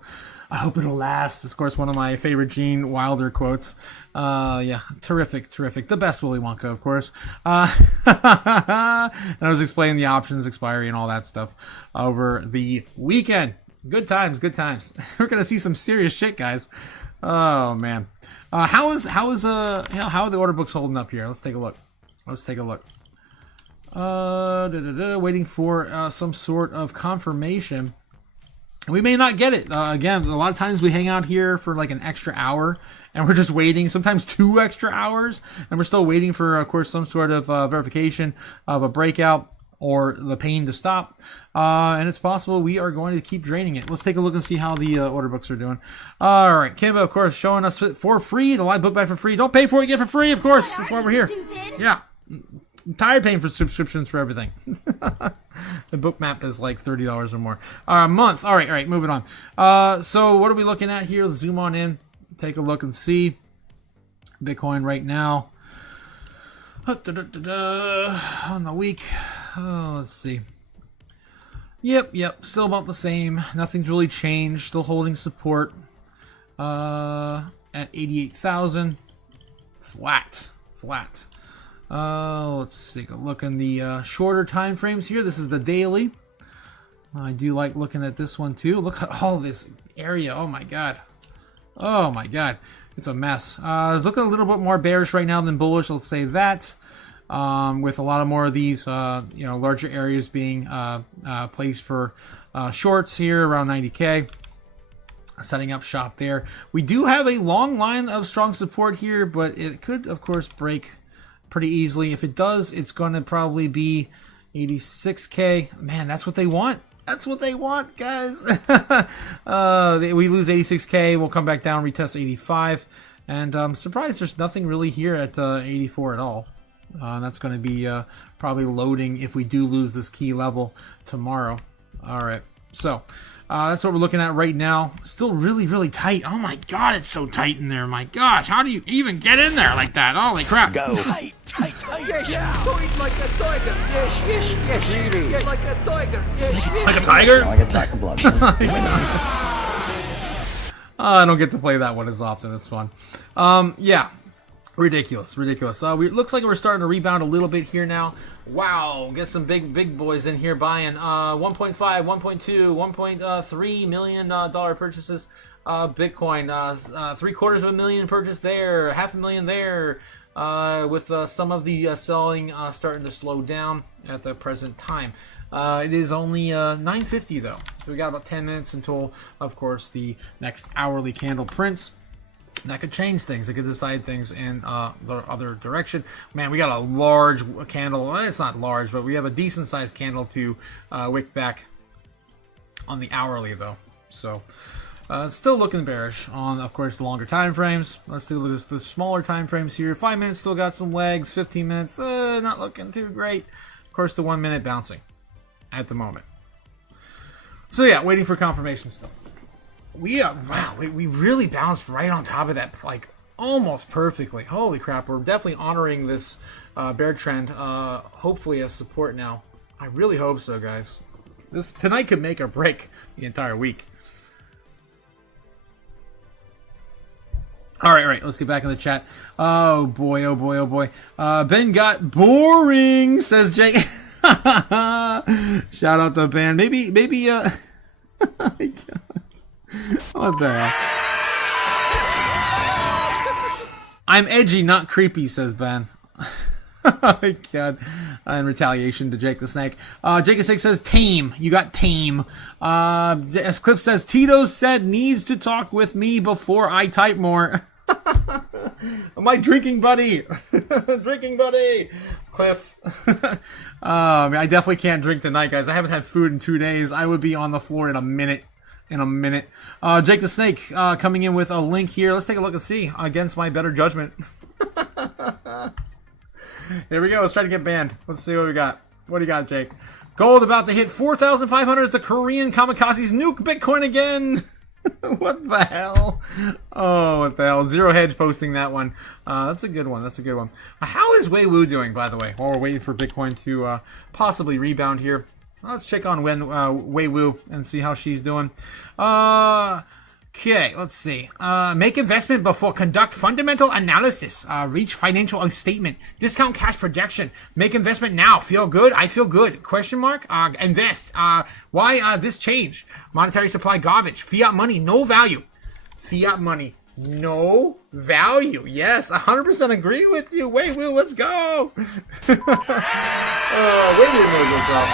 I hope it'll last. Of course, one of my favorite Gene Wilder quotes. Yeah, terrific. The best Willy Wonka, of course. And I was explaining the options expiry and all that stuff over the weekend. Good times. We're gonna see some serious shit, guys. Oh man, how are the order books holding up here? Let's take a look. Waiting for some sort of confirmation. We may not get it. Again, a lot of times we hang out here for like an extra hour and we're just waiting, sometimes 2 extra hours, and we're still waiting for, of course, some sort of verification of a breakout or the pain to stop. And it's possible we are going to keep draining it. Let's take a look and see how the order books are doing. All right, Kimba, of course, showing us for free, the live book bag for free. Don't pay for it, get it for free, of course. That's why we're here. Stupid? Yeah. I'm tired paying for subscriptions for everything. The book map is like $30 or more a month. All right, moving on. So what are we looking at here? Let's zoom on in, take a look and see Bitcoin right now. On the week, let's see. Yep, still about the same. Nothing's really changed. Still holding support at 88,000. Flat. Let's take a look in the shorter time frames here. This is the daily. I do like looking at this one too. Look at all this area. Oh my god, it's a mess. It's looking a little bit more bearish right now than bullish, let's say that, with a lot of more of these larger areas being placed for shorts here around 90k, setting up shop there. We do have a long line of strong support here, but it could of course break pretty easily. If it does, it's going to probably be 86k. Man, that's what they want. That's what they want, guys. We lose 86k, we'll come back down, retest 85, and I'm surprised there's nothing really here at 84 at all. That's going to be probably loading if we do lose this key level tomorrow. All right, so That's what we're looking at right now. Still really, really tight. Oh my God, it's so tight in there. My gosh, how do you even get in there like that? Holy crap. Go. Tight. Yes, do it like a tiger. Yes. Really? Yes, like a tiger. Yes. Like a tiger? Like a tiger blood. I don't get to play that one as often. It's fun. Yeah. Ridiculous. It looks like we're starting to rebound a little bit here now. Wow, get some big boys in here buying 1.5, 1.2, 1.3 million dollar purchases. Bitcoin, $750,000 purchased there, $500,000 there. With some of the selling starting to slow down at the present time. It is only 9:50 though, so we got about 10 minutes until, of course, the next hourly candle prints. That could change things. It could decide things in the other direction. Man, we got a large candle. Well, it's not large, but we have a decent sized candle to wick back on the hourly, though. So, it's still looking bearish on, of course, the longer time frames. Let's do the smaller time frames here. 5 minutes still got some legs. 15 minutes, not looking too great. Of course, the 1 minute bouncing at the moment. So yeah, waiting for confirmation still. We really bounced right on top of that, like almost perfectly. Holy crap, we're definitely honoring this bear trend, hopefully as support now. I really hope so, guys. Tonight could make or break the entire week. All right, let's get back in the chat. Oh boy. Ben got boring, says Jake. Shout out to Ben. Maybe what the hell? I'm edgy, not creepy, says Ben. Oh my God. In retaliation to Jake the Snake. Jake the Snake says, tame. You got tame. As Cliff says, Tito said needs to talk with me before I type more. My drinking buddy. Drinking buddy. Cliff. I definitely can't drink tonight, guys. I haven't had food in 2 days. I would be on the floor in a minute. Jake the Snake coming in with a link here. Let's take a look and see against my better judgment. Here we go. Let's try to get banned. Let's see what we got. What do you got, Jake? Gold about to hit 4,500 as the Korean kamikazes nuke Bitcoin again. What the hell? Oh, what the hell? Zero Hedge posting that one. That's a good one. How is Wei Wu doing, by the way, while we're waiting for Bitcoin to possibly rebound here? Let's check on Wei Wu and see how she's doing. Okay, let's see. Make investment before conduct fundamental analysis. Reach financial statement. Discount cash projection. Make investment now. Feel good? I feel good. Question mark? Invest. Why this change? Monetary supply garbage. Fiat money, no value. Fiat money, no value. Yes, 100% agree with you. Wei Wu, let's go. Wei Wu knows what's up.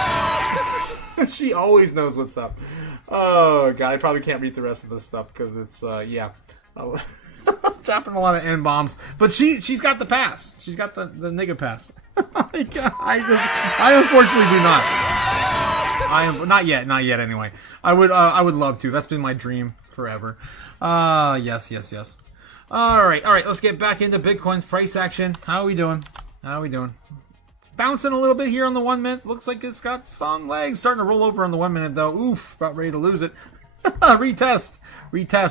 She always knows what's up. Oh God, I probably can't read the rest of this stuff because it's yeah. Dropping a lot of N-bombs, but she's got the pass. She's got the nigga pass. I unfortunately do not. I am not yet anyway. I would love to. That's been my dream forever. Yes. All right. Let's get back into Bitcoin's price action. How are we doing? Bouncing a little bit here on the 1 minute. Looks like it's got some legs. Starting to roll over on the 1 minute though. Oof, about ready to lose it. Retest.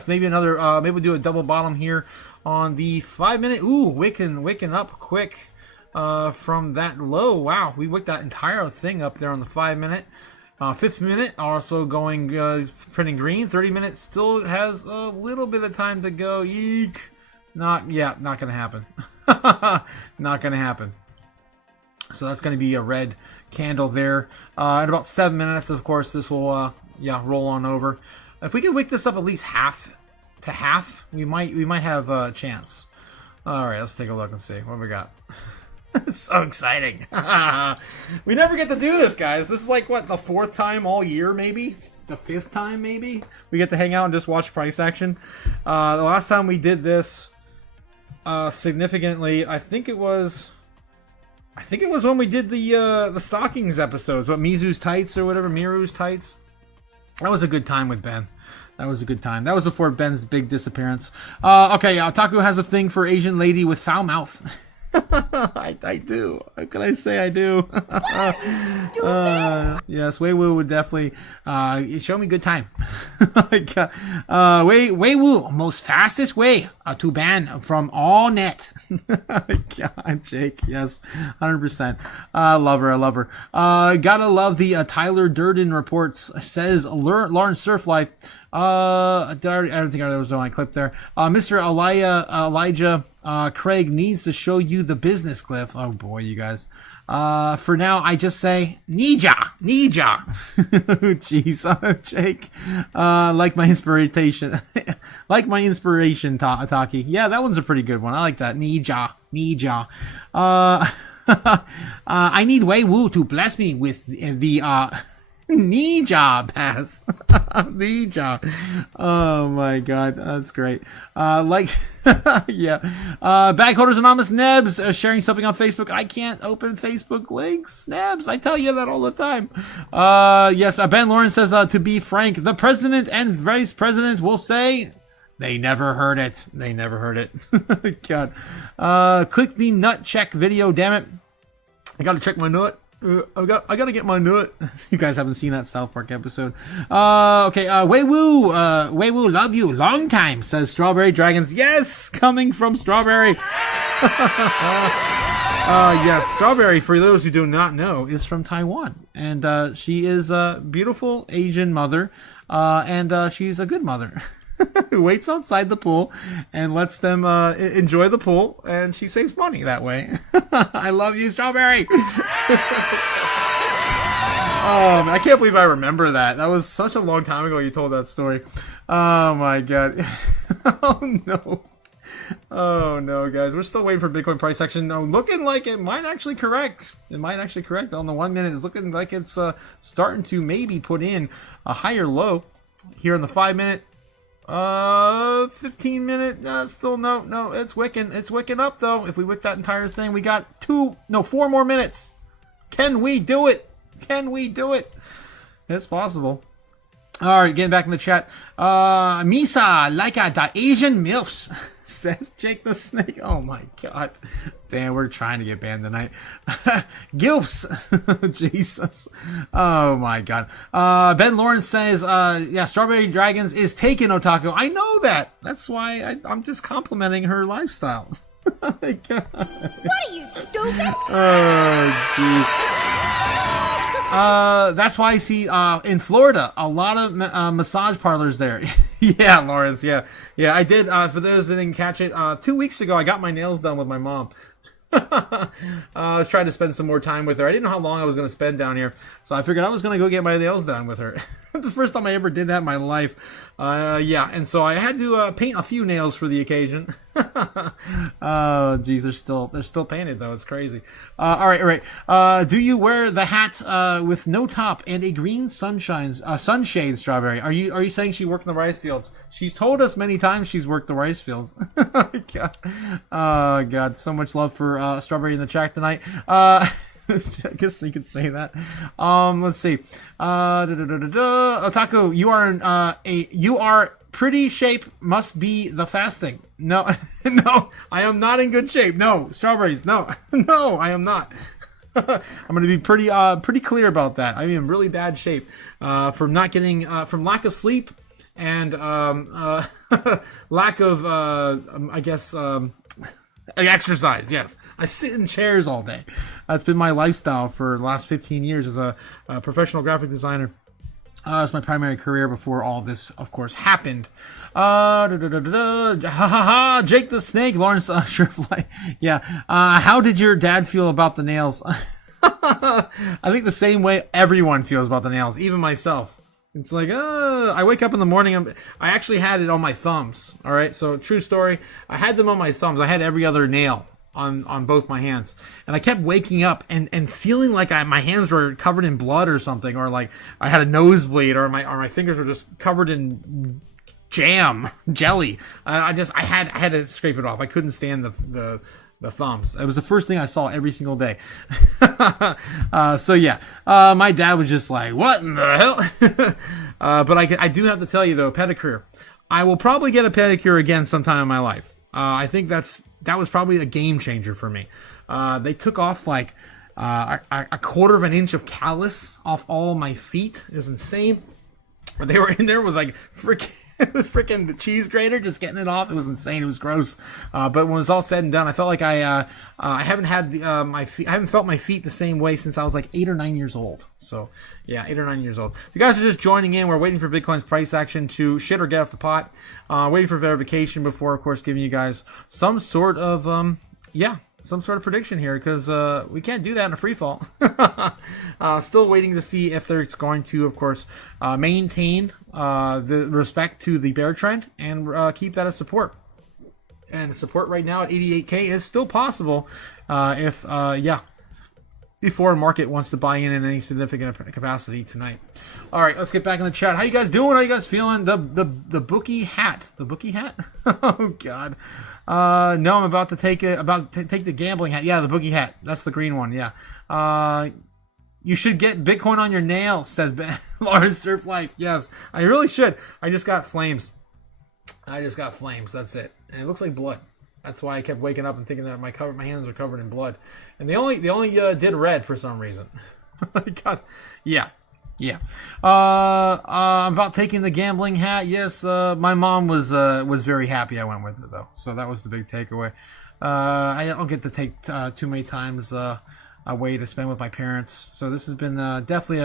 Maybe another. Maybe we'll do a double bottom here on the 5 minute. Ooh, wicking up quick from that low. Wow, we wicked that entire thing up there on the 5 minute. 5th minute also going printing green. 30 minutes still has a little bit of time to go. Eek. Not gonna happen. Not gonna happen. So that's going to be a red candle there. At about 7 minutes, of course, this will roll on over. If we can wick this up at least half to half, we might have a chance. All right, let's take a look and see what we got. It's so exciting. We never get to do this, guys. This is like what, the 4th time all year, maybe the 5th time, maybe we get to hang out and just watch price action. The last time we did this significantly, I think it was when we did the stockings episodes, what, Mizu's tights or whatever, Miru's tights. That was a good time with Ben. That was a good time. That was before Ben's big disappearance. Okay, Otaku has a thing for Asian lady with foul mouth. I do. How can I say I do? Yes, Wei Wu would definitely show me good time. Wei Wu, most fastest way to ban from all net. God, Jake, yes, 100%. I love her. Gotta love the Tyler Durden reports. Says Lawrence Surf Life. I don't think there was only clip there. Mr. Elijah Craig needs to show you the business, Cliff. Oh boy, you guys. For now, I just say, Nija. Jeez, Jake. Like my inspiration. Taki. Yeah, that one's a pretty good one. I like that. Nija. I need Wei Wu to bless me with the, Nija pass. Nija. Oh my god, that's great. Yeah. Bagholders Anonymous Nebs sharing something on Facebook. I can't open Facebook links. Nebs, I tell you that all the time. Yes, Ben Lawrence says, to be frank, the president and vice president will say they never heard it. God. Click the nut check video, damn it. I gotta check my nut. I gotta get my nut. You guys haven't seen that South Park episode. Okay, Wei Wu, love you, long time, says Strawberry Dragons. Yes, coming from Strawberry. Yes, Strawberry, for those who do not know, is from Taiwan. And she is a beautiful Asian mother, and she's a good mother. Who waits outside the pool and lets them enjoy the pool, and she saves money that way. I love you, Strawberry. I can't believe I remember that. That was such a long time ago you told that story. Oh my god. Oh no, guys. We're still waiting for Bitcoin price action. No, looking like it might actually correct. On the 1 minute. It's looking like it's starting to maybe put in a higher low here in the 5 minute. 15 minute, still no, it's wicking up though. If we wick that entire thing, we got 4 more minutes. Can we do it? It's possible. Alright, getting back in the chat. Misa, like the Asian MILFs, says Jake the Snake. Oh my god. Damn, we're trying to get banned tonight. Gilfs. Jesus. Oh my god. Ben Lawrence says, yeah, Strawberry Dragons is taken, Otaku. I know that. That's why I'm just complimenting her lifestyle. Oh my god. What are you, stupid? Oh, jeez. That's why I see in Florida a lot of massage parlors there. Yeah, Lawrence. Yeah. I did. For those that didn't catch it, 2 weeks ago I got my nails done with my mom. I was trying to spend some more time with her. I didn't know how long I was going to spend down here, so I figured I was going to go get my nails done with her. The first time I ever did that in my life. Yeah, and so I had to paint a few nails for the occasion. Oh, geez, they're still painted though. It's crazy. All right. Do you wear the hat with no top and a green sunshade, Strawberry? Are you saying she worked in the rice fields? She's told us many times she's worked the rice fields. God. Oh God, so much love for Strawberry in the chat tonight. I guess you could say that. Let's see. Otaku, you are pretty shape. Must be the fasting. No, no, I am not in good shape. No, Strawberries. No, I am not. I'm going to be pretty clear about that. I'm in really bad shape from not getting from lack of sleep and lack of exercise. Yes, I sit in chairs all day. That's been my lifestyle for the last 15 years as a professional graphic designer. It's my primary career before all this, of course, happened. Jake the Snake, Lawrence Sherfly. Yeah. How did your dad feel about the nails? I think the same way everyone feels about the nails, even myself. It's like, I wake up in the morning, I actually had it on my thumbs, all right? So, true story, I had them on my thumbs. I had every other nail on both my hands. And I kept waking up and feeling like my hands were covered in blood or something, or like I had a nosebleed, or my fingers were just covered in jelly. I had to scrape it off. I couldn't stand the thumbs. It was the first thing I saw every single day. So yeah, my dad was just like, what in the hell? But I do have to tell you though, pedicure. I will probably get a pedicure again sometime in my life. I think that was probably a game changer for me. They took off like a quarter of an inch of callus off all my feet. It was insane. They were in there with like freaking cheese grater, just getting it off. It was insane. It was gross. But when it was all said and done, I felt like I haven't had I haven't felt my feet the same way since I was like 8 or 9 years old. So yeah, 8 or 9 years old. If you guys are just joining in, we're waiting for Bitcoin's price action to shit or get off the pot. Waiting for verification before, of course, giving you guys some sort of some sort of prediction here, because we can't do that in a free fall. Still waiting to see if they're going to, of course, maintain the respect to the bear trend and keep that as support. And support right now at 88K is still possible if foreign market wants to buy in any significant capacity tonight. All right, let's get back in the chat. How you guys doing? How you guys feeling? The bookie hat. The bookie hat? Oh God. No, I'm about to take the gambling hat. Yeah, the bookie hat. That's the green one. Yeah. You should get Bitcoin on your nails, says Lawrence Surf Life. Yes, I really should. I just got flames. That's it. And it looks like blood. That's why I kept waking up and thinking that my hands are covered in blood. And they only did red for some reason. Yeah. I'm about taking the gambling hat. Yes, my mom was very happy I went with it though. So that was the big takeaway. I don't get to take too many times away to spend with my parents. So this has been definitely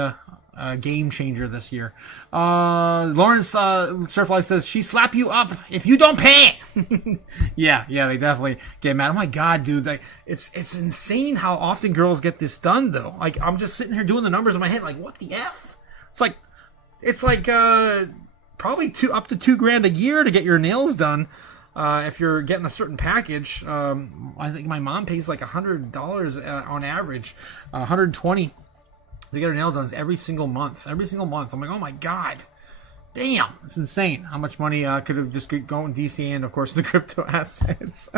a game changer this year. Lawrence Surflife says she slap you up if you don't pay. yeah, they definitely get mad. Oh my God, dude, it's insane how often girls get this done though. Like I'm just sitting here doing the numbers in my head, like what the F? It's like probably up to $2,000 a year to get your nails done. If you're getting a certain package, I think my mom pays like $100 on average, $120 to get her nails done every single month. I'm like, oh my God, damn, it's insane how much money could have just gone DC and of course the crypto assets.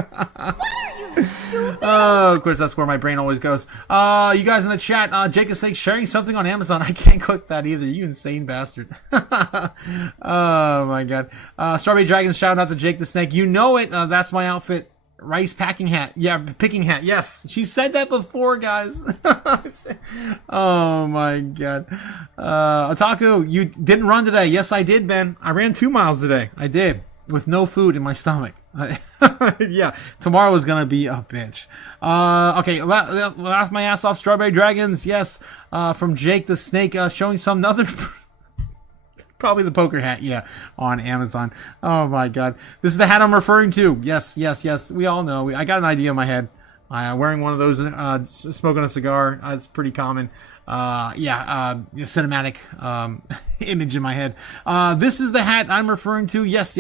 Of course, that's where my brain always goes. You guys in the chat, Jake is saying sharing something on Amazon. I can't click that either. You insane bastard. Oh my God. Strawberry Dragons shouting out to Jake the Snake. You know it. That's my outfit. Rice packing hat. Yeah, picking hat. Yes. She said that before, guys. Oh my God. Otaku, you didn't run today. Yes, I did, Ben. I ran 2 miles today. I did. With no food in my stomach. Yeah, tomorrow is gonna be a bitch. Okay, laugh my ass off, Strawberry Dragons. Yes, from Jake the Snake, showing some other. Probably the poker hat, yeah, on Amazon. Oh my God, this is the hat I'm referring to. Yes. We all know. I got an idea in my head. Wearing one of those, smoking a cigar. It's pretty common. Cinematic image in my head. This is the hat I'm referring to. Yes.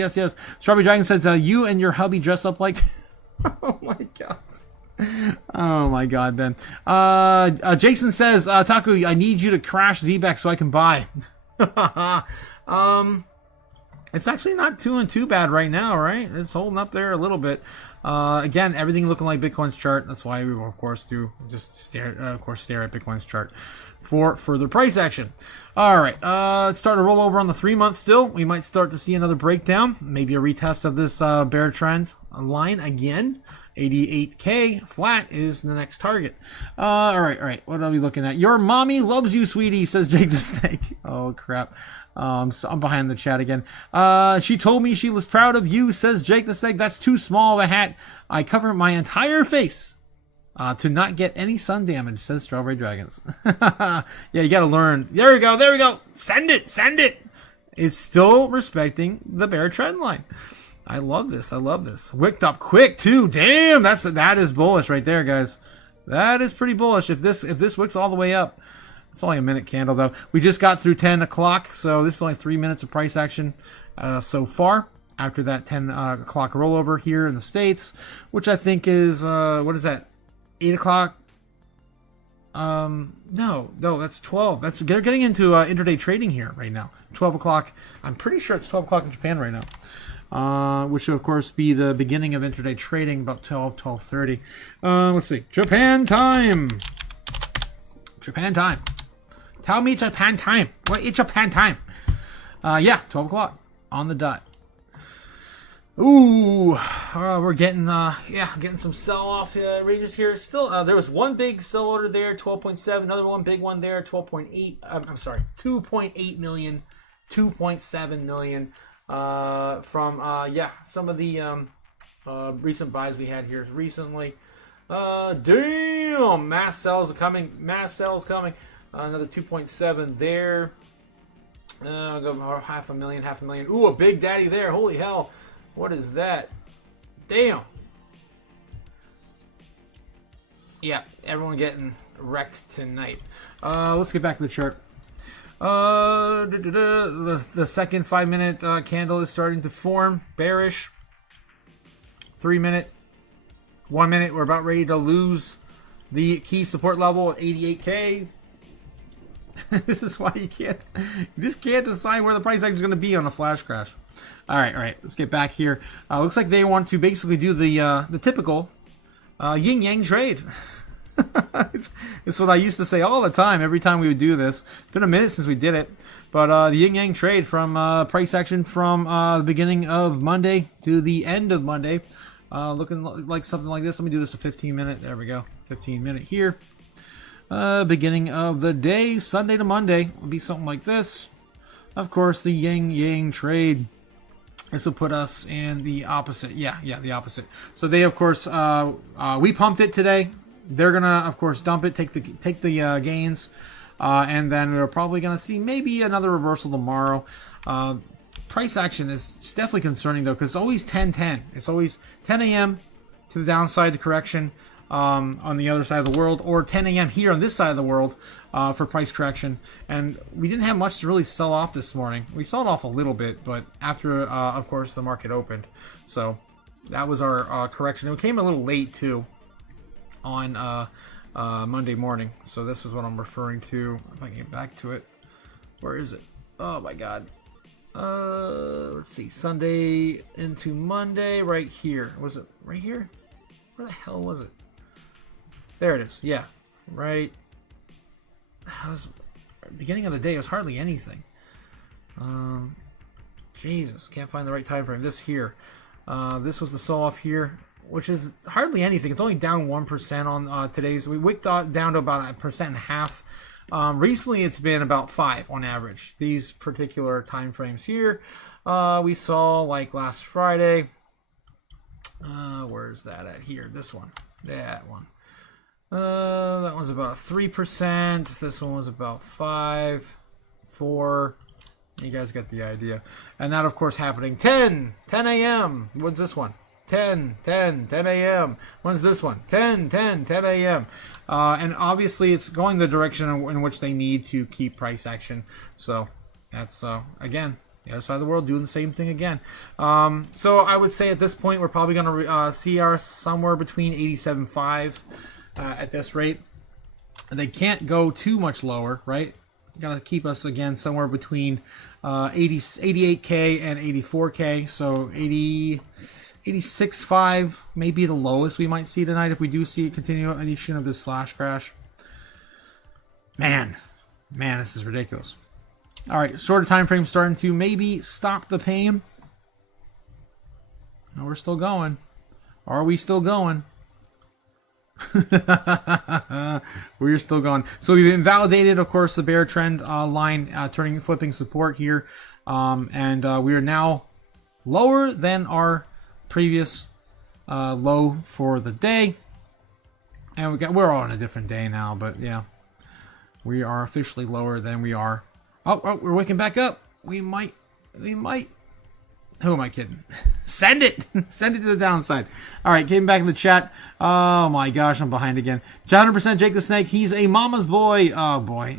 Strawberry Dragon says, you and your hubby dress up like. Oh my God, Ben. Jason says, Taku, I need you to crash Zbex so I can buy. It's actually not too bad right now, right? It's holding up there a little bit. Again, everything looking like Bitcoin's chart. That's why we will, of course, stare at Bitcoin's chart for further price action. All right, it's starting to roll over on the 3 month still. We might start to see another breakdown, maybe a retest of this bear trend line again. 88K flat is the next target. All right. What are we looking at? Your mommy loves you, sweetie, says Jake the Snake. Oh, crap. So I'm behind the chat again. She told me she was proud of you, says Jake the Snake. That's too small of a hat. I cover my entire face to not get any sun damage, says Strawberry Dragons. Yeah, you got to learn. There we go. Send it. It's still respecting the bear trend line. I love this. Wicked up quick too. Damn, that is bullish right there, guys. That is pretty bullish. If this wicks all the way up, it's only a minute candle though. We just got through 10 o'clock, so this is only 3 minutes of price action so far. After that 10 o'clock rollover here in the States, which I think is what is that? 8 o'clock. No, that's 12. They're getting into intraday trading here right now. 12 o'clock. I'm pretty sure it's 12 o'clock in Japan right now. Which will of course be the beginning of intraday trading, about 12:30. Let's see, Japan time. Tell me Japan time. What? It's Japan time. 12 o'clock on the dot. Ooh, we're getting getting some sell-off ranges here. Still, there was one big sell order there, 12.7. Another one big one there, 12.8. I'm sorry, 2.8 million, 2.7 million. From some of the recent buys we had here recently. Damn, mass sales coming. Another 2.7 there. I'll go half a million. Ooh, a big daddy there. Holy hell. What is that? Damn. Yeah, everyone getting wrecked tonight. Let's get back to the chart. The second 5-minute candle is starting to form. Bearish. 3-minute. 1 minute. We're about ready to lose the key support level at 88K. This is why you just can't decide where the price action is going to be on a flash crash. All right. Let's get back here. Looks like they want to basically do the typical yin yang trade. It's what I used to say all the time. Every time we would do this. It's been a minute since we did it, but the yin yang trade from price action from the beginning of Monday to the end of Monday, looking like something like this. Let me do this a 15-minute. There we go. 15-minute here. Beginning of the day, Sunday to Monday, will be something like this. Of course, the yin yang trade. This will put us in the opposite. Yeah, the opposite. So they, of course, we pumped it today. They're gonna, of course, dump it, take the gains, and then we're probably gonna see maybe another reversal tomorrow. Price action is definitely concerning though, because it's always 10-10. It's always 10 a.m. to the downside, the correction on the other side of the world, or 10 a.m. here on this side of the world for price correction. And we didn't have much to really sell off this morning. We sold off a little bit, but after, of course, the market opened. So that was our correction. It came a little late too on Monday morning. So this is what I'm referring to. If I can get back to it. Where is it? Oh my god. Let's see. Sunday into Monday right here. Was it right here? Where the hell was it? There it is. Yeah. Right. Beginning of the day, it was hardly anything. Jesus. Can't find the right time frame. This here. This was the sell-off here, which is hardly anything. It's only down 1% on today's. We wicked down to about 1.5%. Recently, it's been about 5 on average. These particular time frames here, we saw like last Friday. Where's that at here? This one. That one. That one's about 3%. This one was about 5, 4. You guys get the idea. And that, of course, happening 10 a.m. What's this one? 10 a.m. When's this one? 10 a.m. And obviously it's going the direction in which they need to keep price action. So that's, again, the other side of the world doing the same thing again. So I would say at this point we're probably going to see our somewhere between 87.5 at this rate. They can't go too much lower, right? Got to keep us, again, somewhere between 88K and 84K. So 86.5 may be the lowest we might see tonight if we do see a continuation of this flash crash. Man, this is ridiculous. All right, shorter time frame starting to maybe stop the pain. No, we're still going. Are we still going? We're still going. So we've invalidated, of course, the bear trend line, flipping support here, and we are now lower than our previous low for the day, and we're all on a different day now, but yeah, we are officially lower than we are. Oh, we're waking back up. We might. Who am I kidding? Send it to the downside. All right, getting back in the chat. Oh my gosh, I'm behind again. 100% Jake the Snake. He's a mama's boy. Oh boy.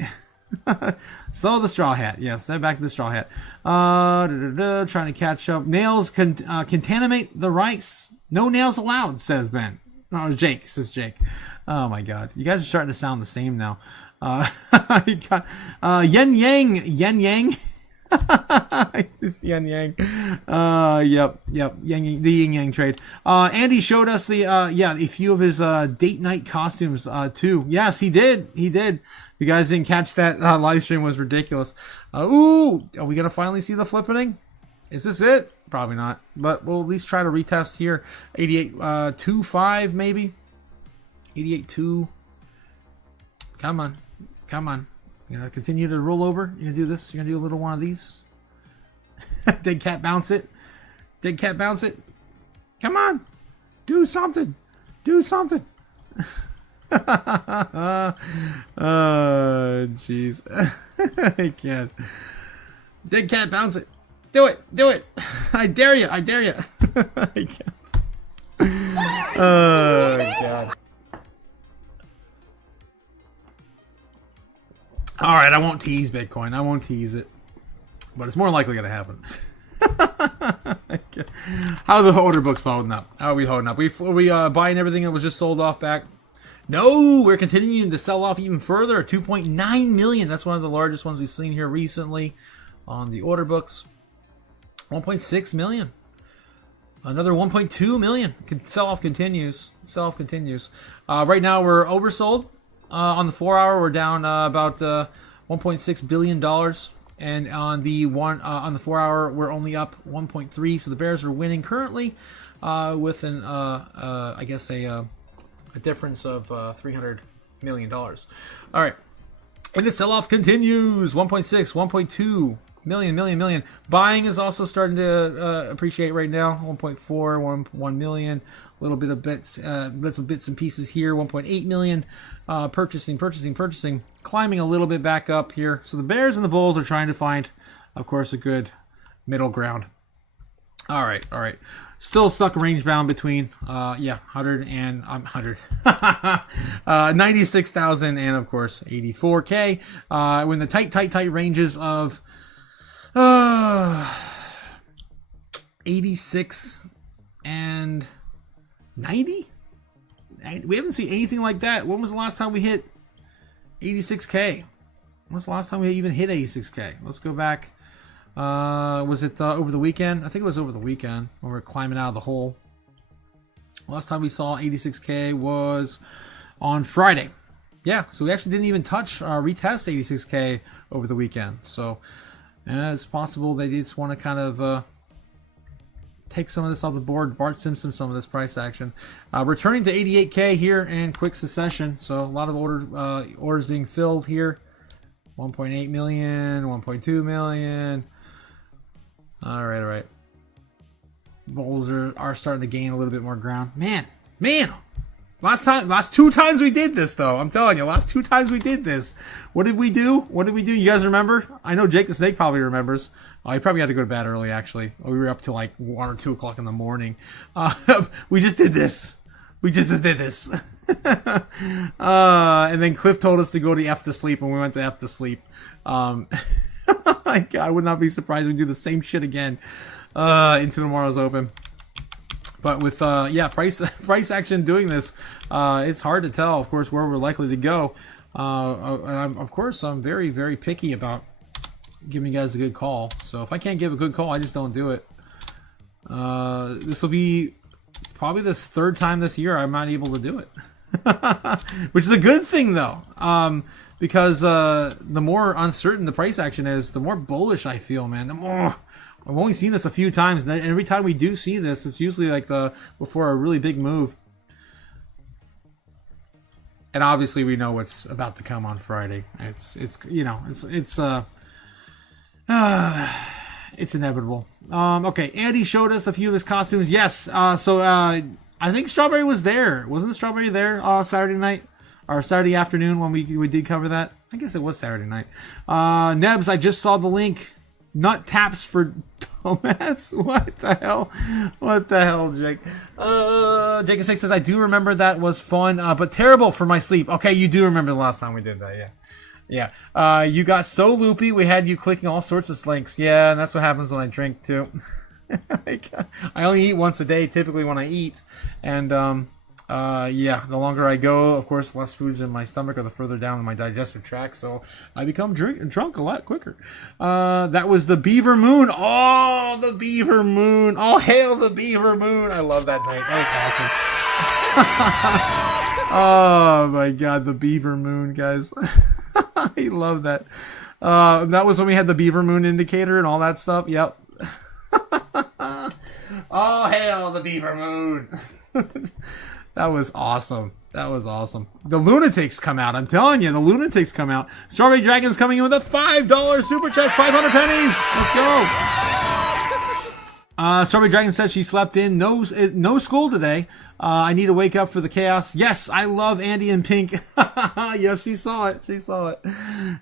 So the straw hat. Yes, back to the straw hat. Trying to catch up. Nails contaminate the rice. No nails allowed, says Ben. No, Jake, says Jake. Oh my god. You guys are starting to sound the same now. Yin Yang. This yin yang. Yep. The yin yang trade. Andy showed us a few of his date night costumes too. Yes, he did. You guys didn't catch that live stream, was ridiculous. Are we gonna finally see the flippening? Is this it? Probably not. But we'll at least try to retest here. 88.25 maybe. 88.2. Come on. Come on. You're going to continue to roll over? You're going to do this? You're going to do a little one of these? Dead cat bounce it. Dead cat bounce it. Come on. Do something. Do something. Oh, jeez. I can't. Dead cat bounce it. Do it. Do it. I dare you. I dare you. I can't. Oh, God. All right, I won't tease Bitcoin. I won't tease it. But it's more likely going to happen. How are the order books holding up? How are we holding up? We buying everything that was just sold off back? No, we're continuing to sell off even further. 2.9 million. That's one of the largest ones we've seen here recently on the order books. 1.6 million. Another 1.2 million. Sell-off continues. Sell-off continues. Right now we're oversold. On the 4 hour, we're down about $1.6 billion. And on the 4 hour, we're only up 1.3. So the bears are winning currently with an I guess a difference of $300 million. All right. And the sell-off continues. 1.6, 1.2 million. Buying is also starting to appreciate right now. 1.4, 1 million. A little bit of bits and pieces here. 1.8 million. Purchasing. Climbing a little bit back up here. So the bears and the bulls are trying to find, of course, a good middle ground. All right. Still stuck range bound between 100 and 96,000 and of course 84K. We're in the tight ranges of 86 and 90. We haven't seen anything like that. When was the last time we hit 86K? When was the last time we even hit 86K? Let's go back. Was it over the weekend? I think it was over the weekend when we were climbing out of the hole. Last time we saw 86K was on Friday. Yeah, so we actually didn't even touch retest 86K over the weekend. So it's possible they just want to kind of take some of this off the board. Bart Simpson some of this price action. Returning to 88K here in quick succession. So a lot of orders being filled here. 1.8 million, 1.2 million. All right. Bulls are starting to gain a little bit more ground. Man. Last two times we did this, though. I'm telling you, last two times we did this. What did we do? You guys remember? I know Jake the Snake probably remembers. He probably had to go to bed early, actually. We were up till like 1 or 2 o'clock in the morning. We just did this. And then Cliff told us to go to F to sleep, and we went to F to sleep. My God, I would not be surprised if we do the same shit again into tomorrow's open. But with price action doing this, it's hard to tell, of course, where we're likely to go. And I'm very, very picky about giving you guys a good call. So if I can't give a good call, I just don't do it. This will be probably the third time this year I'm not able to do it. Which is a good thing, though. Because the more uncertain the price action is, the more bullish I feel, man. The more... I've only seen this a few times, and every time we do see this, it's usually like before a really big move. And obviously, we know what's about to come on Friday. It's inevitable. Okay, Andy showed us a few of his costumes. Yes, I think Strawberry was there. Wasn't Strawberry there Saturday night or Saturday afternoon when we did cover that? I guess it was Saturday night. Nebs, I just saw the link. Nut taps for dumbass. What the hell, Jake? Jake Six says, I do remember that was fun, but terrible for my sleep. Okay, you do remember the last time we did that, yeah. You got so loopy, we had you clicking all sorts of links. Yeah, and that's what happens when I drink, too. I only eat once a day, typically when I eat. And, the longer I go, of course, less food's in my stomach or the further down in my digestive tract, so I become drunk a lot quicker. That was the Beaver Moon. Oh, the Beaver Moon. All hail the Beaver Moon. I love that night. That was awesome. Oh, my God, the Beaver Moon, guys. I love that. That was when we had the Beaver Moon indicator and all that stuff. Yep. Oh, hail the beaver moon. That was awesome. That was awesome. The lunatics come out. I'm telling you, the lunatics come out. Strawberry Dragon's coming in with a $5 super chat, 500 pennies. Let's go. Strawberry Dragon says she slept in. No school today. I need to wake up for the chaos. Yes, I love Andy in pink. Yes, she saw it. She saw it.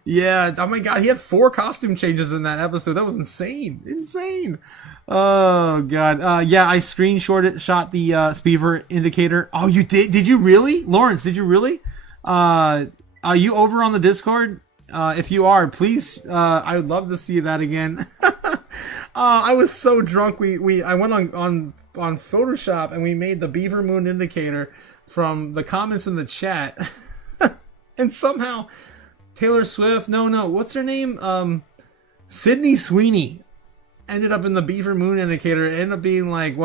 Yeah. Oh my God, he had 4 costume changes in that episode. That was insane. Insane. Oh God. Yeah, I shot the Beaver indicator. Oh, you did? Did you really, Lawrence? Did you really? Are you over on the Discord? If you are, please. I would love to see that again. I was so drunk. I went on Photoshop and we made the Beaver Moon indicator from the comments in the chat, and somehow Taylor Swift, what's her name? Sydney Sweeney ended up in the Beaver Moon indicator. It ended up being like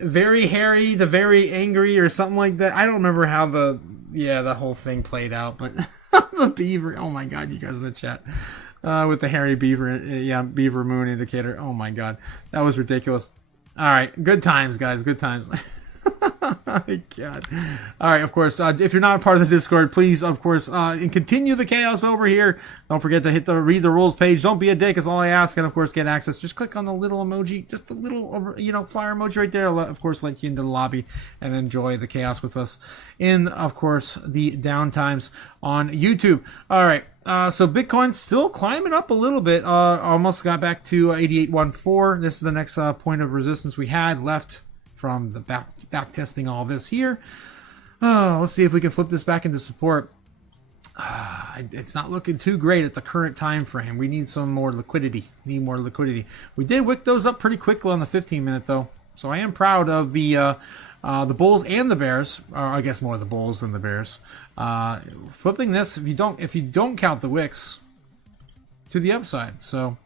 very hairy to very angry or something like that. I don't remember how the whole thing played out, but the beaver. Oh my God, you guys in the chat. With the hairy beaver, Beaver Moon indicator. Oh my God, that was ridiculous. All right, good times, guys. Good times. My God. All right, of course, if you're not a part of the Discord, please, of course, and continue the chaos over here. Don't forget to read the rules page. Don't be a dick is all I ask. And of course, get access. Just click on the little emoji, just the little, fire emoji right there. Of course, let you into the lobby and enjoy the chaos with us in, of course, the downtimes on YouTube. All right. So Bitcoin's still climbing up a little bit. Almost got back to 8814. This is the next point of resistance we had left from the back testing all this here. Let's see if we can flip this back into support. It's not looking too great at the current time frame. We need some more liquidity. We did wick those up pretty quickly on the 15-minute though. So I am proud of the bulls and the bears, or I guess more the bulls than the bears. Flipping this, if you don't count the wicks, to the upside. So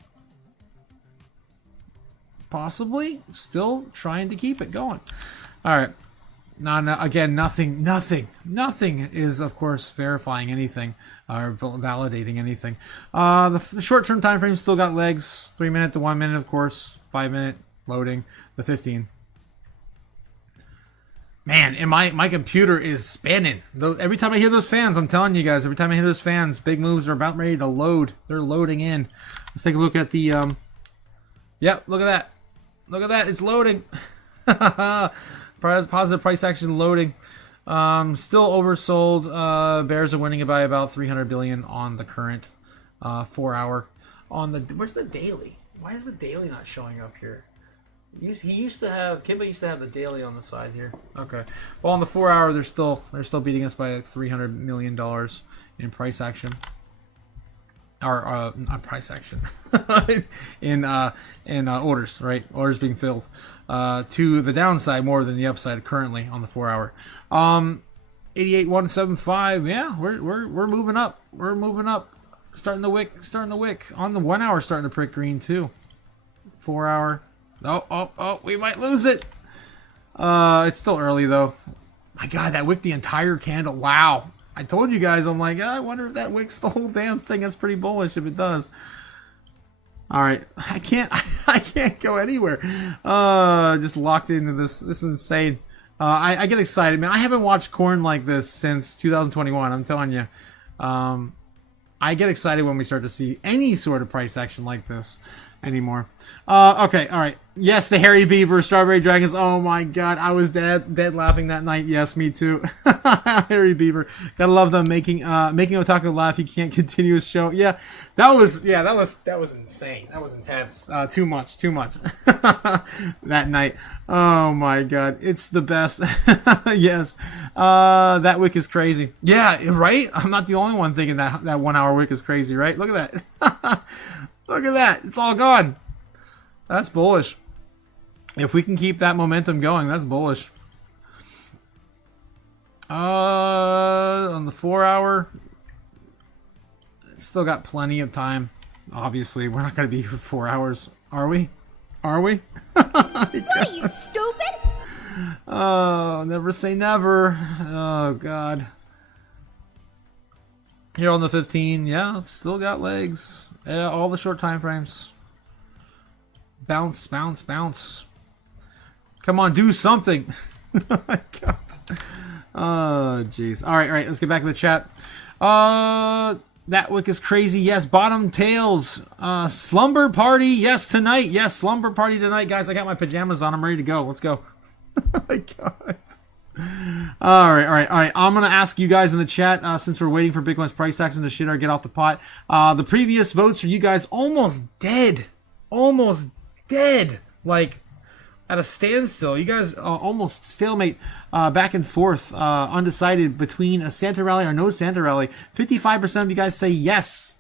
possibly still trying to keep it going. All right. Again, nothing is, of course, verifying anything or validating anything. The short-term time frame still got legs. 3 minute to 1 minute, of course. 5 minute loading. The 15. Man, and my computer is spinning. Every time I hear those fans, I'm telling you guys, every time I hear those fans, big moves are about ready to load. They're loading in. Let's take a look at the... Yep, look at that. Look at that. It's loading. Positive price action loading. Still oversold. Bears are winning by about 300 billion on the current 4 hour. Where's the daily? Why is the daily not showing up here? Kimba used to have the daily on the side here. Okay. Well, on the 4 hour, they're still beating us by $300 million in price action. Or not price action. in orders, right? Orders being filled. To the downside more than the upside currently on the 4 hour. 88.175. Yeah, we're moving up. We're moving up. Starting the wick. On the 1 hour, starting to prick green too. 4 hour. Oh, we might lose it. It's still early though. My God, that wicked the entire candle. Wow. I told you guys, I'm like, I wonder if that wicks the whole damn thing. That's pretty bullish if it does. All right, I can't go anywhere. Just locked into this. This is insane. I get excited, man. I haven't watched corn like this since 2021. I'm telling you. I get excited when we start to see any sort of price action like this anymore. Okay, all right. Yes, the hairy beaver, strawberry dragons. Oh my God, I was dead laughing that night. Yes, me too. Hairy beaver. Gotta love them making Otaku laugh. He can't continue his show. Yeah, that was insane. That was intense. Too much. That night. Oh my God, it's the best. Yes. That wick is crazy. Yeah, right. I'm not the only one thinking that 1 hour wick is crazy, right? Look at that. Look at that. It's all gone. That's bullish. If we can keep that momentum going, that's bullish. On the 4 hour, still got plenty of time. Obviously, we're not going to be here for 4 hours. Are we? What are you, stupid? Oh, never say never. Oh, God. Here on the 15, yeah, still got legs. Yeah, all the short time frames. Bounce, bounce, bounce. Come on, do something. Oh my God. Oh, jeez. All right. Let's get back to the chat. That wick is crazy. Yes, bottom tails. Slumber party. Yes, tonight. Yes, slumber party tonight, guys. I got my pajamas on. I'm ready to go. Let's go. Oh my God. All right. I'm gonna ask you guys in the chat since we're waiting for Bitcoin's price action to shit or get off the pot. The previous votes for you guys almost dead. Like at a standstill. You guys almost stalemate back and forth, undecided between a Santa rally or no Santa rally. 55% of you guys say yes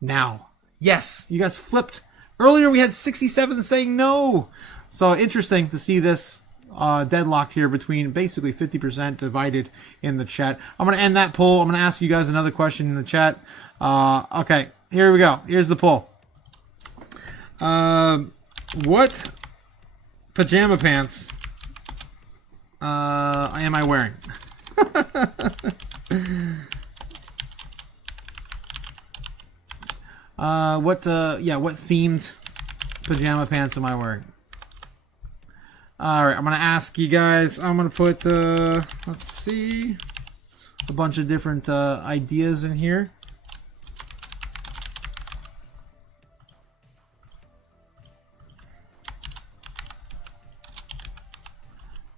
now. Yes, you guys flipped. Earlier we had 67 saying no. So interesting to see this deadlocked here between basically 50% divided in the chat. I'm going to end that poll. I'm going to ask you guys another question in the chat. Okay, here we go. Here's the poll. What pajama pants am I wearing? What themed pajama pants am I wearing? All right, I'm gonna ask you guys. I'm gonna put let's see, a bunch of different ideas in here.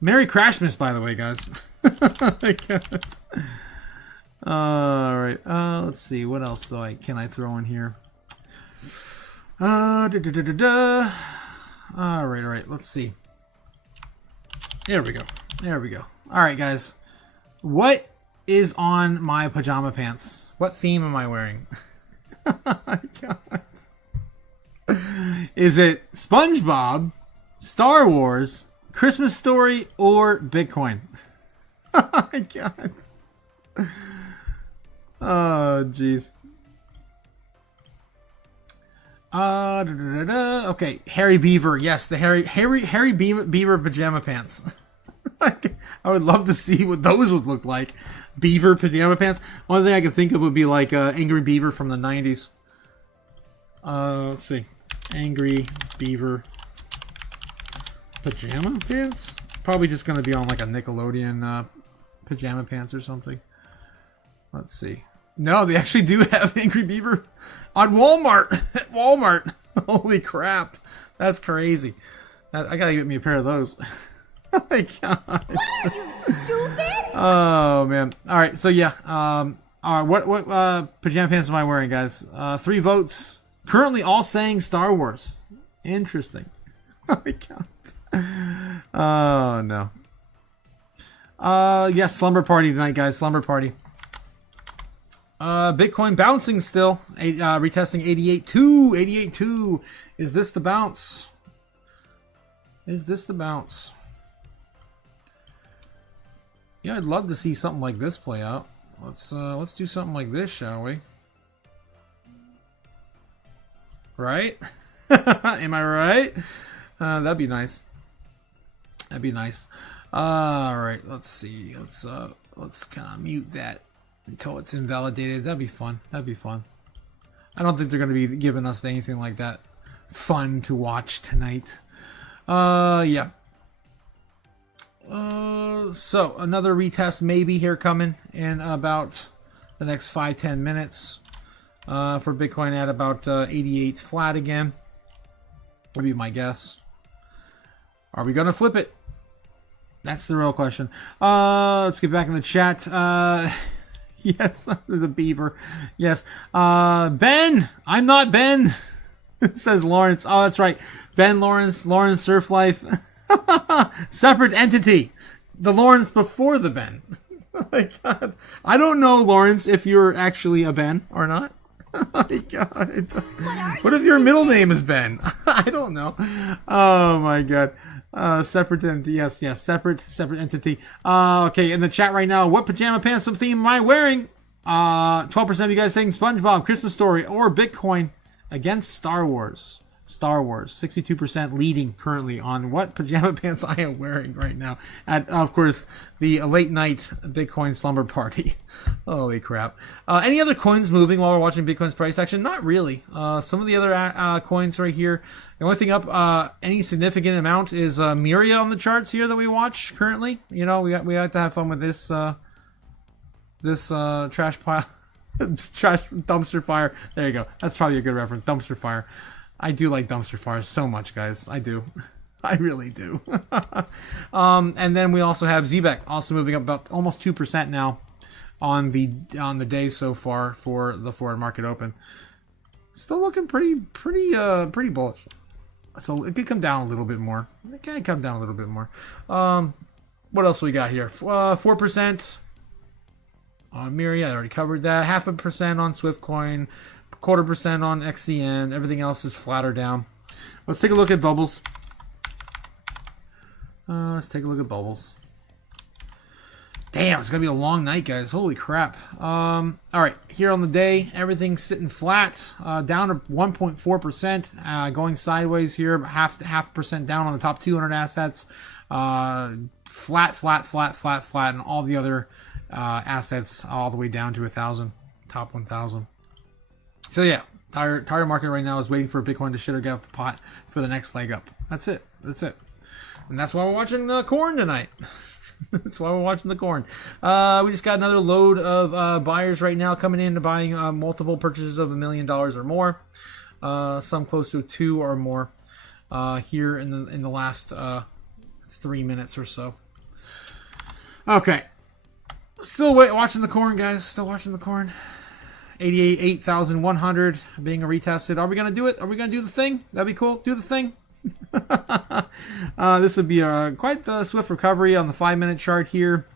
Merry Crashmas, by the way, guys. All right. Let's see. What else can I throw in here? All right. Let's see. There we go. All right, guys. What is on my pajama pants? What theme am I wearing? Oh my God. Is it SpongeBob, Star Wars, Christmas Story, or Bitcoin? Oh my God. Oh jeez. Okay, Harry Beaver. Yes, the Harry Beaver pajama pants. I would love to see what those would look like. Beaver pajama pants. One thing I could think of would be like Angry Beaver from the 90s. Let's see. Angry Beaver pajama pants? Probably just going to be on like a Nickelodeon pajama pants or something. Let's see. No, they actually do have Angry Beaver on Walmart. At Walmart. Holy crap. That's crazy. I gotta get me a pair of those. Oh my God. What are you, stupid? Oh man. Alright, so yeah. Alright, what pajama pants am I wearing, guys? 3 votes. Currently all saying Star Wars. Interesting. Oh my God. Oh no. Yes, slumber party tonight, guys. Slumber party. Bitcoin bouncing still. Retesting 88.2. 88.2. Is this the bounce? Is this the bounce? Yeah, I'd love to see something like this play out. Let's do something like this, shall we? Right? Am I right? That'd be nice. That'd be nice. All right, let's see. Let's kind of mute that until it's invalidated. That'd be fun. That'd be fun. I don't think they're going to be giving us anything like that fun to watch tonight. Yeah. So another retest maybe here coming in about the next 5-10 minutes. For Bitcoin at about 88 flat again. Would be my guess. Are we going to flip it? That's the real question. Let's get back in the chat. Yes, there's a beaver. Yes. Ben! I'm not Ben! Says Lawrence. Oh, that's right. Ben Lawrence Surf Life. Separate entity. The Lawrence before the Ben. Oh my God. I don't know, Lawrence, if you're actually a Ben or not. Oh my God. What if your middle name is Ben? I don't know. Oh my God. Separate entity. Yes. Separate entity. Okay, in the chat right now, what pajama pants theme am I wearing? 12% of you guys saying SpongeBob, Christmas Story, or Bitcoin against Star Wars. Star Wars. 62% leading currently on what pajama pants I am wearing right now. At, of course, the late night Bitcoin slumber party. Holy crap. Any other coins moving while we're watching Bitcoin's price action? Not really. Some of the other coins right here. The only thing up, any significant amount is Miria on the charts here that we watch currently. You know, we have to have fun with this trash pile. Trash dumpster fire. There you go. That's probably a good reference. Dumpster fire. I do like dumpster fires so much, guys. I do. I really do. And then we also have Zbeck also moving up about almost 2% now on the day so far for the forward market open. Still looking pretty bullish. So it could come down a little bit more. It can come down a little bit more. What else we got here? 4%. On Miria, I already covered that. 0.5% on Swiftcoin, 0.25% on XCN. Everything else is flatter down. Let's take a look at bubbles. Let's take a look at bubbles. Damn, it's gonna be a long night, guys. Holy crap. All right, here on the day, everything's sitting flat, down to 1.4%, going sideways here, half percent down on the top 200 assets. Flat, and all the other assets all the way down to 1,000, top 1,000. So yeah, entire market right now is waiting for Bitcoin to shit or get off the pot for the next leg up. That's it. And that's why we're watching the corn tonight. That's why we're watching the corn. We just got another load of buyers right now coming in to buying multiple purchases of $1 million or more. Some close to 2 or more here in the last 3 minutes or so. Okay. Still watching the corn, guys. Still watching the corn. 8,100 being retested. Are we going to do it? Are we going to do the thing? That'd be cool. Do the thing. This would be quite the swift recovery on the 5-minute chart here.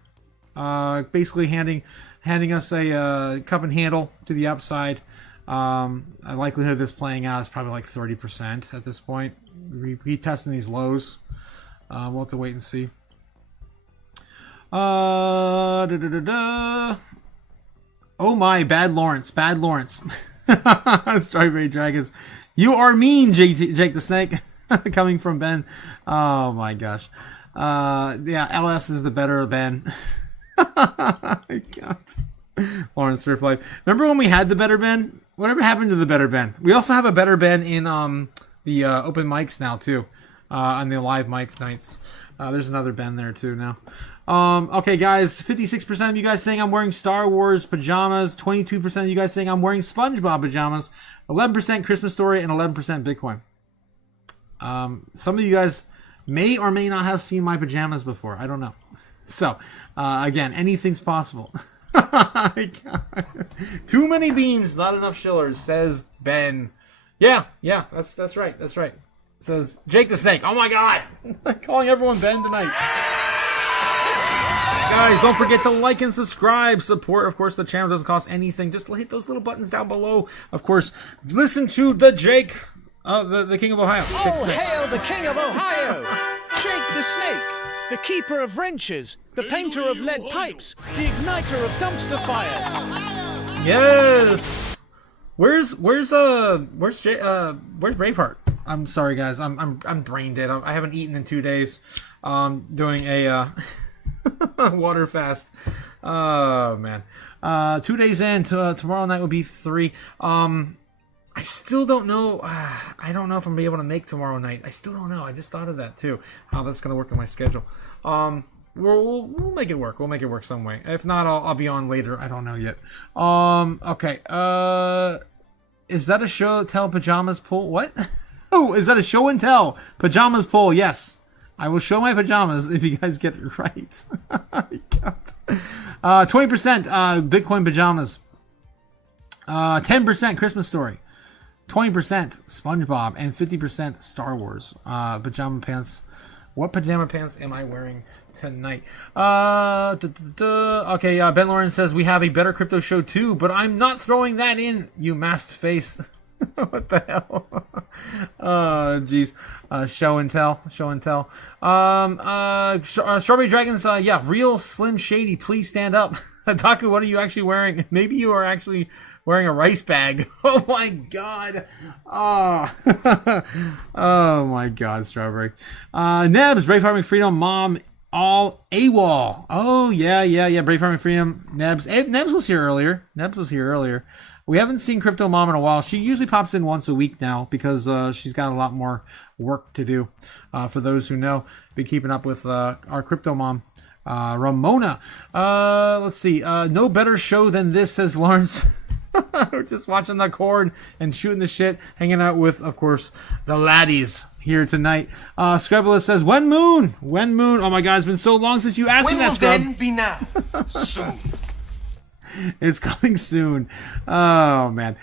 Basically handing us a cup and handle to the upside. The likelihood of this playing out is probably like 30% at this point. Retesting these lows. We'll have to wait and see. Oh my, bad Lawrence. Strawberry Dragons. You are mean, Jake the Snake. Coming from Ben. Oh my gosh. Yeah, LS is the better Ben. God. Lawrence Surf Life. Remember when we had the better Ben? Whatever happened to the better Ben? We also have a better Ben in the open mics now too. On the live mic nights. There's another Ben there too now. Okay, guys, 56% of you guys saying I'm wearing Star Wars pajamas, 22% of you guys saying I'm wearing SpongeBob pajamas, 11% Christmas Story, and 11% Bitcoin. Some of you guys may or may not have seen my pajamas before. I don't know. So, again, anything's possible. Too many beans, not enough shillers, says Ben. Yeah, that's right. Says Jake the Snake. Oh my God! Calling everyone Ben tonight. Guys, don't forget to like and subscribe. Support, of course, the channel doesn't cost anything. Just hit those little buttons down below. Of course, listen to the Jake, the King of Ohio. Oh, hail the King of Ohio! Jake the Snake, the keeper of wrenches, the painter of lead pipes, the igniter of dumpster fires. Yes. Where's Braveheart? I'm sorry, guys. I'm brain dead. I haven't eaten in 2 days. Doing a water fast. Oh man. 2 days in. Tomorrow night will be 3. I still don't know. I don't know if I'm gonna be able to make tomorrow night. I still don't know. I just thought of that too. How that's gonna work in my schedule. We'll make it work. We'll make it work some way. If not, I'll be on later. I don't know yet. Okay. Is that a show tell pajamas pull? What? Oh, is that a show and tell pajamas pull? Yes. I will show my pajamas if you guys get it right. 20% Bitcoin pajamas. 10% Christmas Story. 20% SpongeBob. And 50% Star Wars. Pajama pants. What pajama pants am I wearing tonight? Okay, Ben Lawrence says we have a better crypto show too, but I'm not throwing that in, you masked face. What the hell? Jeez. Show and tell. Strawberry Dragons, yeah, real Slim Shady, please stand up. Otaku, what are you actually wearing? Maybe you are actually wearing a rice bag. Oh my god. Oh, oh my god, Strawberry. Nebs, Brave Farming Freedom, Mom, all AWOL. Oh yeah. Brave Farming Freedom, Nebs. Nebs was here earlier. We haven't seen Crypto Mom in a while. She usually pops in once a week now because she's got a lot more work to do. For those who know, been keeping up with our Crypto Mom, Ramona. Let's see. No better show than this, says Lawrence. We're just watching the corn and shooting the shit, hanging out with, of course, the laddies here tonight. Scrubulous says, When moon? Oh my god, it's been so long since you asked me that, Scrub. When will then be now? Soon. It's coming soon. Oh, man.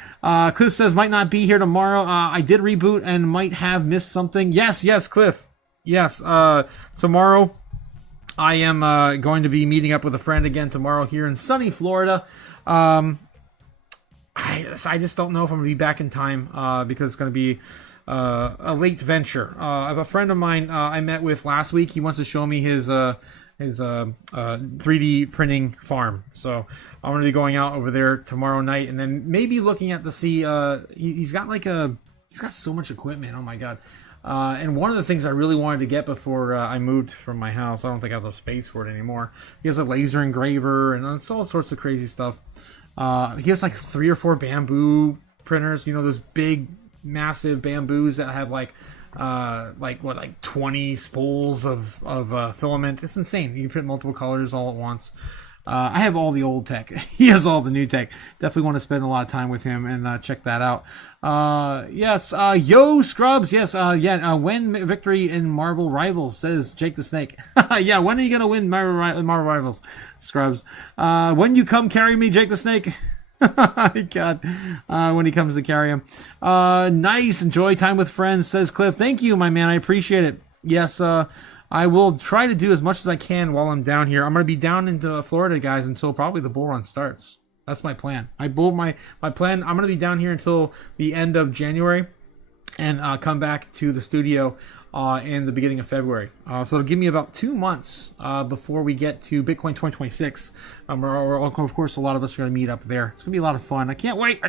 Cliff says, might not be here tomorrow. I did reboot and might have missed something. Yes, Cliff. Yes. Tomorrow, I am going to be meeting up with a friend again tomorrow here in sunny Florida. I just don't know if I'm going to be back in time because it's going to be a late venture. I have a friend of mine I met with last week. He wants to show me his 3D printing farm. So I'm going to be going out over there tomorrow night and then maybe looking at he's got so much equipment. Oh my God. And one of the things I really wanted to get before I moved from my house, I don't think I have the space for it anymore. He has a laser engraver and it's all sorts of crazy stuff. He has like 3 or 4 bamboo printers, those big, massive bamboos that have like 20 spools of filament. It's insane. You can print multiple colors all at once. I have all the old tech. He has all the new tech. Definitely want to spend a lot of time with him and check that out. Yes. Yo, Scrubs. Yes. When victory in Marble Rivals, says Jake the Snake. Yeah. When are you going to win Marble Rivals, Scrubs? When you come carry me, Jake the Snake. God, when he comes to carry him. Nice. Enjoy time with friends, says Cliff. Thank you, my man. I appreciate it. Yes. I will try to do as much as I can while I'm down here. I'm going to be down into Florida, guys, until probably the bull run starts. That's my plan. My plan, I'm going to be down here until the end of January and come back to the studio in the beginning of February. So it'll give me about 2 months before we get to Bitcoin 2026. Of course, a lot of us are going to meet up there. It's going to be a lot of fun. I can't wait.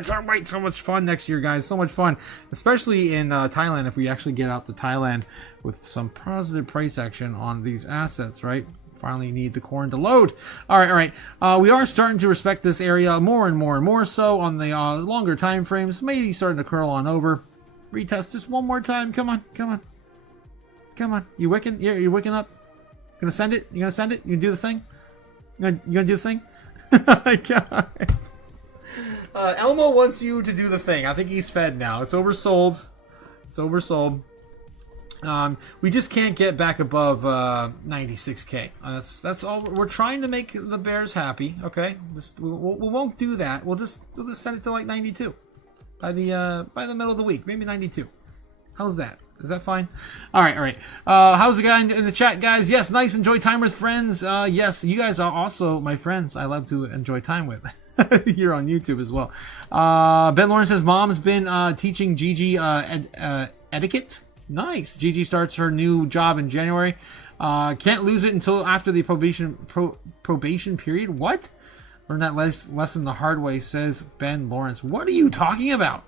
So much fun next year, guys. So much fun, especially in Thailand, if we actually get out to Thailand with some positive price action on these assets, right? Finally need the corn to load. All right. We are starting to respect this area more and more so on the longer time frames. Maybe starting to curl on over. Retest just one more time. Come on. You wicking? Yeah, you're wicking up. Gonna send it? You gonna send it? You gonna do the thing? You gonna do the thing? God. Elmo wants you to do the thing. I think he's fed now. It's oversold. We just can't get back above 96K. That's all. We're trying to make the bears happy. Okay, we won't do that. We'll just send it to like 92 by the middle of the week, maybe 92. How's that? Is that fine? All right. How's the guy in the chat, guys? Yes, nice. Enjoy time with friends. Yes, you guys are also my friends. I love to enjoy time with here on YouTube as well. Ben Lawrence says mom's been teaching Gigi etiquette. Nice. Gigi starts her new job in January. Can't lose it until after the probation period. What? Learn that lesson the hard way, says Ben Lawrence. What are you talking about?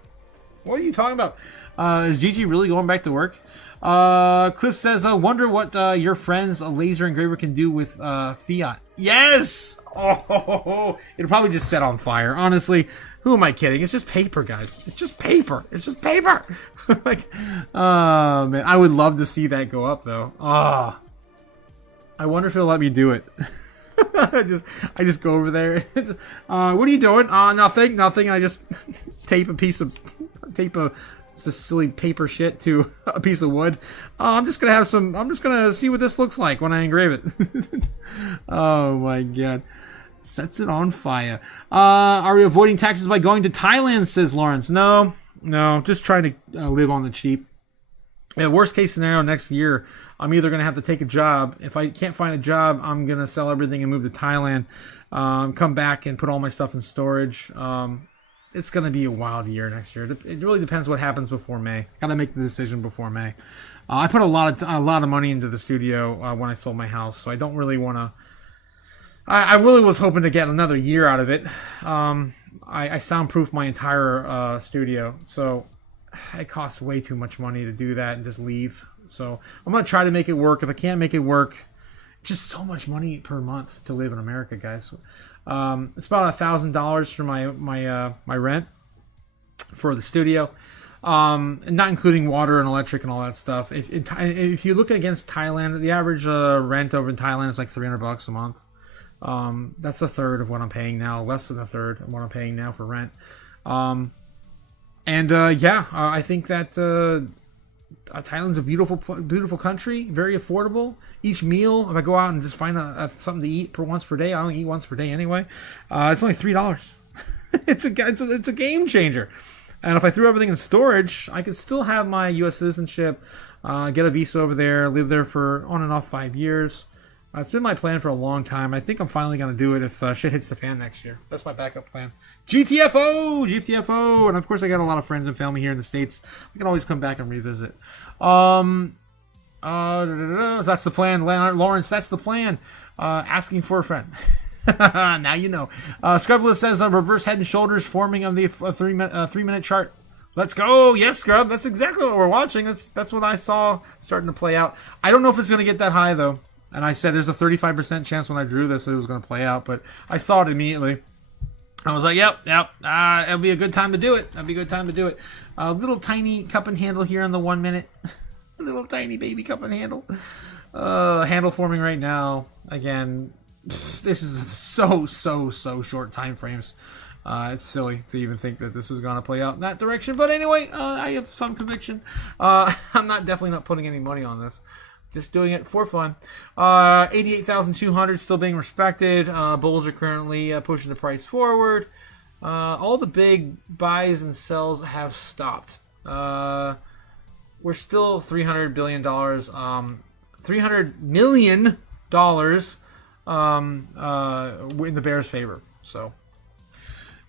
Is Gigi really going back to work? Cliff says, I wonder what your friend's laser engraver can do with fiat. Yes! Oh, it'll probably just set on fire. Honestly, who am I kidding? It's just paper, guys. It's just paper. Like, oh, man. I would love to see that go up, though. I wonder if it'll let me do it. I just go over there. What are you doing? Nothing. And I just tape a silly paper shit to a piece of wood. I'm just gonna see what this looks like when I engrave it. Oh my god. Sets it on fire. Are we avoiding taxes by going to Thailand, says Lawrence? No, just trying to live on the cheap. Yeah, worst case scenario, next year, I'm either going to have to take a job. If I can't find a job, I'm going to sell everything and move to Thailand, come back and put all my stuff in storage. It's going to be a wild year next year. It really depends what happens before May. Got to make the decision before May. I put a lot of money into the studio when I sold my house, so I don't really want to. I really was hoping to get another year out of it. I soundproof my entire studio, so it costs way too much money to do that and just leave. So I'm gonna try to make it work. If I can't make it work, just so much money per month to live in America, guys. It's about $1,000 for my rent for the studio, and not including water and electric and all that stuff. If you look against Thailand, the average rent over in Thailand is like $300 a month. That's a third of what I'm paying now, less than a third of what I'm paying now for rent. I think that Thailand's a beautiful country, very affordable. Each meal, if I go out and just find something to eat once per day, I only eat once per day anyway. It's only $3. it's a game changer. And if I threw everything in storage, I could still have my U.S. citizenship, get a visa over there, live there for on and off 5 years. It's been my plan for a long time. I think I'm finally going to do it if shit hits the fan next year. That's my backup plan. GTFO! And of course I got a lot of friends and family here in the States. I can always come back and revisit. So that's the plan. Lawrence, that's the plan. Asking for a friend. Now you know. Scrubless says reverse head and shoulders forming of the 3 minute chart. Let's go. Yes, Scrub. That's exactly what we're watching. That's what I saw starting to play out. I don't know if it's going to get that high, though. And I said there's a 35% chance when I drew this that it was going to play out. But I saw it immediately. I was like, yep. It'll be a good time to do it. A little tiny cup and handle here in the 1 minute. A little tiny baby cup and handle. Handle forming right now. Again, this is so short time frames. It's silly to even think that this is going to play out in that direction. But anyway, I have some conviction. I'm definitely not putting any money on this. Just doing it for fun. 88,200 still being respected. Bulls are currently pushing the price forward. All the big buys and sells have stopped. We're still $300 billion. $300 million in the Bears' favor. So,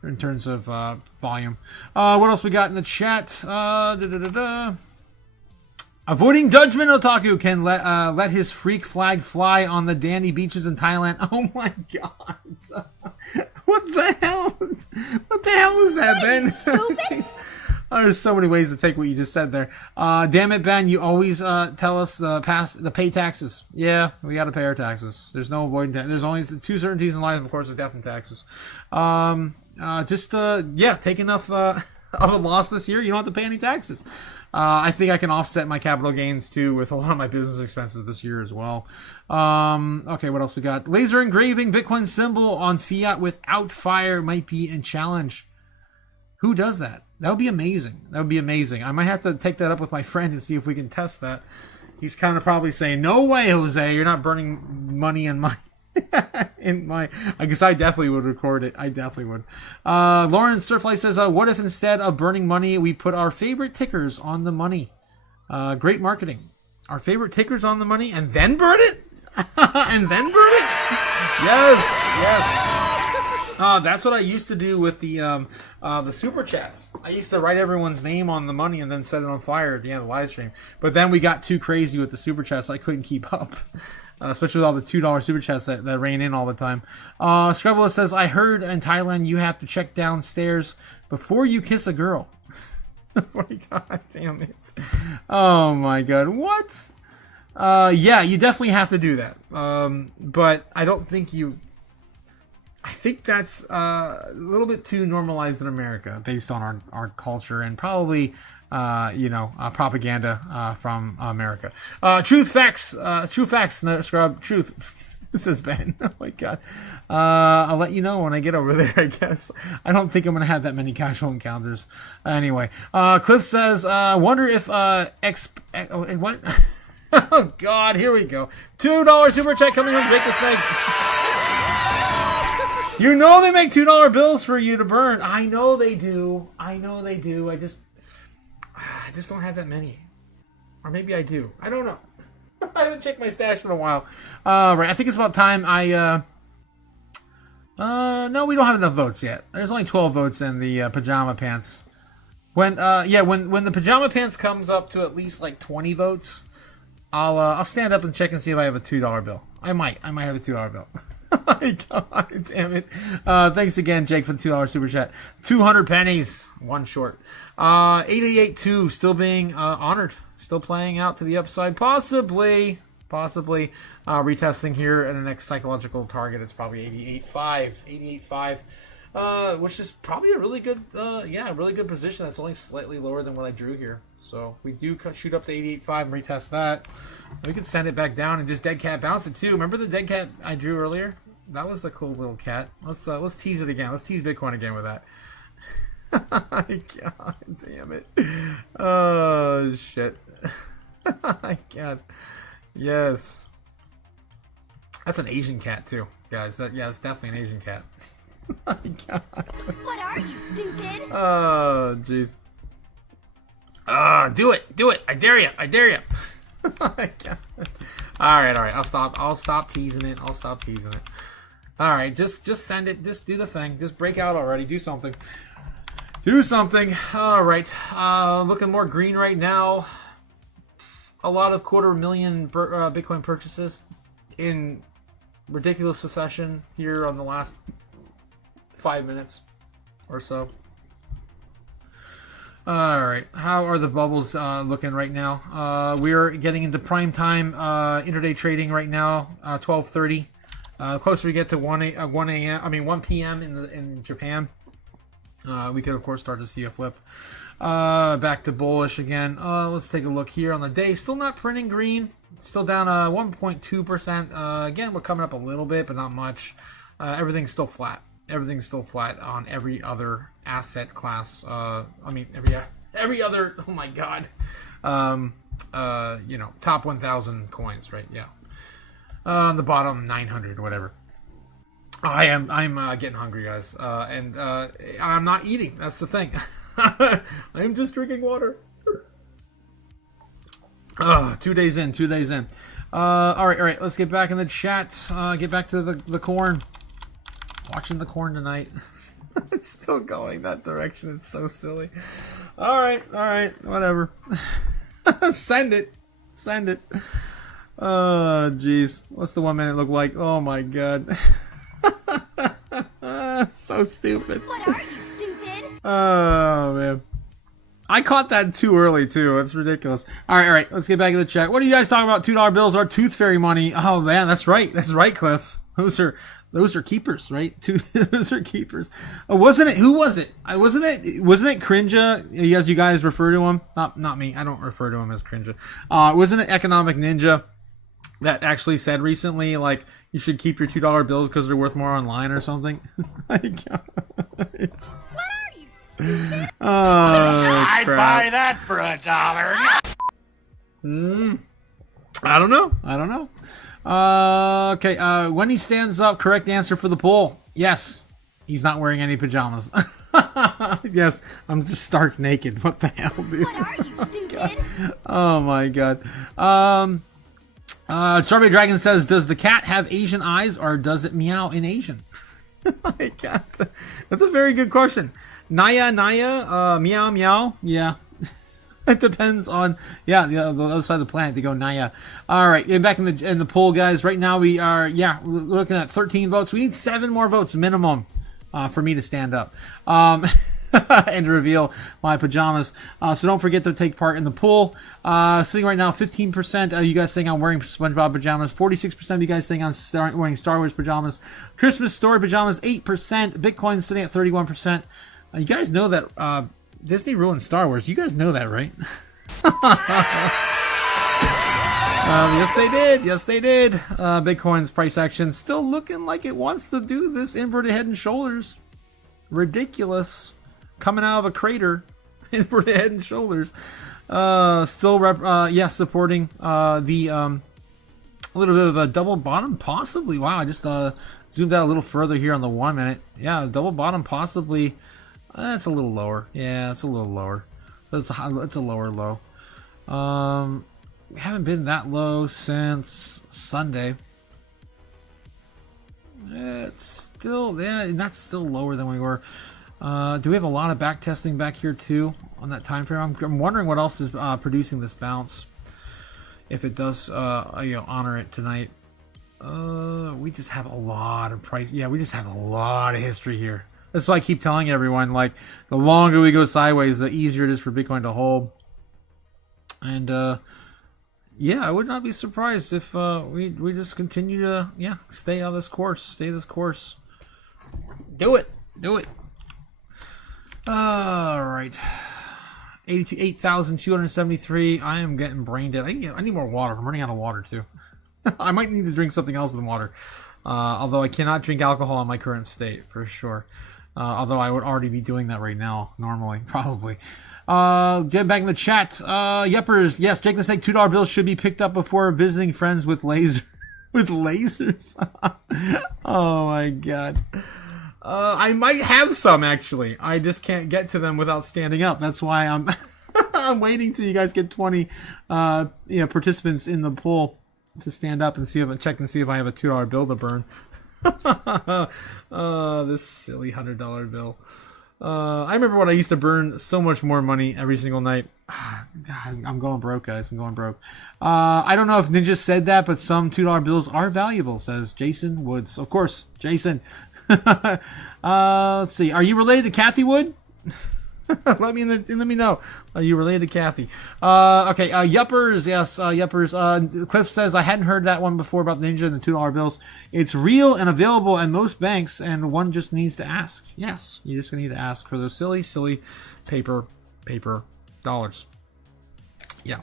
in terms of volume. What else we got in the chat? Avoiding judgment, Otaku can let his freak flag fly on the dandy beaches in Thailand. Oh my god! What the hell? What the hell is that, Ben? There's so many ways to take what you just said there. Damn it, Ben! You always tell us the pay taxes. Yeah, we got to pay our taxes. There's no avoiding that. There's only two certainties in life, of course, is death and taxes. Take enough of a loss this year, you don't have to pay any taxes. I think I can offset my capital gains too with a lot of my business expenses this year as well. Okay, what else we got? Laser engraving Bitcoin symbol on fiat without fire might be a challenge. Who does that? That would be amazing. I might have to take that up with my friend and see if we can test that. He's kind of probably saying, "No way, Jose! You're not burning money in my." I guess I definitely would record it. I definitely would. Lauren Surflight says, what if instead of burning money, we put our favorite tickers on the money? Great marketing. Our favorite tickers on the money and then burn it? Yes. That's what I used to do with the super chats. I used to write everyone's name on the money and then set it on fire at the end of the live stream. But then we got too crazy with the super chats, so I couldn't keep up. Especially with all the $2 super chats that rain in all the time. Scrubble says, I heard in Thailand you have to check downstairs before you kiss a girl. God damn it. Oh my god. What? Yeah, you definitely have to do that. But I don't think I think that's a little bit too normalized in America based on our culture and probably propaganda from America. True facts, Scrub. Truth. This is Ben. Oh my god. I'll let you know when I get over there, I guess. I don't think I'm going to have that many casual encounters. Anyway, Cliff says, wonder if what? Oh god, here we go. $2 super chat coming in. Break this leg. You know they make $2 bills for you to burn. I know they do. I just don't have that many. Or maybe I do. I don't know. I haven't checked my stash in a while. Right, I think it's about time no, we don't have enough votes yet. There's only 12 votes in the pajama pants. When the pajama pants comes up to at least like 20 votes, I'll stand up and check and see if I have a $2 bill. I might have a $2 bill. My God, damn it. Thanks again, Jake, for the $2 super chat. 200 pennies. One short. 882 still being honored. Still playing out to the upside. Possibly retesting here at the next psychological target. It's probably 88.5, which is probably a really good, really good position. That's only slightly lower than what I drew here. So we do shoot up to 88.5 and retest that. We could send it back down and just dead cat bounce it too. Remember the dead cat I drew earlier? That was a cool little cat. Let's tease it again. Let's tease Bitcoin again with that. God damn it. Oh shit. My God. Yes. That's an Asian cat too, guys. It's definitely an Asian cat. My God. What are you, stupid? Oh jeez. Do it. I dare you. My God. All right. I'll stop teasing it. All right, just send it. Just do the thing. Just break out already. Do something. All right. Looking more green right now. A lot of 250,000 Bitcoin purchases in ridiculous succession here on the last 5 minutes or so. All right, how are the bubbles looking right now? We're getting into prime time intraday trading right now, 12:30. Closer we get to 1 p.m. in Japan, we could of course start to see a flip back to bullish again. Let's take a look here on the day. Still not printing green. Still down 1.2%. Again, we're coming up a little bit, but not much. Everything's still flat. Everything's still flat on every other asset class. Every other. Oh my God. Top 1,000 coins, right? Yeah. On the bottom 900, whatever. I'm getting hungry, guys, and I'm not eating. That's the thing. I'm just drinking water. 2 days in. All right. Let's get back in the chat. Get back to the corn. Watching the corn tonight. It's still going that direction. It's so silly. All right. Whatever. Send it. Oh, jeez. What's the 1 minute look like? Oh my God. So stupid. What are you, stupid? Oh man. I caught that too early too. It's ridiculous. All right. Let's get back to the chat. What are you guys talking about? $2 bills are tooth fairy money. Oh man, that's right, Cliff. Those are keepers, right? Those are keepers. Wasn't it? Who was it? Wasn't it Crinja? As you guys refer to him? Not me. I don't refer to him as Crinja. Wasn't it Economic Ninja that actually said recently, like, you should keep your $2 bills because they're worth more online or something? What are you, stupid? Oh, I'd crap. buy that for $1. I don't know. Okay. When he stands up, correct answer for the poll. Yes. He's not wearing any pajamas. Yes. I'm just stark naked. What the hell, dude? What are you, stupid? Oh my God. Strawberry Dragon says, does the cat have Asian eyes or does it meow in Asian? My God. That's a very good question. Naya, meow, meow. Yeah. It depends on, the other side of the planet. They go Naya. All right, back in the poll, guys. Right now we are, we're looking at 13 votes. We need 7 more votes minimum for me to stand up and reveal my pajamas. So don't forget to take part in the poll. Sitting right now, 15% of you guys saying I'm wearing SpongeBob pajamas. 46% of you guys saying I'm wearing Star Wars pajamas. Christmas Story pajamas, 8%. Bitcoin sitting at 31%. You guys know that Disney ruined Star Wars. You guys know that, right? Yes, they did. Bitcoin's price action still looking like it wants to do this inverted head and shoulders. Ridiculous. Coming out of a crater. Inverted head and shoulders. Still, supporting the a little bit of a double bottom, possibly. Wow, I just zoomed out a little further here on the 1 minute. Yeah, double bottom, possibly. That's a little lower. Yeah, it's a little lower. It's a lower low. We haven't been that low since Sunday. It's still, that's still lower than we were. Do we have a lot of back testing back here too on that time frame? I'm wondering what else is producing this bounce. If it does, honor it tonight. We just have a lot of price. Yeah, we just have a lot of history here. That's why I keep telling everyone, like, the longer we go sideways, the easier it is for Bitcoin to hold. And, yeah, I would not be surprised if we just continue to, stay on this course. Stay this course. Do it. Do it. All right. 8,273. I am getting brain dead. I need more water. I'm running out of water, too. I might need to drink something else than water. Although I cannot drink alcohol in my current state, for sure. Although I would already be doing that right now, normally, probably. Get back in the chat. Yuppers, yes, Jake the Snake $2 bills should be picked up before visiting friends with lasers. With lasers? Oh my god. I might have some, actually. I just can't get to them without standing up. That's why I'm I'm waiting till you guys get 20 participants in the pool to stand up and see if I have a $2 bill to burn. This silly $100 bill. I remember when I used to burn so much more money every single night. God, I'm going broke, guys. I'm going broke. I don't know if Ninja said that, but some $2 bills are valuable, says Jason Woods. Of course, Jason. Let's see. Are you related to Kathy Wood? let me know. Are you related to Kathy? Okay. Yuppers. Yes. Yuppers. Cliff says, I hadn't heard that one before about Ninja and the $2 bills. It's real and available at most banks, and one just needs to ask. Yes. You just need to ask for those silly paper dollars. Yeah.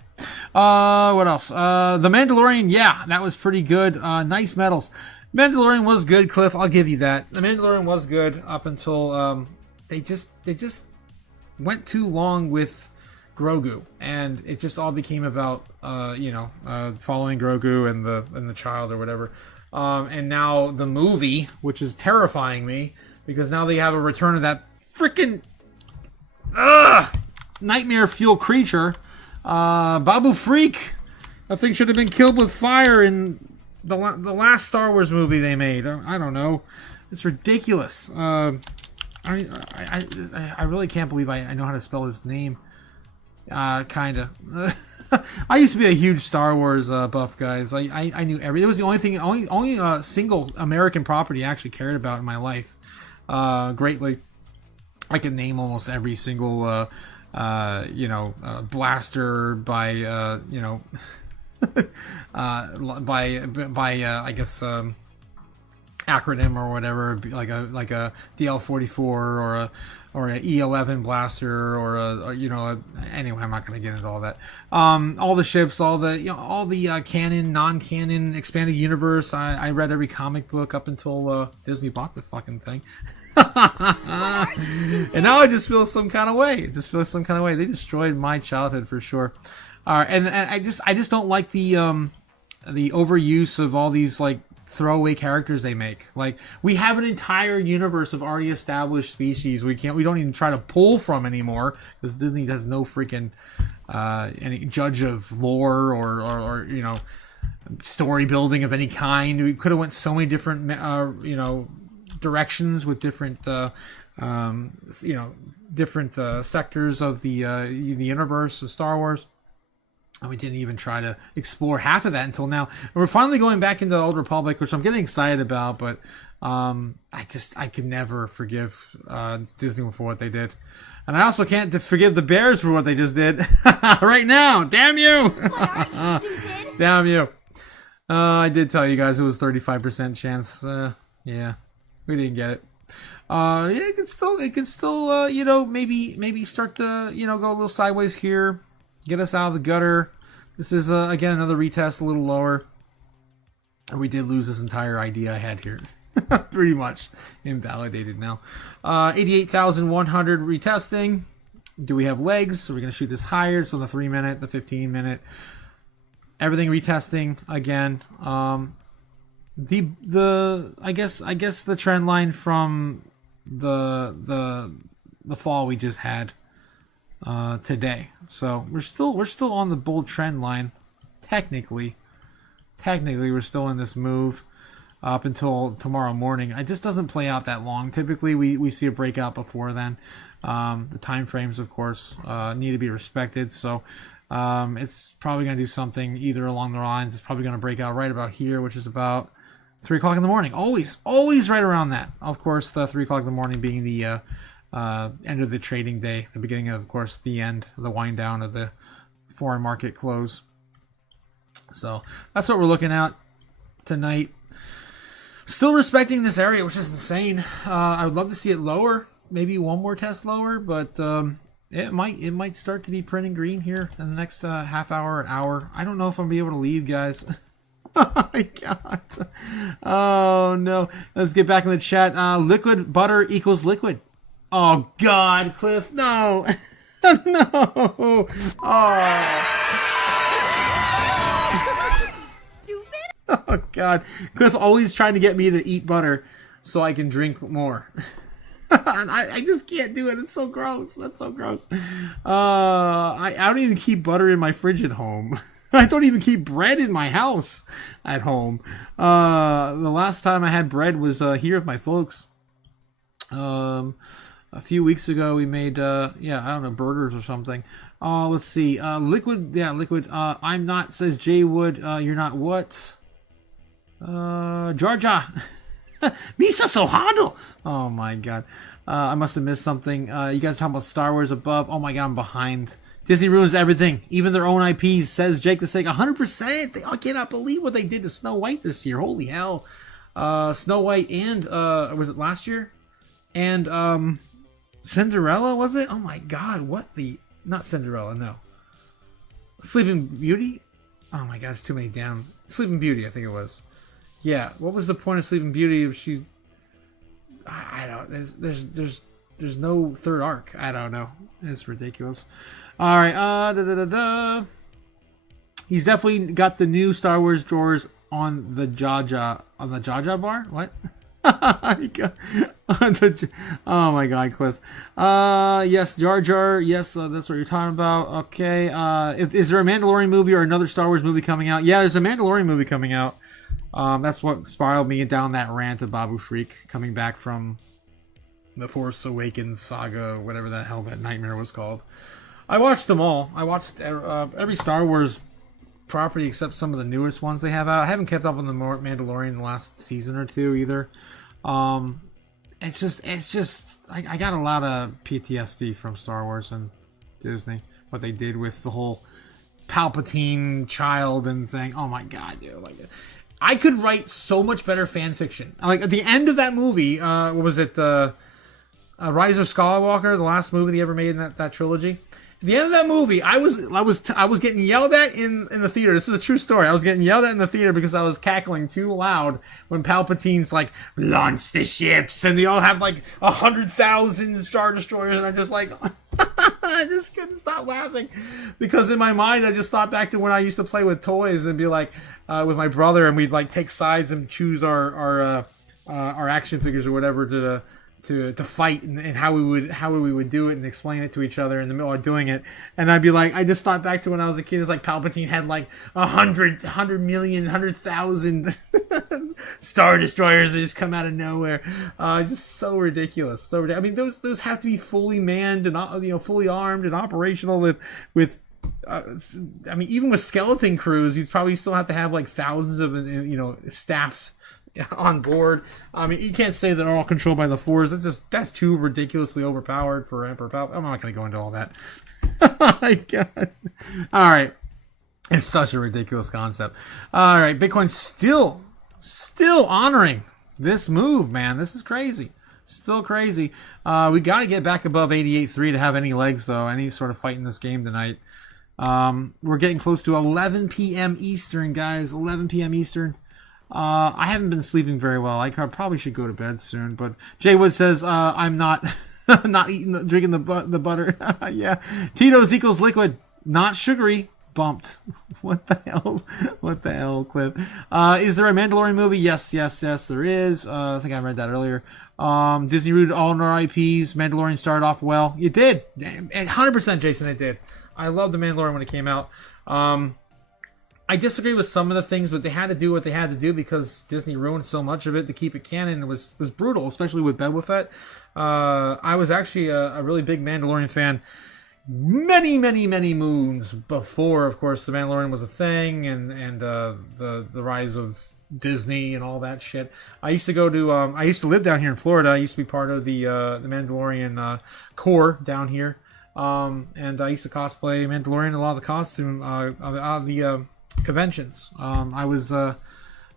What else? The Mandalorian. Yeah, that was pretty good. Nice medals. Mandalorian was good, Cliff. I'll give you that. The Mandalorian was good up until they just went too long with Grogu, and it just all became about following Grogu and the child or whatever. And now the movie, which is terrifying me, because now they have a return of that freaking nightmare fuel creature, Babu Freak. That thing should have been killed with fire in the last Star Wars movie they made. I don't know. It's ridiculous. I really can't believe I know how to spell his name. Kinda. I used to be a huge Star Wars buff, guys. I knew everything. It was the only single American property I actually cared about in my life. Greatly. I could name almost every single blaster by I guess acronym or whatever, like a DL-44 or a E11 blaster anyway, I'm not going to get into all that. All the ships, all the canon, non-canon, expanded universe. I read every comic book up until Disney bought the fucking thing. And now I just feel some kind of way. They destroyed my childhood for sure. And I just don't like the overuse of all these like throwaway characters they make. Like, we have an entire universe of already established species we don't even try to pull from anymore, because Disney has no freaking any judge of lore or story building of any kind. We could have went so many different directions with different sectors of the universe of Star Wars. And we didn't even try to explore half of that until now. And we're finally going back into the Old Republic, which I'm getting excited about, but I could never forgive Disney for what they did. And I also can't forgive the Bears for what they just did right now. Damn you! What are you, stupid? Damn you. I did tell you guys it was 35% chance. Yeah, we didn't get it. It could still maybe start to, go a little sideways here. Get us out of the gutter. This is, again, another retest, a little lower. And we did lose this entire idea I had here. Pretty much invalidated now. 88,100 retesting. Do we have legs? So we're going to shoot this higher. So the 3-minute, the 15-minute. Everything retesting again. I guess the trend line from the fall we just had today. So we're still on the bull trend line. Technically we're still in this move up until tomorrow morning. It just doesn't play out that long. Typically we see a breakout before then. The time frames, of course, need to be respected. So it's probably going to do something either along the lines. It's probably going to break out right about here, which is about 3 o'clock in the morning. Always right around that. Of course, the 3 o'clock in the morning being the end of the trading day, the beginning of course, the end, the wind down of the foreign market close. So that's what we're looking at tonight. Still respecting this area, which is insane. I would love to see it lower, maybe one more test lower, but it might start to be printing green here in the next half hour, hour. I don't know if I'm gonna be able to leave, guys. Oh my god. Oh no. Let's get back in the chat. Liquid butter equals liquid. Oh god, Cliff, no. No. Oh. Oh god, Cliff always trying to get me to eat butter so I can drink more. And I just can't do it. It's so gross. That's so gross. I don't even keep butter in my fridge at home. I don't even keep bread in my house at home. The last time I had bread was here with my folks. A few weeks ago we made I don't know, burgers or something. Let's see. Liquid. I'm not, says Jay Wood. You're not what? Georgia. Misa so hard. Oh my god. I must have missed something. You guys are talking about Star Wars above. Oh my god, I'm behind. Disney ruins everything, even their own IPs, says Jake the Snake. 100%. I cannot believe what they did to Snow White this year. Holy hell. Snow White and, was it last year? And, Cinderella, was it? Oh my god, what the... Not Cinderella, no. Sleeping Beauty? Oh my god, it's too many down. Sleeping Beauty, I think it was. Yeah, what was the point of Sleeping Beauty if she's... I don't... There's no third arc. I don't know. It's ridiculous. All right. He's definitely got the new Star Wars drawers on the Jaja bar. What? Oh my god, Cliff. Yes, Jar Jar. Yes, that's what you're talking about. Okay. Is there a Mandalorian movie or another Star Wars movie coming out? Yeah, there's a Mandalorian movie coming out. That's what spiraled me down that rant of Babu Freak coming back from the Force Awakens saga, whatever the hell that nightmare was called. I watched them all. I watched every Star Wars property except some of the newest ones they have out. I haven't kept up on the Mandalorian in the last season or two either. It's just I got a lot of PTSD from Star Wars and Disney, what they did with the whole Palpatine child and thing. Oh my god, dude! Like, I could write so much better fan fiction. Like at the end of that movie, what was it? Rise of Skywalker, the last movie they ever made in that trilogy. At the end of that movie, I was getting yelled at in the theater. This is a true story. I was getting yelled at in the theater because I was cackling too loud when Palpatine's like, launch the ships, and they all have like 100,000 Star Destroyers, and I just like, I just couldn't stop laughing because in my mind I just thought back to when I used to play with toys and be like with my brother, and we'd like take sides and choose our action figures or whatever to fight and how we would do it and explain it to each other in the middle of doing it. And I'd be like, I just thought back to when I was a kid. It's like Palpatine had like 100,000 Star Destroyers that just come out of nowhere. Just so ridiculous. So I mean, those have to be fully manned and fully armed and operational with. I mean, even with skeleton crews, you'd probably still have to have like thousands of staff on board. I mean, you can't say they're all controlled by the Force. That's too ridiculously overpowered for Emperor Palpatine. I'm not going to go into all that. Oh my god! All right, it's such a ridiculous concept. All right, Bitcoin's still honoring this move, man. This is crazy. Still crazy. We got to get back above 88.3 to have any legs, though. Any sort of fight in this game tonight. We're getting close to 11 p.m. Eastern, guys. 11 p.m. Eastern. I haven't been sleeping very well. I probably should go to bed soon. But Jay Wood says I'm not drinking the butter. Yeah, Tito's equals liquid, not sugary. Bumped. What the hell? What the hell, Cliff? Is there a Mandalorian movie? Yes, there is. I think I read that earlier. Disney rooted all in our IPs. Mandalorian started off well. It did. 100%, Jason. It did. I loved the Mandalorian when it came out. I disagree with some of the things, but they had to do what they had to do because Disney ruined so much of it to keep it canon. It was brutal, especially with Boba Fett. I was actually a really big Mandalorian fan many moons before, of course, the Mandalorian was a thing, and the rise of Disney and all that shit. I used to go to I used to live down here in Florida. I used to be part of the Mandalorian Corps down here. And I used to cosplay Mandalorian, a lot of the costume, the conventions. I was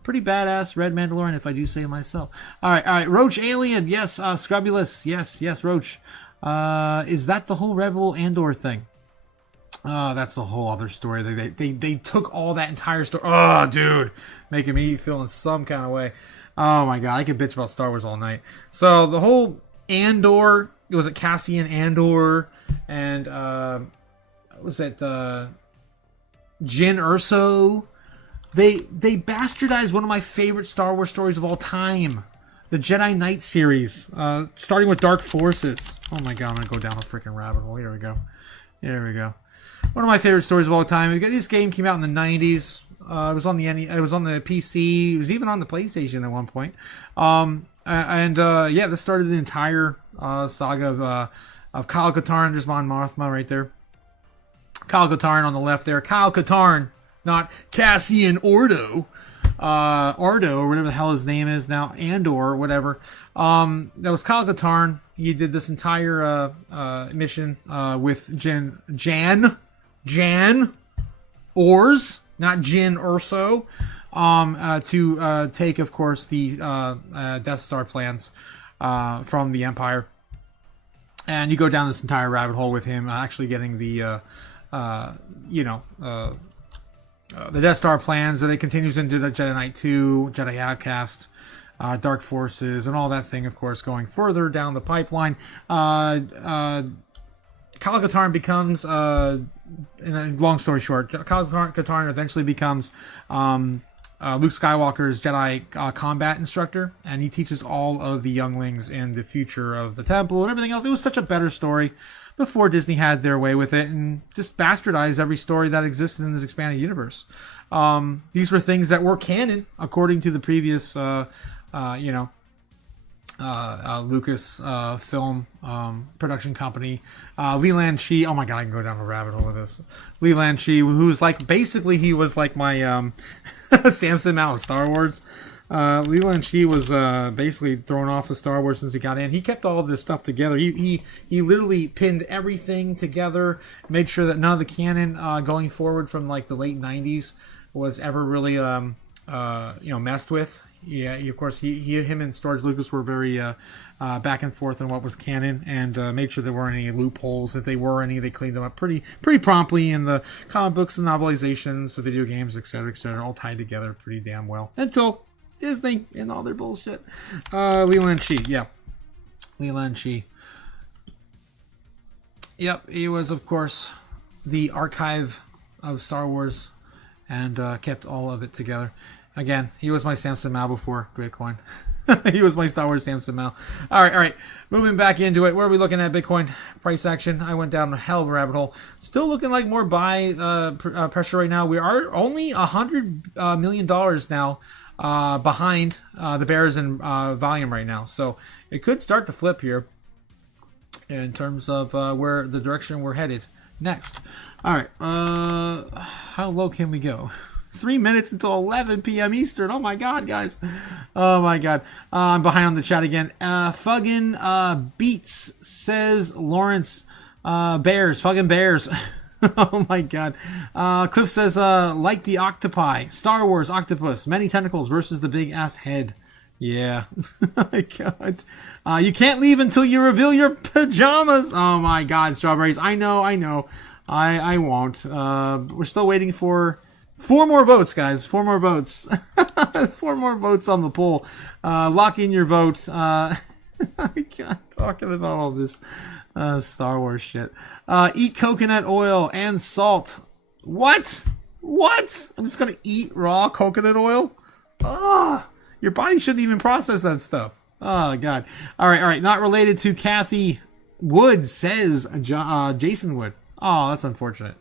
pretty badass red Mandalorian, if I do say myself. All right, Roach Alien, yes. Scrubulous, yes, Roach. Is that the whole Rebel Andor thing? That's a whole other story. They took all that entire story. Oh, dude, making me feel in some kind of way. Oh my god, I could bitch about Star Wars all night. So the whole Andor, was it Cassian Andor? And was it Jyn Erso? They bastardized one of my favorite Star Wars stories of all time, the Jedi Knight series, starting with Dark Forces. Oh my god, I'm gonna go down a freaking rabbit hole. Here we go. One of my favorite stories of all time. This game came out in the 90s. It was on the it was on the PC. It was even on the PlayStation at one point. Yeah, this started the entire saga of Kyle Katarn. There's Mon Mothma right there. Kyle Katarn on the left there. Kyle Katarn, not Cassian Ordo. Ardo, or whatever the hell his name is now. Andor, or whatever. That was Kyle Katarn. He did this entire mission with Jan Ors, not Jyn Erso, to take, of course, the Death Star plans from the Empire. And you go down this entire rabbit hole with him actually getting the, the Death Star plans. And it continues into the Jedi Knight 2, Jedi Outcast, Dark Forces, and all that thing, of course, going further down the pipeline. Kyle Katarn becomes, in a long story short, Kyle Katarn eventually becomes Luke Skywalker's Jedi combat instructor, and he teaches all of the younglings in the future of the temple and everything else. It was such a better story before Disney had their way with it and just bastardized every story that existed in this expanded universe. These were things that were canon according to the previous, Lucas film production company. Leland Shee. Oh my god, I can go down a rabbit hole with this. Leland Shee, who's like basically he was like my Samson Mao of Star Wars. Leland Shee was basically thrown off of Star Wars since he got in. He kept all of this stuff together. He literally pinned everything together, made sure that none of the canon going forward from like the late 90s was ever really messed with. Yeah, of course, him and George Lucas were very back and forth on what was canon, and made sure there weren't any loopholes. If they were any, they cleaned them up pretty promptly in the comic books and novelizations, the video games, etc., all tied together pretty damn well until Disney and all their bullshit. Leland Shee, yeah, Leland Shee. Yep, he was, of course, the archive of Star Wars, and kept all of it together. Again, he was my Samson Mao before Bitcoin. He was my Star Wars Samson Mao. All right. Moving back into it. Where are we looking at Bitcoin price action? I went down a hell of a rabbit hole. Still looking like more buy pressure right now. We are only $100 million now behind the bears in volume right now. So it could start to flip here in terms of where the direction we're headed next. All right. How low can we go? 3 minutes until 11 p.m. Eastern. Oh my god, guys. Oh my god. I'm behind on the chat again. Fuggin' Beats says Lawrence. Bears. Fuggin' Bears. Oh my god. Cliff says, like the octopi. Star Wars octopus. Many tentacles versus the big ass head. Yeah. Oh my god. You can't leave until you reveal your pajamas. Oh my god, Strawberries. I know. I won't. We're still waiting for 4 more votes, guys. 4 more votes. 4 more votes on the poll. Lock in your vote. I can't talking about all this Star Wars shit. Eat coconut oil and salt. What? I'm just gonna eat raw coconut oil? Your body shouldn't even process that stuff. Oh god. All right. Not related to Kathy Wood, says Jason Wood. Oh, that's unfortunate.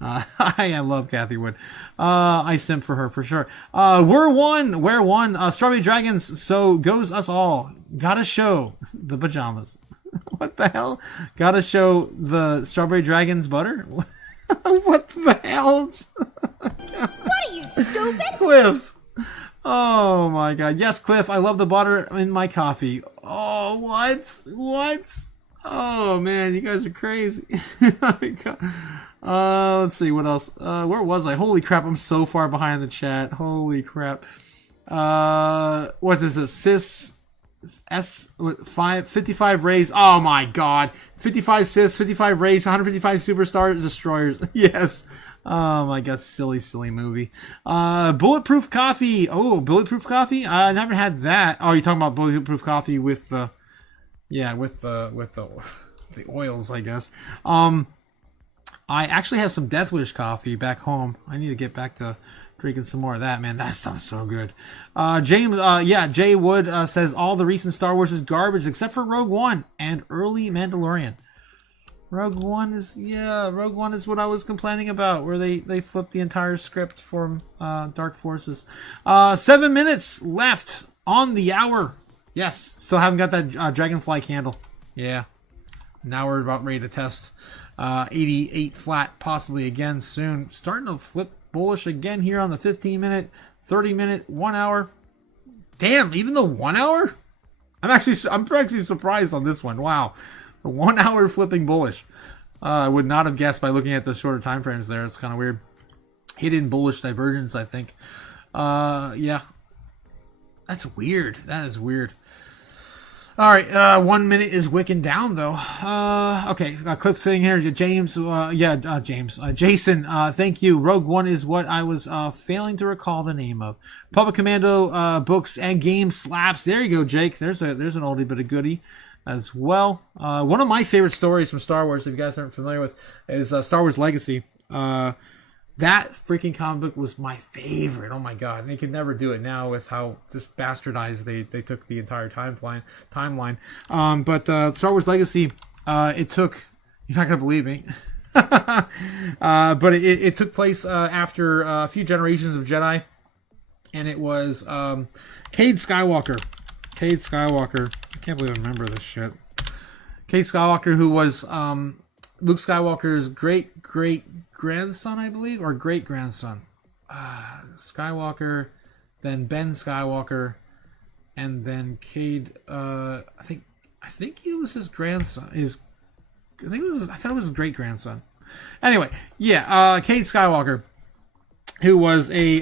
I love Kathy Wood. I simp for her for sure. We're one. Strawberry Dragons. So goes us all. Gotta show the pajamas. What the hell? Gotta show the Strawberry Dragons butter. What the hell? What are you, stupid? Cliff. Oh my god. Yes, Cliff, I love the butter in my coffee. Oh, what? What? Oh man, you guys are crazy. Let's see what else. Where was I? Holy crap, I'm so far behind the chat. Holy crap. What is this? Sis S 55 rays. Oh my god. 55 sis, 55 rays, 155 superstar destroyers. Yes. Oh my god, silly movie. Bulletproof coffee. Oh, bulletproof coffee? I never had that. Oh, you're talking about bulletproof coffee with the with the oils, I guess. I actually have some Death Wish coffee back home. I need to get back to drinking some more of that, man. That stuff's so good. Jay Wood says all the recent Star Wars is garbage except for Rogue One and early Mandalorian. Rogue One is what I was complaining about, where they flipped the entire script from Dark Forces. 7 minutes left on the hour. Yes, still haven't got that Dragonfly candle. Yeah. Now we're about ready to test 88 flat, possibly again soon. Starting to flip bullish again here on the 15-minute, 30-minute, 1 hour. Damn, even the 1 hour? I'm actually surprised on this one. Wow. The 1 hour flipping bullish. I would not have guessed by looking at the shorter time frames there. It's kind of weird. Hidden bullish divergence, I think. Yeah. That's weird. That is weird. All right, 1 minute is wicking down though. Okay, Cliff saying here, James. Jason. Thank you. Rogue One is what I was failing to recall the name of. Public Commando books and game slaps. There you go, Jake. There's an oldie but a goodie as well. One of my favorite stories from Star Wars, if you guys aren't familiar with, is Star Wars Legacy. That freaking comic book was my favorite. Oh my god. And they could never do it now with how just bastardized they took the entire timeline. But Star Wars Legacy, it took, you're not going to believe me, but it took place after a few generations of Jedi. And it was Cade Skywalker. I can't believe I remember this shit. Cade Skywalker, who was Luke Skywalker's great-grandson, I believe, or great-grandson. Skywalker, then Ben Skywalker, and then Cade. I think he was his grandson. I thought it was his great-grandson. Anyway, yeah, Cade Skywalker, who was a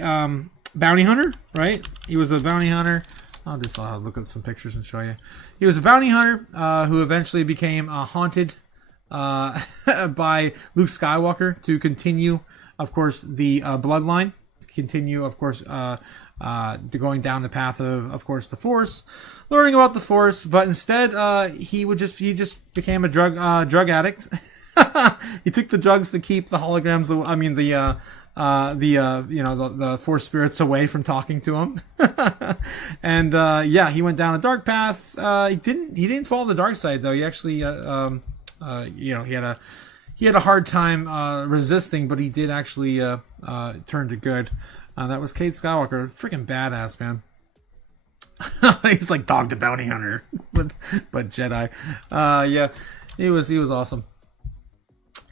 bounty hunter, right? He was a bounty hunter. I'll just look at some pictures and show you. He was a bounty hunter who eventually became haunted by Luke Skywalker to continue, of course, the bloodline. Continue, of course, going down the path of course, the Force, learning about the Force. But instead, he just became a drug addict. He took the drugs to keep the holograms. I mean, the Force spirits away from talking to him. And he went down a dark path. He didn't follow the dark side though. He actually he had a hard time resisting, but he did actually turn to good. That was Cade Skywalker, freaking badass, man. He's like Dog the Bounty Hunter, but Jedi. He was awesome.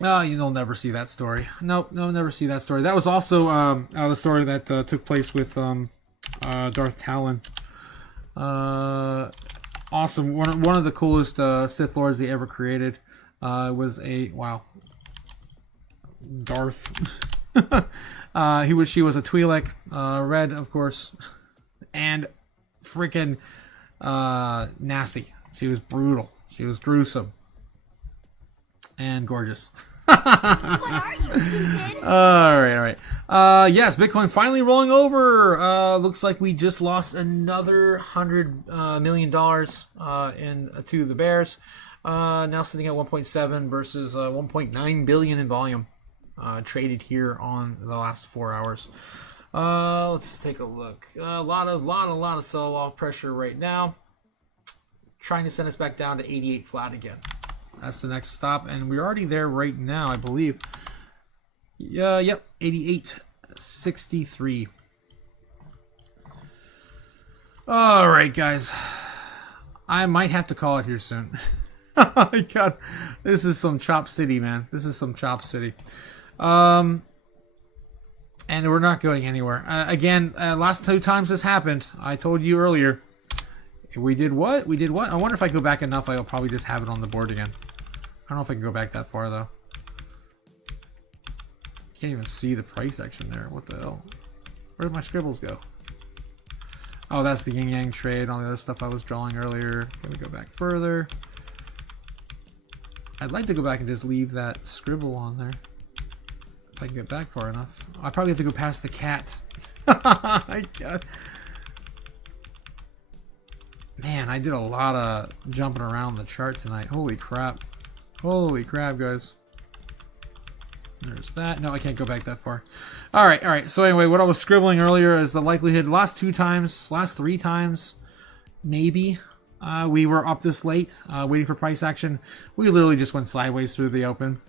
You'll never see that story. Nope, never see that story. That was also the story that took place with Darth Talon. Awesome. One of the coolest Sith Lords they ever created was Darth. She was a Twi'lek, red, of course, and freaking nasty. She was brutal. She was gruesome. And gorgeous. What are you, stupid? All right. Yes, Bitcoin finally rolling over. Looks like we just lost another $100 million to the bears. Now sitting at 1.7 versus 1.9 billion in volume traded here on the last 4 hours. Let's take a look. A lot of sell-off pressure right now, trying to send us back down to 88 flat again. That's the next stop, and we're already there right now, I believe. Yep, 88.63. All right, guys. I might have to call it here soon. Oh my god, this is some Chop City, man. This is some Chop City. And we're not going anywhere. Again, last 2 times this happened, I told you earlier, we did what? We did what? I wonder if I go back enough, I'll probably just have it on the board again. I don't know if I can go back that far, though. Can't even see the price action there. What the hell? Where did my scribbles go? Oh, that's the yin-yang trade, all the other stuff I was drawing earlier. Let me go back further. I'd like to go back and just leave that scribble on there. If I can get back far enough. I probably have to go past the cat. I got... Man, I did a lot of jumping around the chart tonight. Holy crap. Holy crap, guys. There's that. No, I can't go back that far. Alright, alright. So anyway, what I was scribbling earlier is the likelihood last 2 times, last 3 times, maybe, we were up this late, waiting for price action. We literally just went sideways through the open.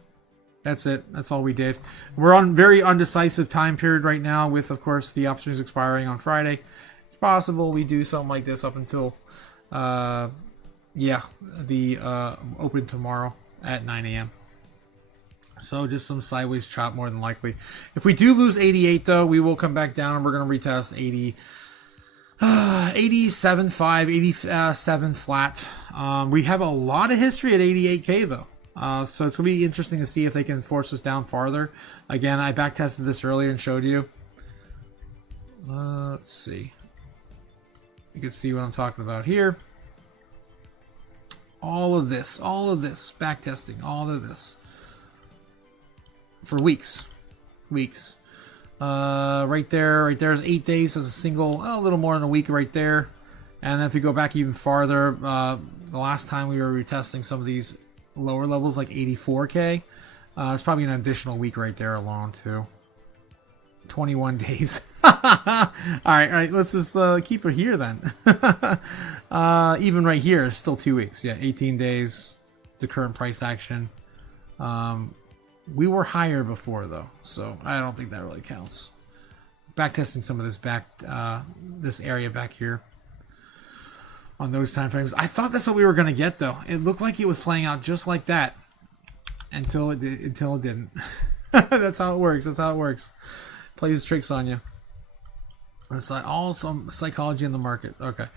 That's it. That's all we did. We're on very undecisive time period right now with, of course, the options expiring on Friday. It's possible we do something like this up until, yeah, the open tomorrow at 9 a.m. So just some sideways chop more than likely. If we do lose 88, though, we will come back down and we're going to retest 87.5, 87 flat. We have a lot of history at 88K, though. So it's going to be interesting to see if they can force us down farther. Again, I backtested this earlier and showed you. Let's see. You can see what I'm talking about here. All of this, backtesting, all of this. For weeks. Right there is 8 days as a single, a little more than a week right there. And then if we go back even farther, the last time we were retesting some of these lower levels, like 84K, it's probably an additional week right there alone too. 21 days. all right, let's just keep it here then. Even right here, it's still 2 weeks. Yeah, 18 days, the current price action. We were higher before though, so I don't think that really counts. Backtesting some of this this area back here on those time frames. I thought that's what we were gonna get though. It looked like it was playing out just like that until it didn't. That's how it works. That's how it works. Plays tricks on you. It's like all some psychology in the market. Okay.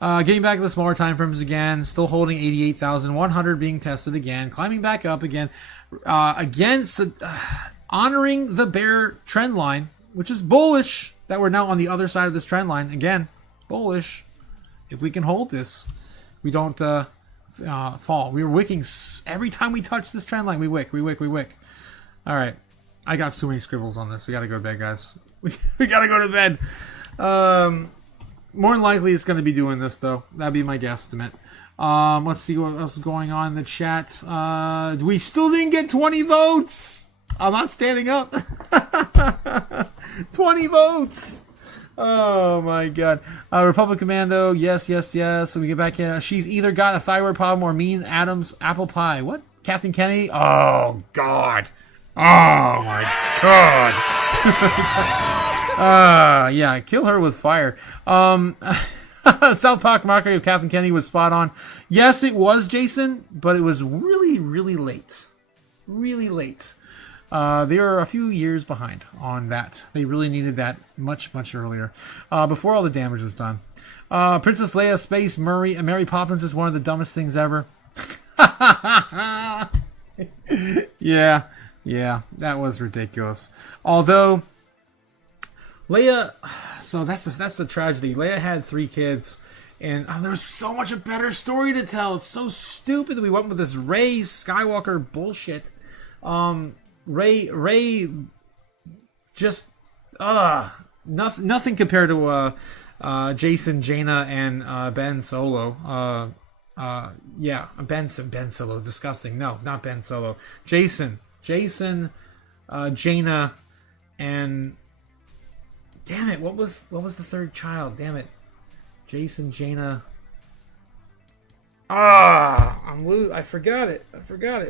Getting back to the smaller time frames again, still holding 88,100 being tested again, climbing back up again, honoring the bear trend line, which is bullish that we're now on the other side of this trend line. Again, bullish. If we can hold this, we don't fall. We were wicking every time we touch this trend line. We wick. All right. I got so many scribbles on this. We got to go to bed, guys. We got to go to bed. More than likely, it's going to be doing this, though. That'd be my guesstimate. Let's see what else is going on in the chat. We still didn't get 20 votes. I'm not standing up. 20 votes. Oh, my God. Republic Commando, yes. So we get back in. She's either got a thyroid problem or mean Adam's apple pie. What? Kathleen Kennedy? Oh, God. Oh, my God. Yeah, kill her with fire. South Park mockery of Kathleen Kennedy was spot on. Yes, it was, Jason, but it was really, really late. Really late. They were a few years behind on that. They really needed that much earlier. Before all the damage was done. Princess Leia Space Mary Poppins is one of the dumbest things ever. Yeah, that was ridiculous. Although Leia, so that's the tragedy. Leia had 3 kids, and there's so much a better story to tell. It's so stupid that we went with this Rey Skywalker bullshit. Rey, just nothing compared to Jason, Jaina, and Ben Solo. Yeah, Ben Solo, disgusting. No, not Ben Solo. Jason, Jaina, and damn it, what was the third child? Damn it, Jason, Jaina. I forgot it.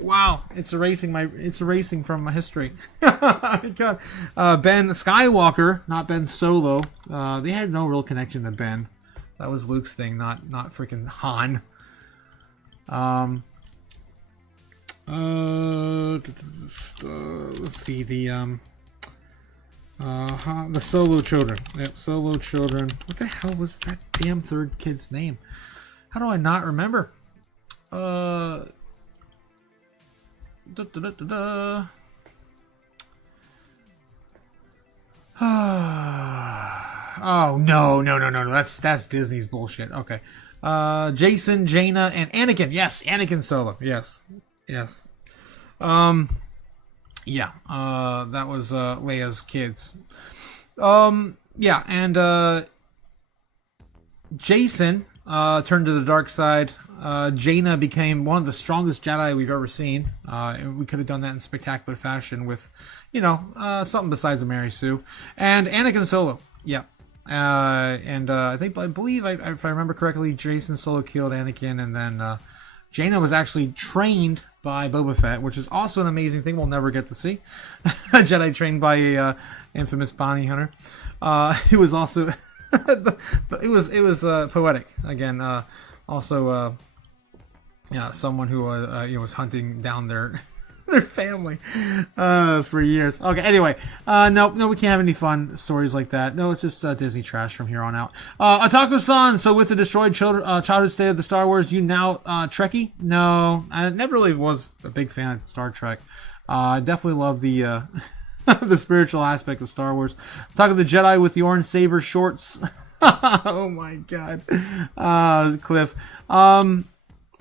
Wow, it's erasing from my history. God. Ben Skywalker, not Ben Solo. They had no real connection to Ben. That was Luke's thing, not freaking Han. Let's see, The Solo Children. Yep, Solo Children. What the hell was that damn third kid's name? How do I not remember? Oh no. That's Disney's bullshit. Okay. Jason, Jaina, and Anakin. Yes, Anakin Solo. Yes. Yeah. That was Leia's kids. Yeah, and Jason turned to the dark side. Jaina became one of the strongest Jedi we've ever seen. We could have done that in spectacular fashion with, something besides a Mary Sue. And Anakin Solo. Yeah. I believe, if I remember correctly, Jason Solo killed Anakin, and then Jaina was actually trained by Boba Fett, which is also an amazing thing we'll never get to see. A Jedi trained by a infamous bounty hunter. It was also it was poetic again. Also, someone who was hunting down their family for years. Okay, anyway, no, we can't have any fun stories like that. No, it's just Disney trash from here on out. Otaku-san, so with the destroyed childhood state of the Star Wars, you now Trekkie? No, I never really was a big fan of Star Trek. I definitely love the the spiritual aspect of Star Wars. Talking the Jedi with the orange saber shorts. Oh my god, Cliff.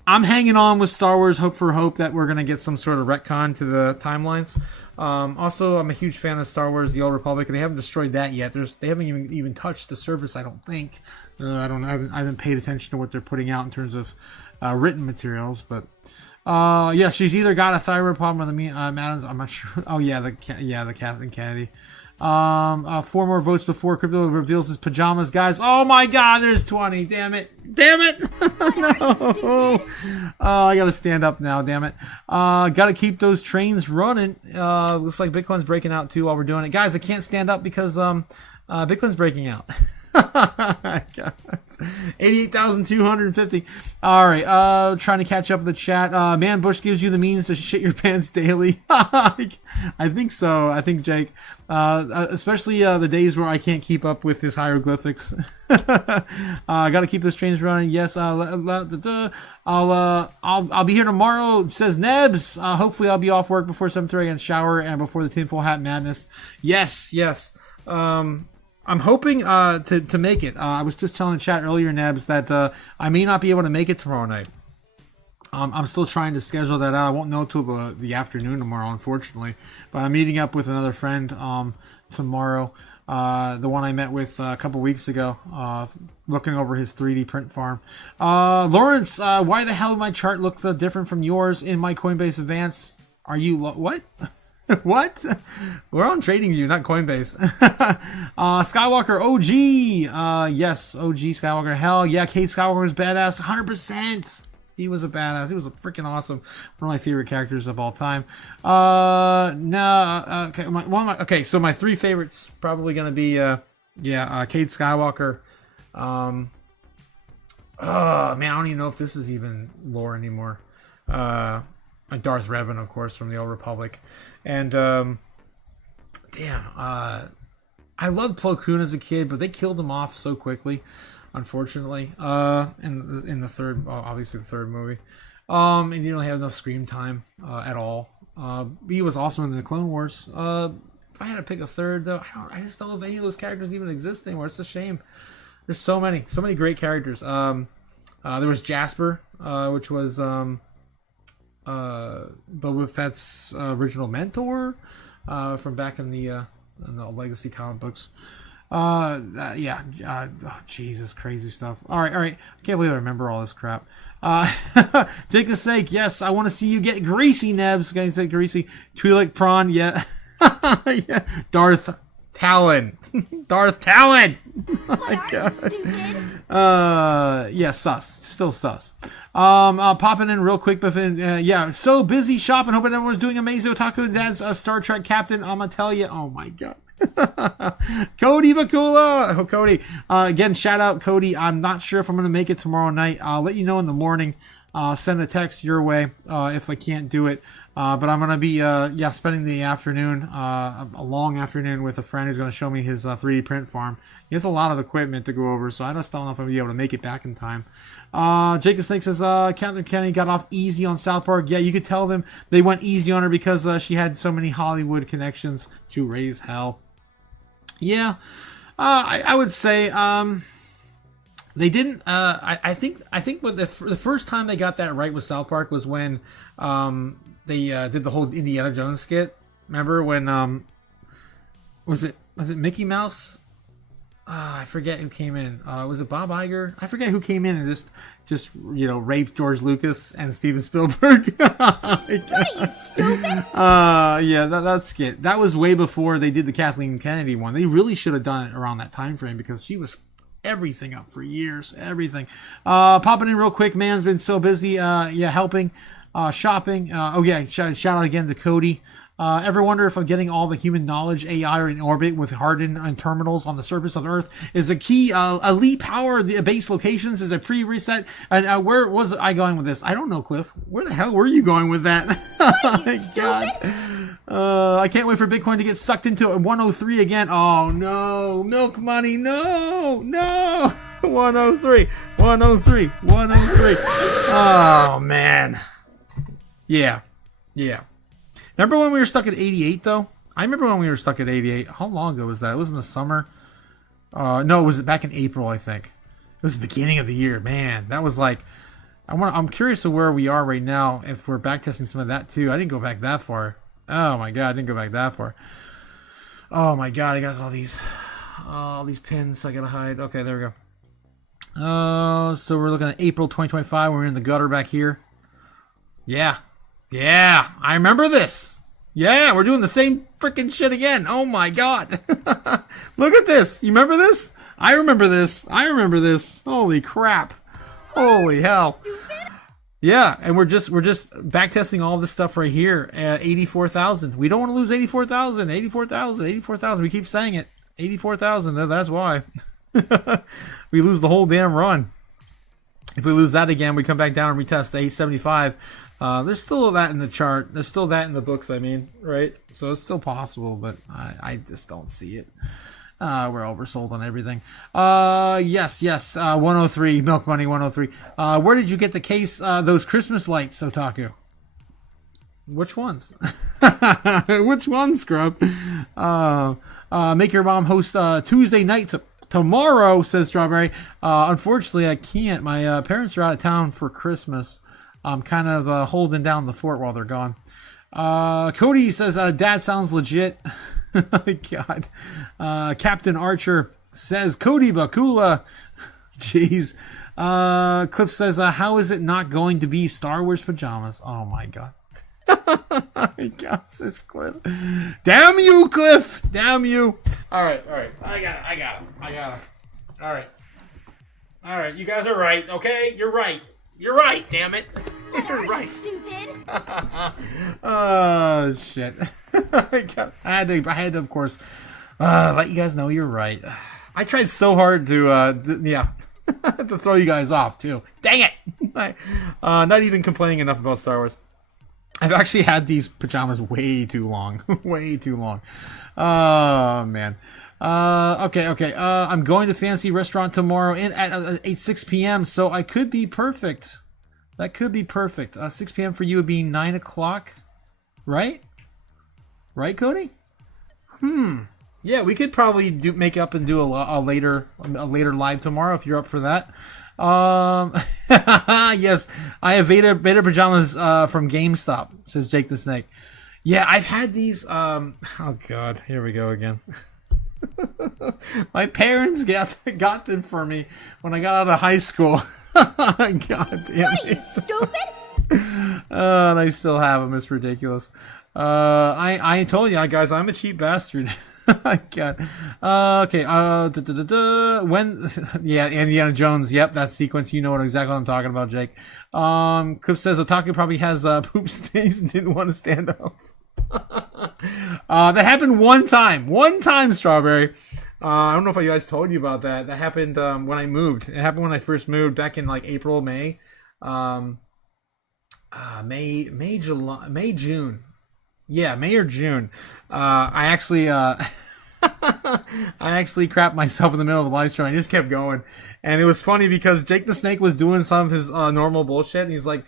I'm hanging on with Star Wars, hope that we're going to get some sort of retcon to the timelines. Also, I'm a huge fan of Star Wars, The Old Republic. They haven't destroyed that yet. They haven't even touched the surface, I don't think. I haven't paid attention to what they're putting out in terms of written materials. But, yeah, she's either got a thyroid problem or the Adams. I'm not sure. Oh, yeah, the Kathleen Kennedy. 4 more votes before Crypto reveals his pajamas, guys. Oh my god, there's 20. Damn it. No. Oh, I gotta stand up now, damn it. Gotta keep those trains running. Looks like Bitcoin's breaking out too while we're doing it. Guys, I can't stand up because Bitcoin's breaking out. 88,250. All right, trying to catch up with the chat. Man, Bush gives you the means to shit your pants daily. I think so. I think Jake, especially the days where I can't keep up with his hieroglyphics. I got to keep those trains running. Yes. I'll be here tomorrow. Says Nebs. Hopefully I'll be off work before 7:30 and shower and before the tinfoil hat madness. Yes. I'm hoping to make it. I was just telling the chat earlier, Nebs, that I may not be able to make it tomorrow night. I'm still trying to schedule that out. I won't know till the afternoon tomorrow, unfortunately. But I'm meeting up with another friend tomorrow. The one I met with a couple weeks ago, looking over his 3D print farm. Lawrence, why the hell did my chart look different from yours in my Coinbase Advance? Are you... what? What? We're on TradingView, not Coinbase. Skywalker OG. Yes, OG Skywalker. Hell yeah, Kate Skywalker was badass. 100%. He was a badass. He was a freaking awesome. One of my favorite characters of all time. Okay, so my 3 favorites probably gonna be Kate Skywalker. Oh man, I don't even know if this is even lore anymore. Darth Revan, of course, from the Old Republic. And I loved Plo Koon as a kid, but they killed him off so quickly, unfortunately. In the third, obviously the third movie, and he didn't really have enough screen time at all. He was awesome in the Clone Wars. If I had to pick a third, though, I just don't know if any of those characters even exist anymore. It's a shame. There's so many great characters. There was Jasper, which was Boba Fett's original mentor from back in the Legacy comic books. Jesus, crazy stuff. All right. I can't believe I remember all this crap. Jacob's sake, yes, I want to see you get greasy, Nebs. Going to say greasy. Twi'lek prawn, yeah. Yeah. Darth Talon. Oh my god. Yeah, sus. Still sus. Popping in real quick, but so busy shopping, hoping everyone's doing amazing. Otaku Dad's a Star Trek captain. I'm gonna tell you, oh my god. Cody Bakula. Cody. Again, shout out Cody. I'm not sure if I'm gonna make it tomorrow night. I'll let you know in the morning. send a text your way if I can't do it. But I'm gonna be spending the afternoon, a long afternoon with a friend who's gonna show me his 3D print farm. He has a lot of equipment to go over, so I just don't know if I'm gonna be able to make it back in time. Jake the Snake says Catherine Kennedy got off easy on South Park. Yeah, you could tell them they went easy on her because she had so many Hollywood connections to raise hell. Yeah, I would say they didn't. I think what the first time they got that right with South Park was when they did the whole Indiana Jones skit. Remember when was it Mickey Mouse? I forget who came in. Was it Bob Iger? I forget who came in and just raped George Lucas and Steven Spielberg. What are you, stupid? Yeah, that skit. That was way before they did the Kathleen Kennedy one. They really should have done it around that time frame because she was everything up for years. Everything. Popping in real quick. Man's been so busy. Helping. Shopping. Shout out again to Cody. Ever wonder if I'm getting all the human knowledge AI are in orbit with hardened terminals on the surface of Earth? Is a key elite power the base locations is a pre-reset? And where was I going with this? I don't know, Cliff. Where the hell were you going with that? Oh my God. I can't wait for Bitcoin to get sucked into 103 again. Oh no, milk money, no. 103. Oh man. Yeah. Remember when we were stuck at 88 though? I remember when we were stuck at 88. How long ago was that? It was in the summer. No, it was back in April, I think. It was the beginning of the year. Man, that was like I'm curious of where we are right now if we're backtesting some of that too. I didn't go back that far. Oh my God, I didn't go back that far. Oh my God, I got all these pins I gotta hide. Okay, there we go. So we're looking at April 2025. We're in the gutter back here. Yeah, I remember this. Yeah, we're doing the same freaking shit again. Oh my God. Look at this. You remember this? I remember this. Holy crap. Holy hell. Yeah, and we're just backtesting all this stuff right here at 84,000. We don't want to lose 84,000. 84,000. We keep saying it. 84,000. That's why. We lose the whole damn run. If we lose that again, we come back down and retest to 875. There's still that in the chart. There's still that in the books, right? So it's still possible, but I just don't see it. We're oversold on everything. Yes. 103, Milk Money 103. Where did you get the case, those Christmas lights, Otaku? Which ones? Which ones, Scrub? Make your mom host Tuesday night tomorrow, says Strawberry. Unfortunately, I can't. My parents are out of town for Christmas. I'm kind of holding down the fort while they're gone. Cody says, Dad sounds legit. God. Captain Archer says, Cody Bakula. Jeez. Cliff says, how is it not going to be Star Wars pajamas? Oh my God. My God, says Cliff. Damn you, Cliff. Damn you. All right. I got it. All right. You guys are right. Okay. You're right, damn it. You're right. Stupid. Oh shit. I had to of course let you guys know you're right. I tried so hard to to throw you guys off too. Dang it. Not even complaining enough about Star Wars. I've actually had these pajamas way too long. Oh man. Okay. I'm going to fancy restaurant tomorrow at 6 p.m. So I could be perfect. That could be perfect. 6 p.m. for you would be 9 o'clock, right? Right, Cody? Yeah, we could probably make up and do a later live tomorrow if you're up for that. Yes, I have Vader pajamas from GameStop, says Jake the Snake. Yeah, I've had these. Oh God, here we go again. My parents got them for me when I got out of high school. God damn it. What are you, stupid? And I still have them. It's ridiculous. I told you guys, I'm a cheap bastard. God. Okay. When? Yeah, Indiana Jones. Yep, that sequence. You know exactly what I'm talking about, Jake. Cliff says Otaku probably has poop stains and didn't want to stand up. That happened one time, Strawberry. I don't know if you guys told you about that. That happened when I moved. It happened when I first moved back in like April, May. May, June. Yeah, May or June. I actually crapped myself in the middle of the live stream. I just kept going, and it was funny because Jake the Snake was doing some of his normal bullshit, and he's like,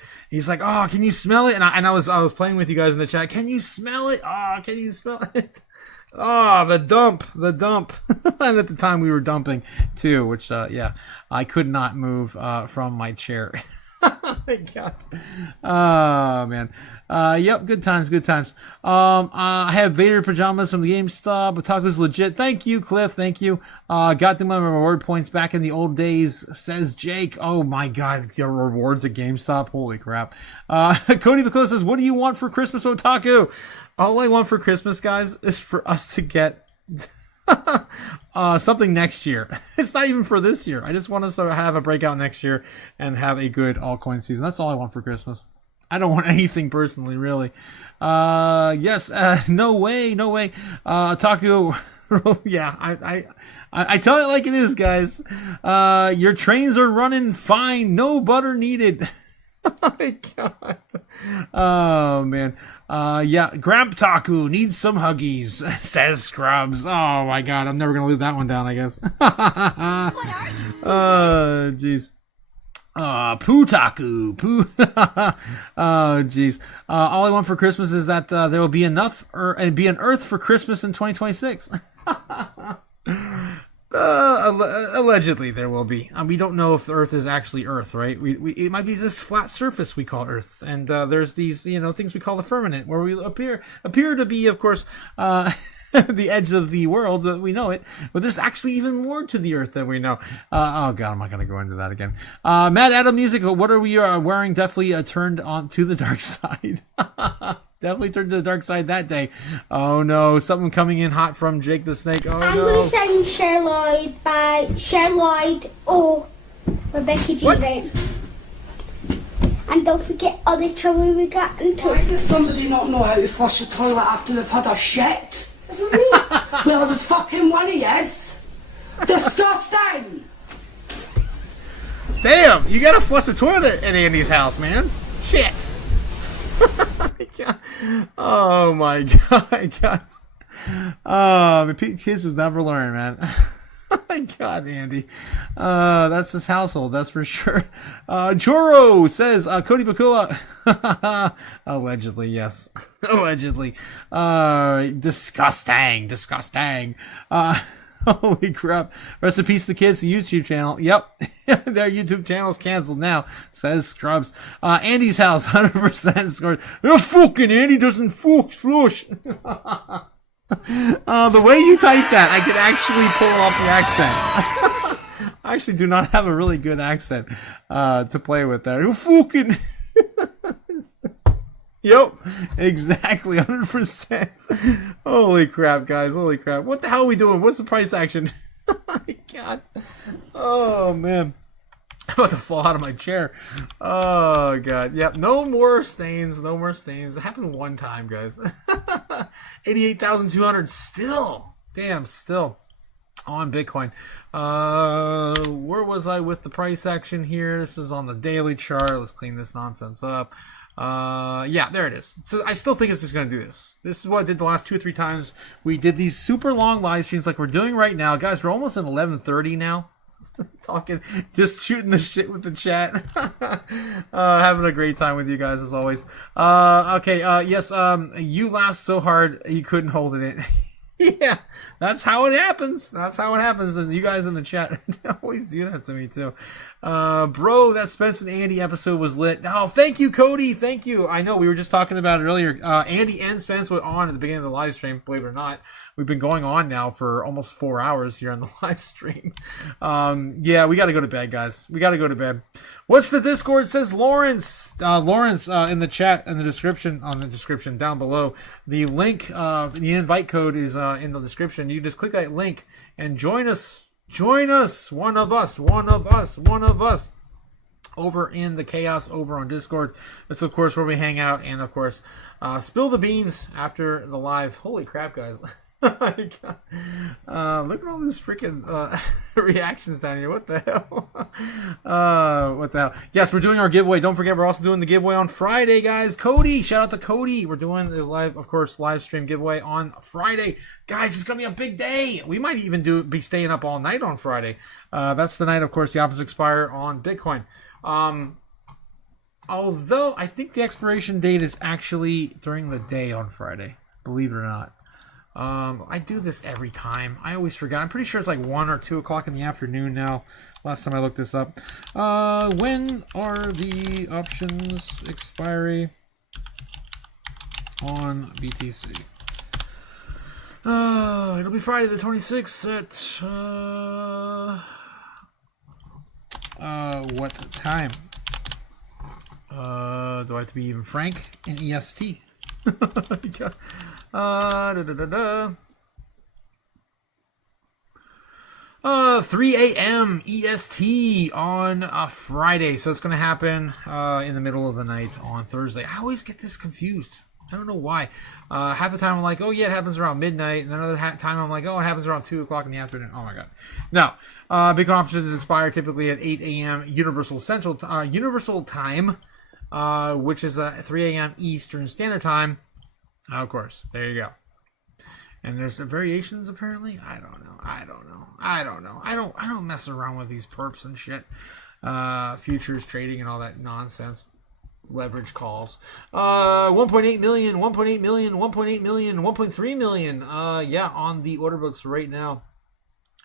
"Oh, can you smell it?" And I was playing with you guys in the chat. Can you smell it? Oh, can you smell it? Oh, the dump. And at the time we were dumping too, which I could not move from my chair. Oh my God. Oh man. Yep, good times. I have Vader pajamas from the GameStop. Otaku's legit. Thank you, Cliff. Thank you. Got them on my reward points back in the old days, says Jake. Oh my God, your rewards at GameStop. Holy crap. Cody McCullough says, what do you want for Christmas, Otaku? All I want for Christmas, guys, is for us to get something next year. It's not even for this year. I just want us to have a breakout next year and have a good altcoin season. That's all I want for Christmas. I don't want anything personally, really. Yes, no way. Otaku, yeah, I tell it like it is, guys. Your trains are running fine. No butter needed. Oh my God. Oh man. Yeah, Grabtaku needs some huggies, says Scrubs. Oh my God, I'm never gonna leave that one down, I guess. What are you? Jeez. Pootaku. Oh jeez. All I want for Christmas is that there will be enough and be an Earth for Christmas in 2026. Allegedly there will be. We don't know if the Earth is actually Earth, right? It might be this flat surface we call Earth, and there's these things we call the firmament, where we appear to be, of course, the edge of the world that we know it, but there's actually even more to the Earth than we know. Oh God, I'm not going to go into that again. Mad Adam Music, what are we wearing? Definitely turned on to the dark side. Definitely turned to the dark side that day. Oh no, something coming in hot from Jake the Snake. Oh I'm no. going to sing Cher Lloyd by Cher Lloyd with Becky G. Right? And don't forget all the trouble we got into. Why does somebody not know how to flush a toilet after they've had a shit? Well, there's fucking one of yous. Disgusting. Damn, you gotta flush the toilet at Andy's house, man. Shit. Oh my God, guys. Kids would never learn, man. Oh my God, Andy. That's his household, that's for sure. Joro says, Cody Bakula. Allegedly, yes. Allegedly. Disgusting. Holy crap. Rest in peace, the kids, the YouTube channel. Yep. Their YouTube channel's canceled now, says Scrubs. Andy's house, 100% scored. Oh, fucking Andy doesn't flush. The way you type that, I could actually pull off the accent. I actually do not have a really good accent to play with there. Oh, fucking... Yep, exactly, 100%. Holy crap, guys, holy crap. What the hell are we doing? What's the price action? Oh my God. Oh, man. I'm about to fall out of my chair. Oh, God. Yep, no more stains, It happened one time, guys. 88,200 still. Damn, still. On Bitcoin. Where was I with the price action here? This is on the daily chart. Let's clean this nonsense up. Yeah, there it is. So I still think it's just going to do this. This is what I did the last 2 or 3 times. We did these super long live streams like we're doing right now. Guys, we're almost at 11:30 now. Talking, just shooting the shit with the chat. Having a great time with you guys as always. Okay, yes, you laughed so hard you couldn't hold it in. Yeah, that's how it happens. And you guys in the chat always do that to me too. Bro, that Spence and Andy episode was lit. Oh, thank you, Cody. Thank you. I know we were just talking about it earlier. Andy and Spence were on at the beginning of the live stream, believe it or not. We've been going on now for almost 4 hours here on the live stream. Yeah, we got to go to bed, guys. We got to go to bed. What's the Discord? It says Lawrence. Lawrence in the chat, in the description, down below. The link, the invite code is in the description. You just click that link and join us. Join us. One of us. Over in the chaos over on Discord. That's, of course, where we hang out and, of course, spill the beans after the live. Holy crap, guys. Look at all these freaking reactions down here. What the hell? What the hell? Yes, we're doing our giveaway. Don't forget, we're also doing the giveaway on Friday, guys. Cody, shout out to Cody. We're doing the live stream giveaway on Friday. Guys, it's going to be a big day. We might even be staying up all night on Friday. That's the night, of course, the options expire on Bitcoin. Although, I think the expiration date is actually during the day on Friday. Believe it or not. I do this every time. I always forget. I'm pretty sure it's like 1 or 2 o'clock in the afternoon now. Last time I looked this up. When are the options expiry on BTC? It'll be Friday the 26th at what time? Do I have to be even frank? In EST. 3 a.m. EST on Friday. So it's going to happen in the middle of the night on Thursday. I always get this confused. I don't know why. Half the time I'm like, oh yeah, it happens around midnight. And another time I'm like, oh, it happens around 2 o'clock in the afternoon. Oh my God. Now, Bitcoin options expire typically at 8 a.m. Universal Time, which is 3 a.m. Eastern Standard Time. Of course, there you go. And there's variations apparently. I don't know. I don't mess around with these perps and shit. Futures trading and all that nonsense. Leverage calls. 1.8 million, 1.8 million, 1.8 million, 1.3 million. Yeah, on the order books right now.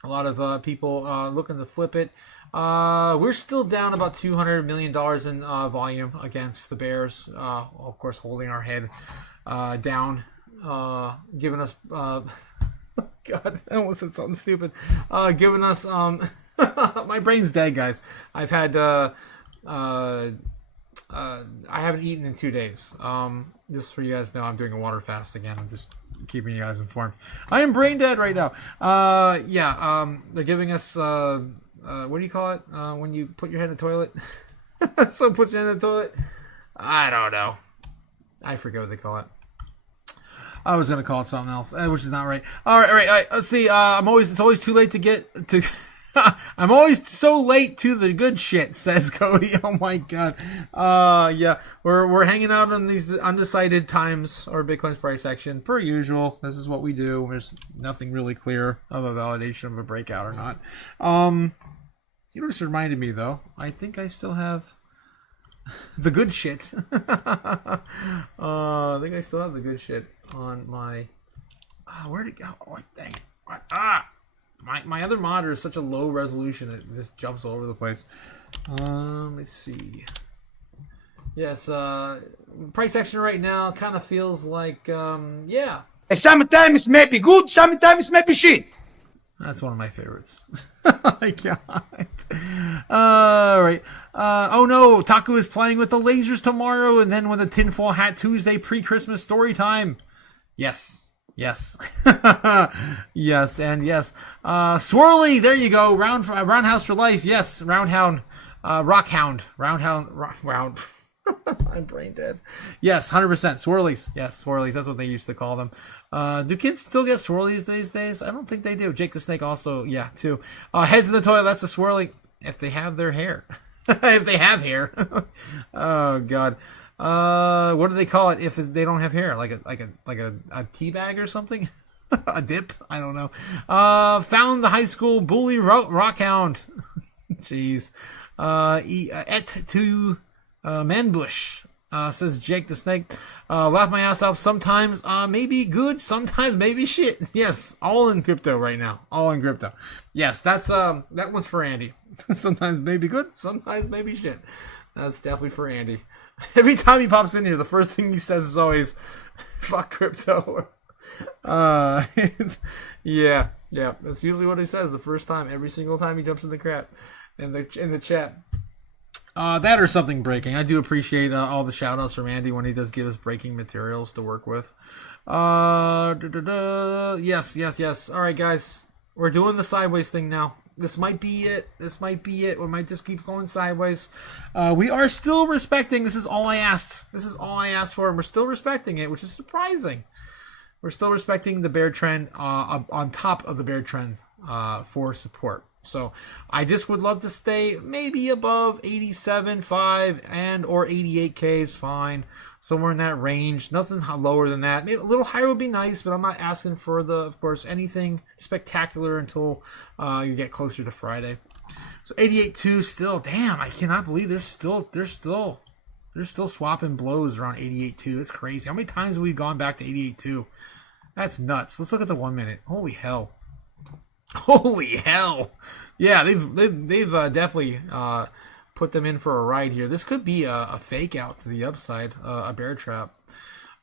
A lot of people looking to flip it. We're still down about $200 million in volume against the bears. Of course, holding our head down, giving us God, I almost said something stupid. Giving us my brain's dead, guys. I've had I haven't eaten in 2 days. Just for you guys to know, I'm doing a water fast again. I'm just keeping you guys informed. I am brain dead right now. They're giving us what do you call it when you put your head in the toilet? Someone puts your head in the toilet. I don't know. I forget what they call it. I was gonna call it something else, which is not right. All right. Let's see. It's always too late to get to. I'm always so late to the good shit, says Cody. Oh my God. Yeah, we're hanging out on these undecided times or Bitcoin's price action per usual. This is what we do. There's nothing really clear of a validation of a breakout or not. You just reminded me though. I think I still have the good shit. I think I still have the good shit on my. Where'd it go? Oh, dang it! My other monitor is such a low resolution it just jumps all over the place. Let's see. Yes, price action right now kind of feels like yeah. Sometimes it may be good, sometimes it may be shit. That's one of my favorites. I can't. All right. Oh no, Taku is playing with the lasers tomorrow, and then with a tinfoil hat Tuesday pre-Christmas story time. Yes. Yes. Yes, and yes. Swirly, there you go. Roundhouse for life. Yes, Roundhound. Rockhound. Round. I'm brain dead. Yes, 100%. Swirlies. Yes, swirlies. That's what they used to call them. Do kids still get swirlies these days? I don't think they do. Jake the Snake also, yeah, too. Heads in the toilet. That's a swirly. If they have their hair. If they have hair. Oh, God. What do they call it if they don't have hair? Like a tea bag or something? A dip? I don't know. Found the high school bully rockhound. Jeez. Et to Manbush. Says Jake the Snake. Laugh my ass off. Sometimes maybe good, sometimes maybe shit. Yes, all in crypto right now. All in crypto. Yes, that's that one's for Andy. Sometimes maybe good, sometimes maybe shit. That's definitely for Andy. Every time he pops in here, the first thing he says is always, fuck crypto. Yeah, that's usually what he says the first time, every single time he jumps in the crap, in the chat. That or something breaking. I do appreciate all the shout outs from Andy when he does give us breaking materials to work with. Yes. All right, guys, we're doing the sideways thing now. This might be it. We might just keep going sideways. We are still respecting. This is all I asked. This is all I asked for, and we're still respecting it, which is surprising. we're still respecting the bear trend on top of the bear trend for support. So I just would love to stay maybe above 87.5 and or 88K is fine. Somewhere in that range. Nothing lower than that. Maybe a little higher would be nice, but I'm not asking for of course, anything spectacular until you get closer to Friday. So 88.2 still. Damn, I cannot believe they're still swapping blows around 88.2. It's crazy. How many times have we gone back to 88.2? That's nuts. Let's look at the 1 minute. Holy hell. Holy hell. Yeah, they've definitely put them in for a ride here. This could be a fake out to the upside, a bear trap.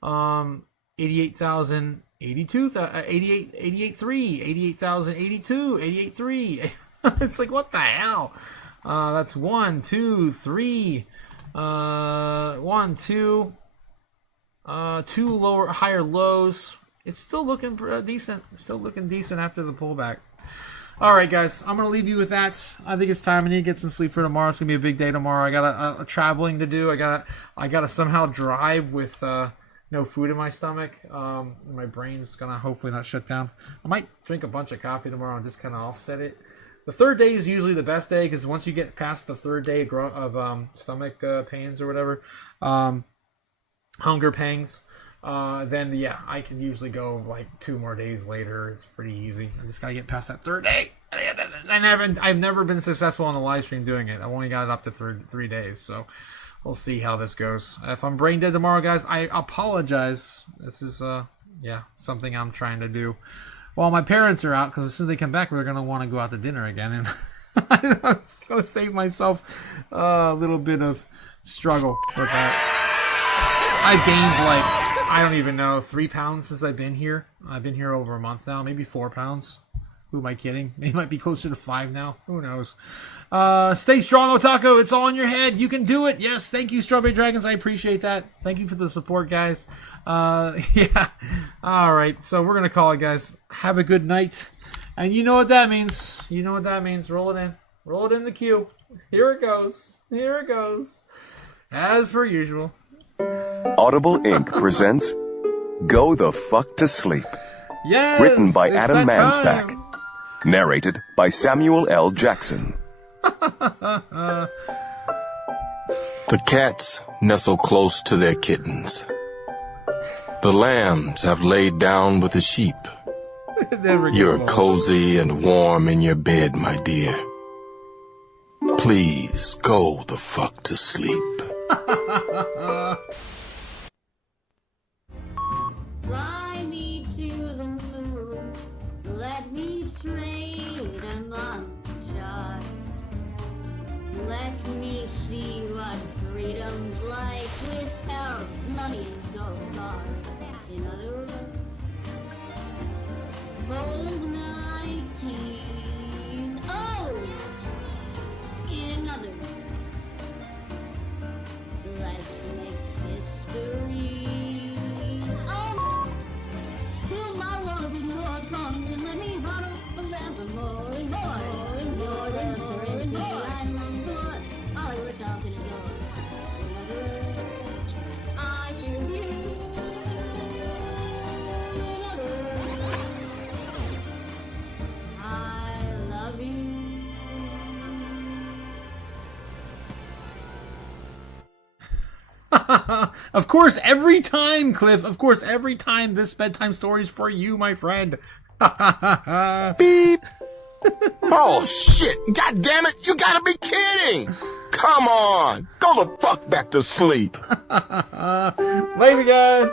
88,000, 82,000, 88,3, 88,000, 82, 88,3. It's like, what the hell? That's 1, 2, 3. 1, 2. 2 higher lows. It's still looking decent. Still looking decent after the pullback. All right, guys. I'm gonna leave you with that. I think it's time. I need to get some sleep for tomorrow. It's gonna be a big day tomorrow. I got a traveling to do. I gotta somehow drive with no food in my stomach. My brain's gonna hopefully not shut down. I might drink a bunch of coffee tomorrow and just kind of offset it. The third day is usually the best day because once you get past the third day of stomach pains or whatever, hunger pangs. Then yeah, I can usually go like 2 more days later. It's pretty easy. I just gotta get past that third day. I've never been successful on the live stream doing it. I've only got it up to 3 days, so we'll see how this goes. If I'm brain dead tomorrow, guys, I apologize. This is something I'm trying to do while my parents are out, because as soon as they come back, we're gonna want to go out to dinner again, and I'm just gonna save myself a little bit of struggle with that. I've gained like, I don't even know, 3 pounds since I've been here. I've been here over a month now, maybe 4 pounds. Who am I kidding? It might be closer to 5 now. Who knows? Stay strong, Otaku. It's all in your head. You can do it. Yes, thank you, Strawberry Dragons. I appreciate that. Thank you for the support, guys. Yeah. All right, so we're going to call it, guys. Have a good night. And you know what that means. You know what that means. Roll it in. Roll it in the queue. Here it goes. Here it goes. As per usual. Audible Inc. presents Go the Fuck to Sleep. Yes, written by it's Adam that Mansbach. time. Narrated by Samuel L. Jackson. The cats nestle close to their kittens. The lambs have laid down with the sheep. You're cozy and warm in your bed, my dear. Please go the fuck to sleep. Fly me to the moon, let me trade among stars. Let me see what freedom's like without money and gold bars. In other words, hold my king. Oh! In other words, let's make history. Oh, fill my walls with more coins and let me huddle forever more and more and more and more and more. I long for Hollywood talking and more. In other words, I choose you. In other words, I love you. Of course, every time, Cliff. Of course, every time this bedtime story is for you, my friend. Beep. Oh, shit. God damn it. You gotta be kidding. Come on. Go the fuck back to sleep. Later, guys.